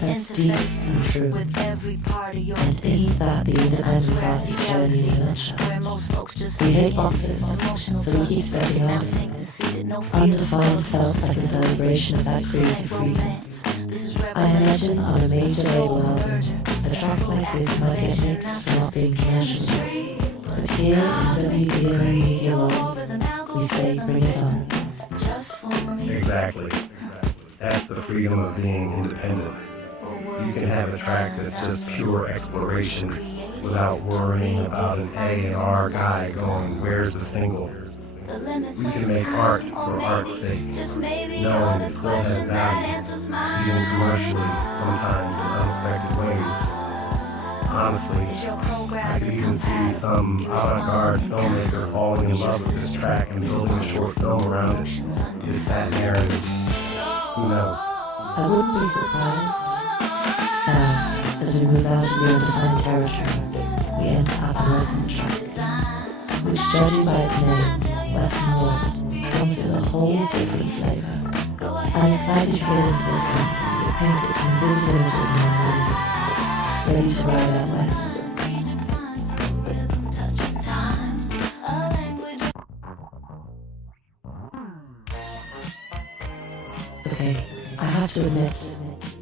That's deep and true. And isn't that the independent artist's journey in a nutshell? We hate boxes, so we keep stepping out. Undefined felt like a celebration of that creative freedom. I imagine on a major label album, a track like this might get mixed for not being commercial. But here in WNBA Media World, we say bring it on. just for me. Exactly. That's the freedom of being independent. You can have a track that's just pure exploration without worrying about an A and R guy going, where's the single? We can make art for art's sake, knowing it still has value, even commercially, sometimes in unexpected ways. Honestly, I could even see some avant-garde filmmaker falling in love with this track and building a short film around it. It's that narrative. Who knows? I wouldn't be surprised. Now, as we move out of the undefined territory, we enter our penultimate track, which, judging by its name, Western World, comes as a whole different flavor. I'm excited to get into this one because it painted some vivid images in my mind, ready to ride out west. Okay, I have to admit,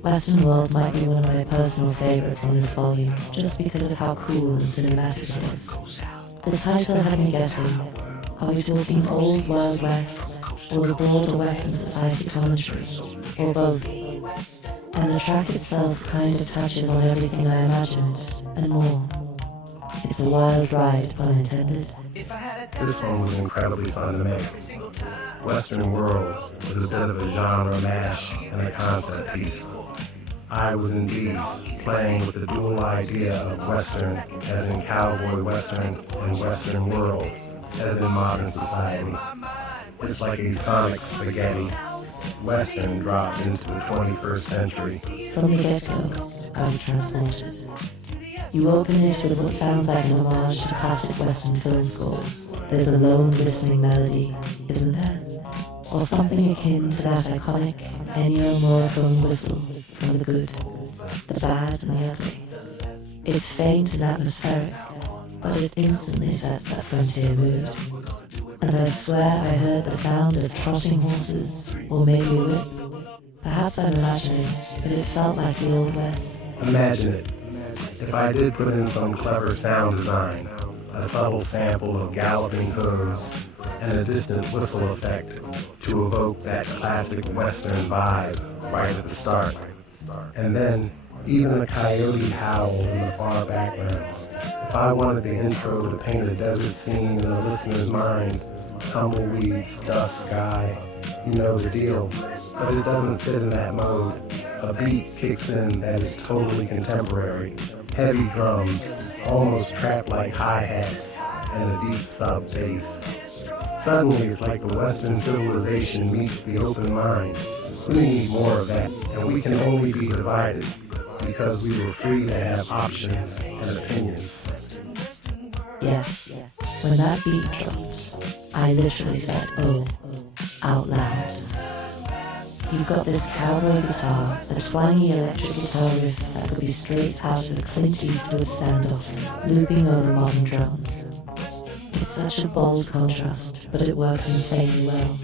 Western World might be one of my personal favorites on this volume, just because of how cool and cinematic it is. The title had me guessing, are we talking Old Wild West, or the broader Western society commentary, or both? And the track itself kind of touches on everything I imagined, and more. It's a wild ride, pun intended. This one was incredibly fun to make. Western World was a bit of a genre mash and a concept piece. I was indeed playing with the dual idea of Western as in cowboy Western and Western World as in modern society. It's like a sonic spaghetti. Western dropped into the 21st century. From the get-go, I was transported. You open it with what sounds like an homage to classic Western film scores. There's a lone listening melody, isn't there? Or something akin to that iconic Ennio Morricone whistle from the good, the bad and the ugly. It's faint and atmospheric, but it instantly sets that frontier mood. And I swear I heard the sound of trotting horses, or maybe a whip. Perhaps I'm imagining, but it felt like the Old West. Imagine it. If I did put in some clever sound design, a subtle sample of galloping hooves, and a distant whistle effect to evoke that classic Western vibe right at the start. And then even a coyote howl in the far background. If I wanted the intro to paint a desert scene in the listener's mind, tumbleweeds, dust, sky, you know the deal. But it doesn't fit in that mode. A beat kicks in that is totally contemporary. Heavy drums, almost trap-like hi-hats, and a deep sub-bass. Suddenly it's like the Western civilization meets the open mind. We need more of that, and we can only be divided because we were free to have options and opinions. Yes, when that beat dropped, I literally said, oh, out loud. You've got this cowboy guitar, a twangy electric guitar riff that could be straight out of a Clint Eastwood standoff, looping over modern drums. It's such a bold contrast, but it works insanely well.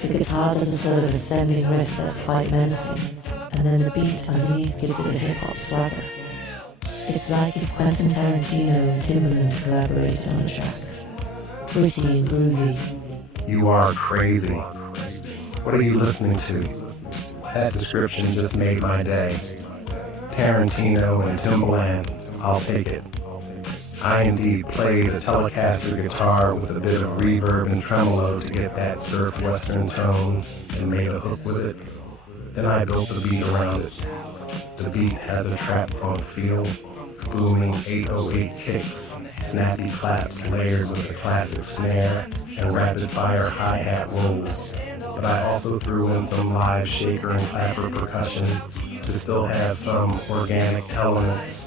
The guitar does a sort of ascending riff that's quite menacing, and then the beat underneath gives it a hip-hop swagger. It's like if Quentin Tarantino and Timbaland collaborated on a track. Gritty and groovy. You are crazy. What are you listening to? That description just made my day. Tarantino and Timbaland, I'll take it. I indeed played a Telecaster guitar with a bit of reverb and tremolo to get that surf western tone and made a hook with it. Then I built the beat around it. The beat has a trap funk feel, booming 808 kicks, snappy claps layered with a classic snare, and rapid-fire hi-hat rolls. But I also threw in some live shaker and clapper percussion to still have some organic elements,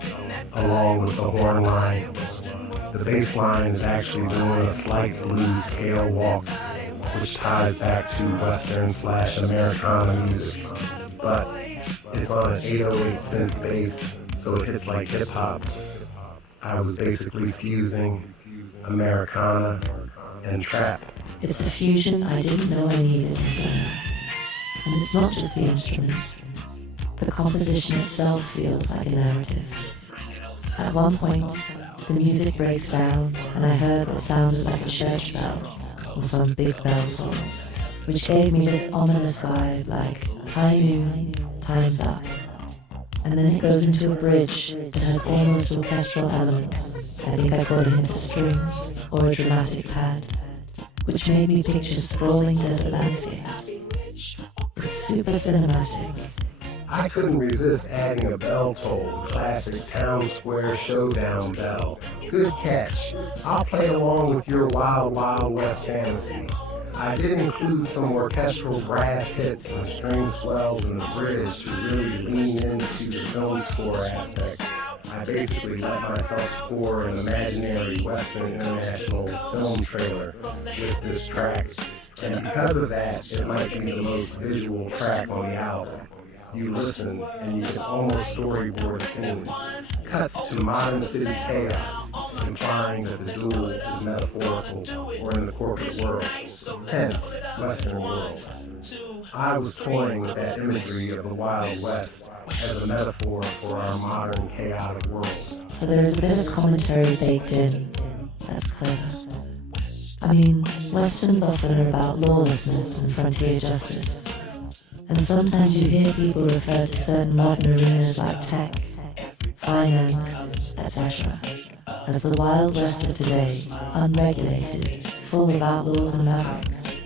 along with the horn line. The bass line is actually doing a slight blues scale walk, which ties back to Western/Americana music. But it's on an 808 synth bass, so it hits like hip-hop. I was basically fusing Americana and trap. It's a fusion I didn't know I needed until now. And it's not just the instruments. The composition itself feels like a narrative. At one point, the music breaks down and I heard what sounded like a church bell, or some big bell toll, which gave me this ominous vibe like high noon, time's up. And then it goes into a bridge that has almost orchestral elements. I think I got it into strings or a dramatic pad, which made me picture sprawling desert landscapes. It's super cinematic. I couldn't resist adding a bell toll, classic town square showdown bell. Good catch. I'll play along with your wild, wild west fantasy. I did include some orchestral brass hits and string swells in the bridge to really lean into the film score aspect. I basically let myself score an imaginary Western International film trailer with this track. And because of that, it might be the most visual track on the album. You listen and you can almost storyboard a scene. Cuts to modern city chaos, implying that the duel is metaphorical or in the corporate world, hence Western world. I was toying with that imagery of the Wild West as a metaphor for our modern chaotic world. So there's a bit of commentary baked in. That's clever. I mean, Westerns often are about lawlessness and frontier justice. And sometimes you hear people refer to certain modern arenas like tech, finance, etc. as the Wild West of today, unregulated, full of outlaws and mavericks.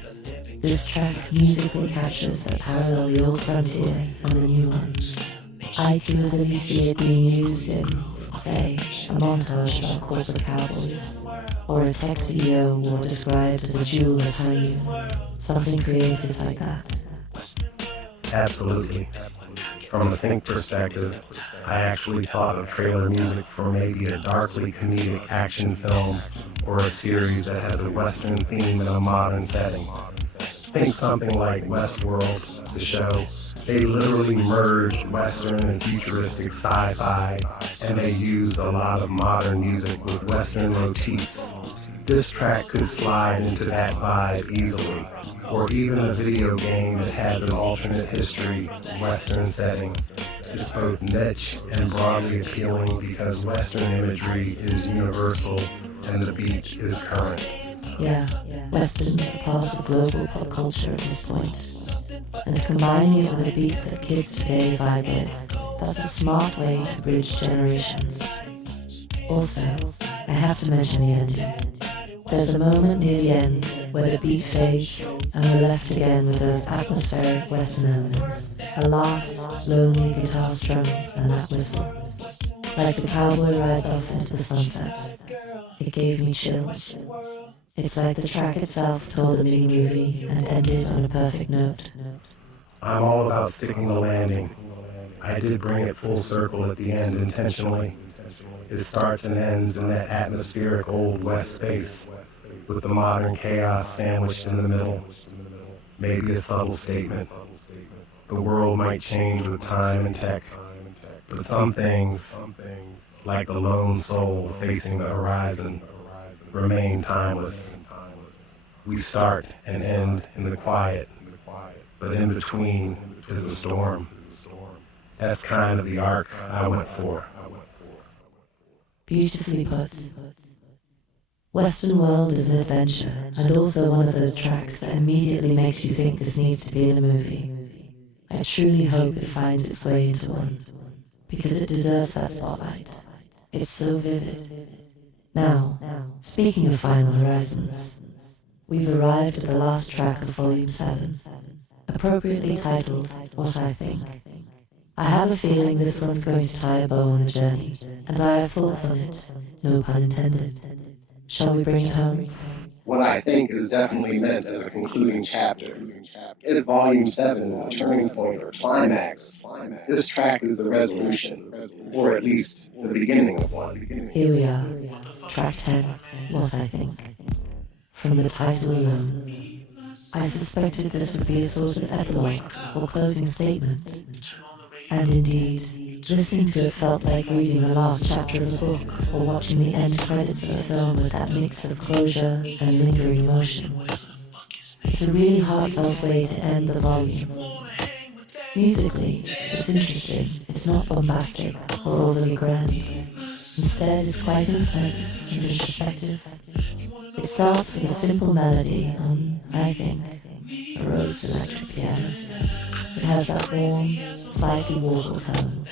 This track musically captures that parallel the old frontier and the new one. I can easily see it being used in, say, a montage about corporate cowboys, or a tech CEO or described as a jewel at Tycoon, something creative like that. Absolutely. From a sync perspective, I actually thought of trailer music for maybe a darkly comedic action film or a series that has a Western theme in a modern setting. Think something like Westworld, the show. They literally merged Western and futuristic sci-fi, and they used a lot of modern music with Western motifs. This track could slide into that vibe easily. Or even a video game that has an alternate history, Western setting. It's both niche and broadly appealing because Western imagery is universal and the beat is current. Yeah, Westerns are part of global pop culture at this point. And combining it with a beat that kids today vibe with, that's a smart way to bridge generations. Also, I have to mention the ending. There's a moment near the end where the beat fades and we're left again with those atmospheric Western elements. A last, lonely guitar strum and that whistle. Like the cowboy rides off into the sunset. It gave me chills. It's like the track itself told a mini movie and ended on a perfect note. I'm all about sticking the landing. I did bring it full circle at the end intentionally. It starts and ends in that atmospheric Old West space, with the modern chaos sandwiched in the middle. Maybe a subtle statement. The world might change with time and tech, but some things, like the lone soul facing the horizon, remain timeless. We start and end in the quiet, but in between is a storm. That's kind of the arc I went for. Beautifully put. Western World is an adventure, and also one of those tracks that immediately makes you think this needs to be in a movie. I truly hope it finds its way into one, because it deserves that spotlight. It's so vivid. Now, speaking of Final Horizons, we've arrived at the last track of Volume 7, appropriately titled What I Think. I have a feeling this one's going to tie a bow on the journey, and I have thoughts on it, no pun intended. Shall we bring it home? What I think is definitely meant as a concluding chapter. If Volume 7 is the turning point or climax, this track is the resolution, or at least the beginning of one. Here we are, track 10, What I Think. From the title alone, I suspected this would be a sort of epilogue or closing statement. And indeed, listening to it felt like reading the last chapter of a book or watching the end credits of a film with that mix of closure and lingering emotion. It's a really heartfelt way to end the volume. Musically, it's interesting. It's not bombastic or overly grand. Instead, it's quite intimate and introspective. It starts with a simple melody on, I think, a Rhodes electric piano. It has that warm, slightly warble tone.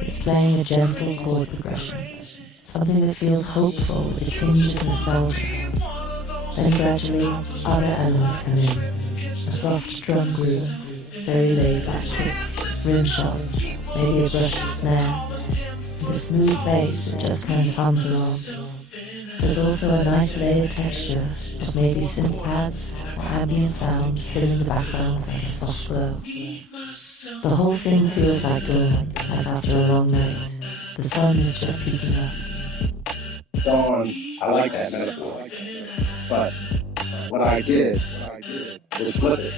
It's playing a gentle chord progression, something that feels hopeful with a tinge of nostalgia. Then gradually, other elements come in. A soft drum groove, very laid-back kick, rim shot, maybe a brushed snare, and a smooth bass that just kind of hums along. There's also a nice layered texture of maybe synth pads or ambient sounds filling the background like a soft glow. The whole thing feels like dawn, like after a long night. The sun is just peeking up. Dawn, I like that metaphor. But what I did was flip it.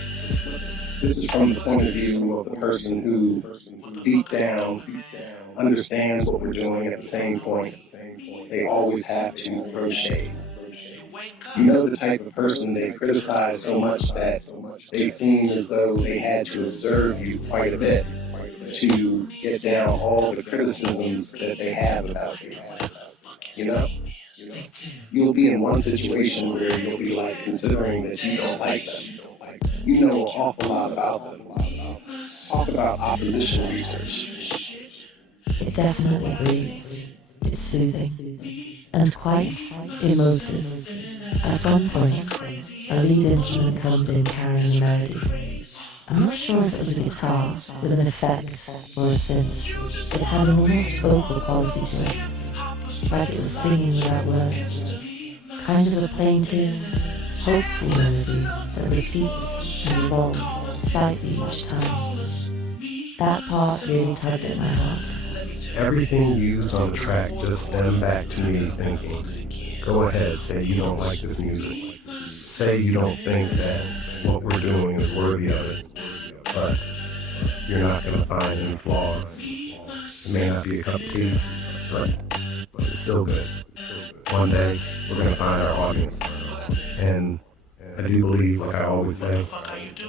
This is from the point of view of the person who deep down understands what we're doing at the same point. They always have to throw shade. You know the type of person they criticize so much that they seem as though they had to observe you quite a bit to get down all the criticisms that they have about you. You know? You'll be in one situation where you'll be like considering that you don't like them. You know an awful lot about them. Talk about opposition research. It definitely breathes. It's soothing and quite emotive. At one point, a lead instrument comes in carrying a melody. I'm not sure if it was a guitar with an effect or a synth. It had an almost vocal quality to it, like it was singing without words. Kind of a plaintive, hopeful melody that repeats and evolves slightly each time. That part really tugged at my heart. Everything used on the track just stemmed back to me thinking, go ahead, say you don't like this music. Say you don't think that what we're doing is worthy of it. But you're not going to find any flaws. It may not be a cup of tea, but it's still good. One day, we're going to find our audience. And I do believe, like I always say,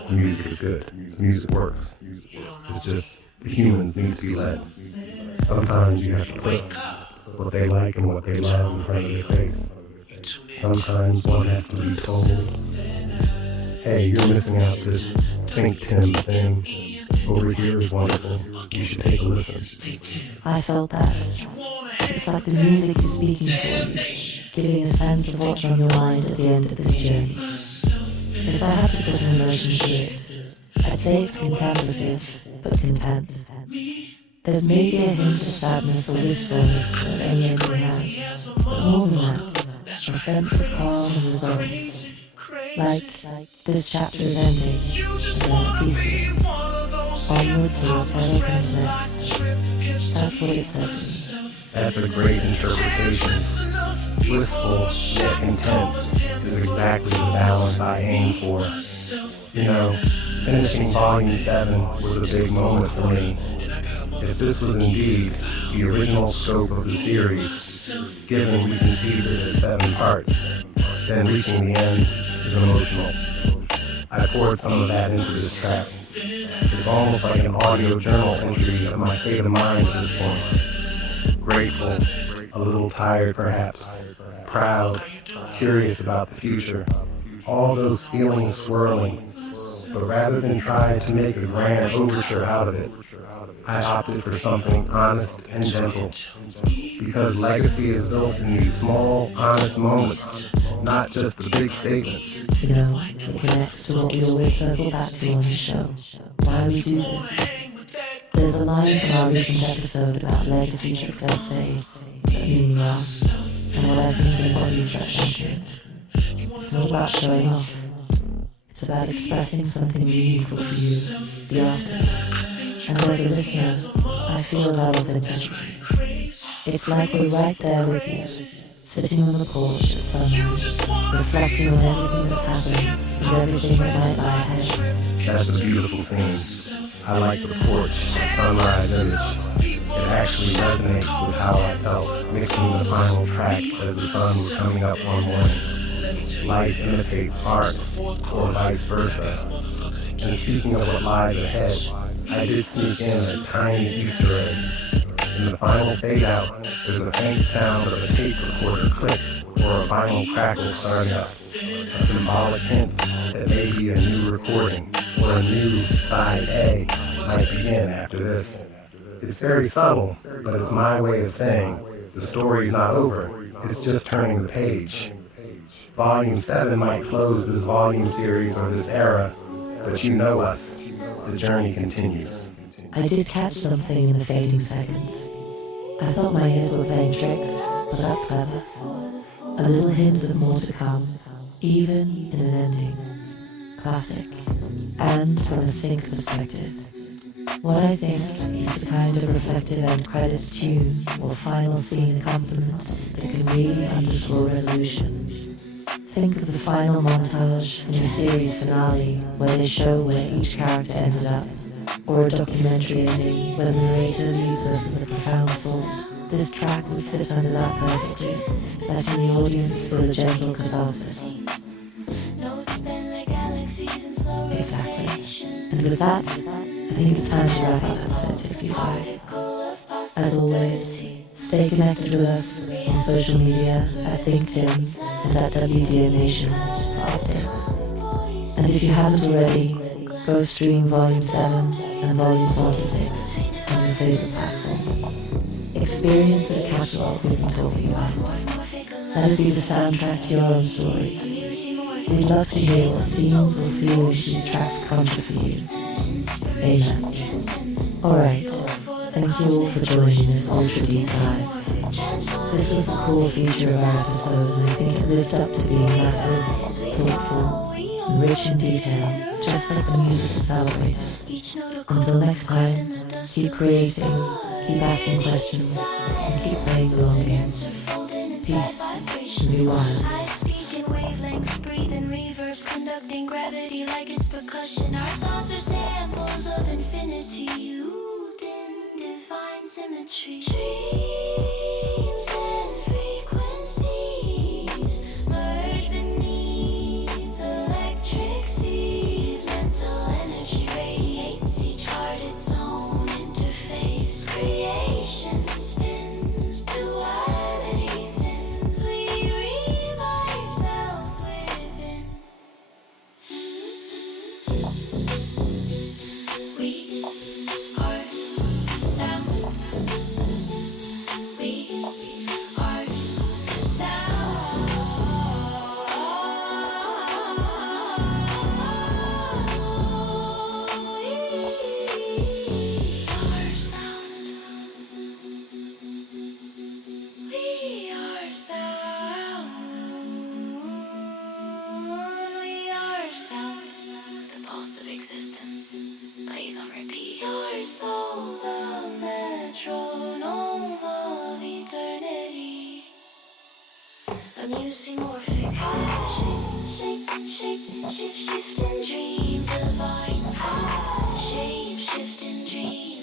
the music is good. The music works. It's just the humans need to be led. Sometimes you have to put what they like and what they love in front of their face. Sometimes one has to be told, hey, you're missing out this ThinkTimm thing. Over here is wonderful. You should take a listen. I felt that. It's like the music is speaking for you, giving a sense of what's on your mind at the end of this journey. If I had to put an emotion to it, I'd say it's contemplative, but content. There's maybe a hint of sadness or wistfulness as any ending has, but more than that, a sense of calm and resolve. Like this chapter is ending, and then peacefully. Onward to whatever comes next. That's what it said to me. That's a great interpretation. Blissful yet content is exactly the balance I aim for. You know, finishing Volume 7 was a big moment for me. If this was indeed the original scope of the series, given we conceived it as 7 parts, then reaching the end is emotional. I poured some of that into this track. It's almost like an audio journal entry of my state of mind at this point. Grateful, a little tired perhaps, proud, curious about the future. All those feelings swirling. But rather than try to make a grand overture out of it, I opted for something honest and gentle. Because legacy is built in these small, honest moments, not just the big statements. You know, it connects to what we always circle back to on the show, why we do this. There's a line from our recent episode about legacy success fades, but meaning lasts, and what I think embodies that sentiment. It's not about showing off. It's about expressing something meaningful to you, the artist. And as a listener, I feel that authenticity. It's like we're right there with you, sitting on the porch at sunrise, reflecting on everything that's happened and everything that might lie ahead. That's a beautiful scene. I like the porch, the sunrise image. It actually resonates with how I felt mixing the final track as the sun was coming up one morning. Life imitates art, or vice versa. And speaking of what lies ahead, I did sneak in a tiny Easter egg. In the final fade out, there's a faint sound of a tape recorder click or a vinyl crackle starting up, a symbolic hint that maybe a new recording or a new side A might begin after this. It's very subtle, but it's my way of saying the story's not over, it's just turning the page. Volume 7 might close this volume series or this era, but you know us, the journey continues. I did catch something in the fading seconds. I thought my ears were playing tricks, but that's clever. A little hint of more to come, even in an ending. Classic, and from a sync perspective. What I think is the kind of reflective end credits tune or final scene accompaniment that can really underscore resolution. Think of the final montage in the series finale where they show where each character ended up, or a documentary ending where the narrator leaves us with a profound thought. This track would sit under that perfectly, letting the audience feel a gentle catharsis. Exactly. And with that, I think it's time to wrap up episode 65. As always, stay connected with us on social media at ThinkTimm and at WDA Nation for updates. And if you haven't already, go stream Volume 7 and Volumes 1 to 6 on your favorite platform. Experience this catalog we've been talking about. Let it be the soundtrack to your own stories. We'd love to hear what scenes or feelings these tracks conjure for you. Amen. Alright, thank you all for joining this ultra deep dive. This was the core feature of our episode, and I think it lived up to being massive, thoughtful, and rich in detail, just like the music it celebrated. Until next time, keep creating, keep asking questions, and keep playing the long game. Peace, and be wild. Breathing reverse, conducting gravity like it's percussion. Our thoughts are samples of infinity, looped in divine symmetry. Dreams and frequencies merge beneath electric seas. Mental energy radiates, each heart its own interface. Creation spins, duality thins. We revive ourselves within. We are sound. We are sound. We are sound. We are sound. The pulse of existence plays on repeat. Your soul, the metronome of eternity. A musimorphic shift and dream divine. Shape, shift and dream.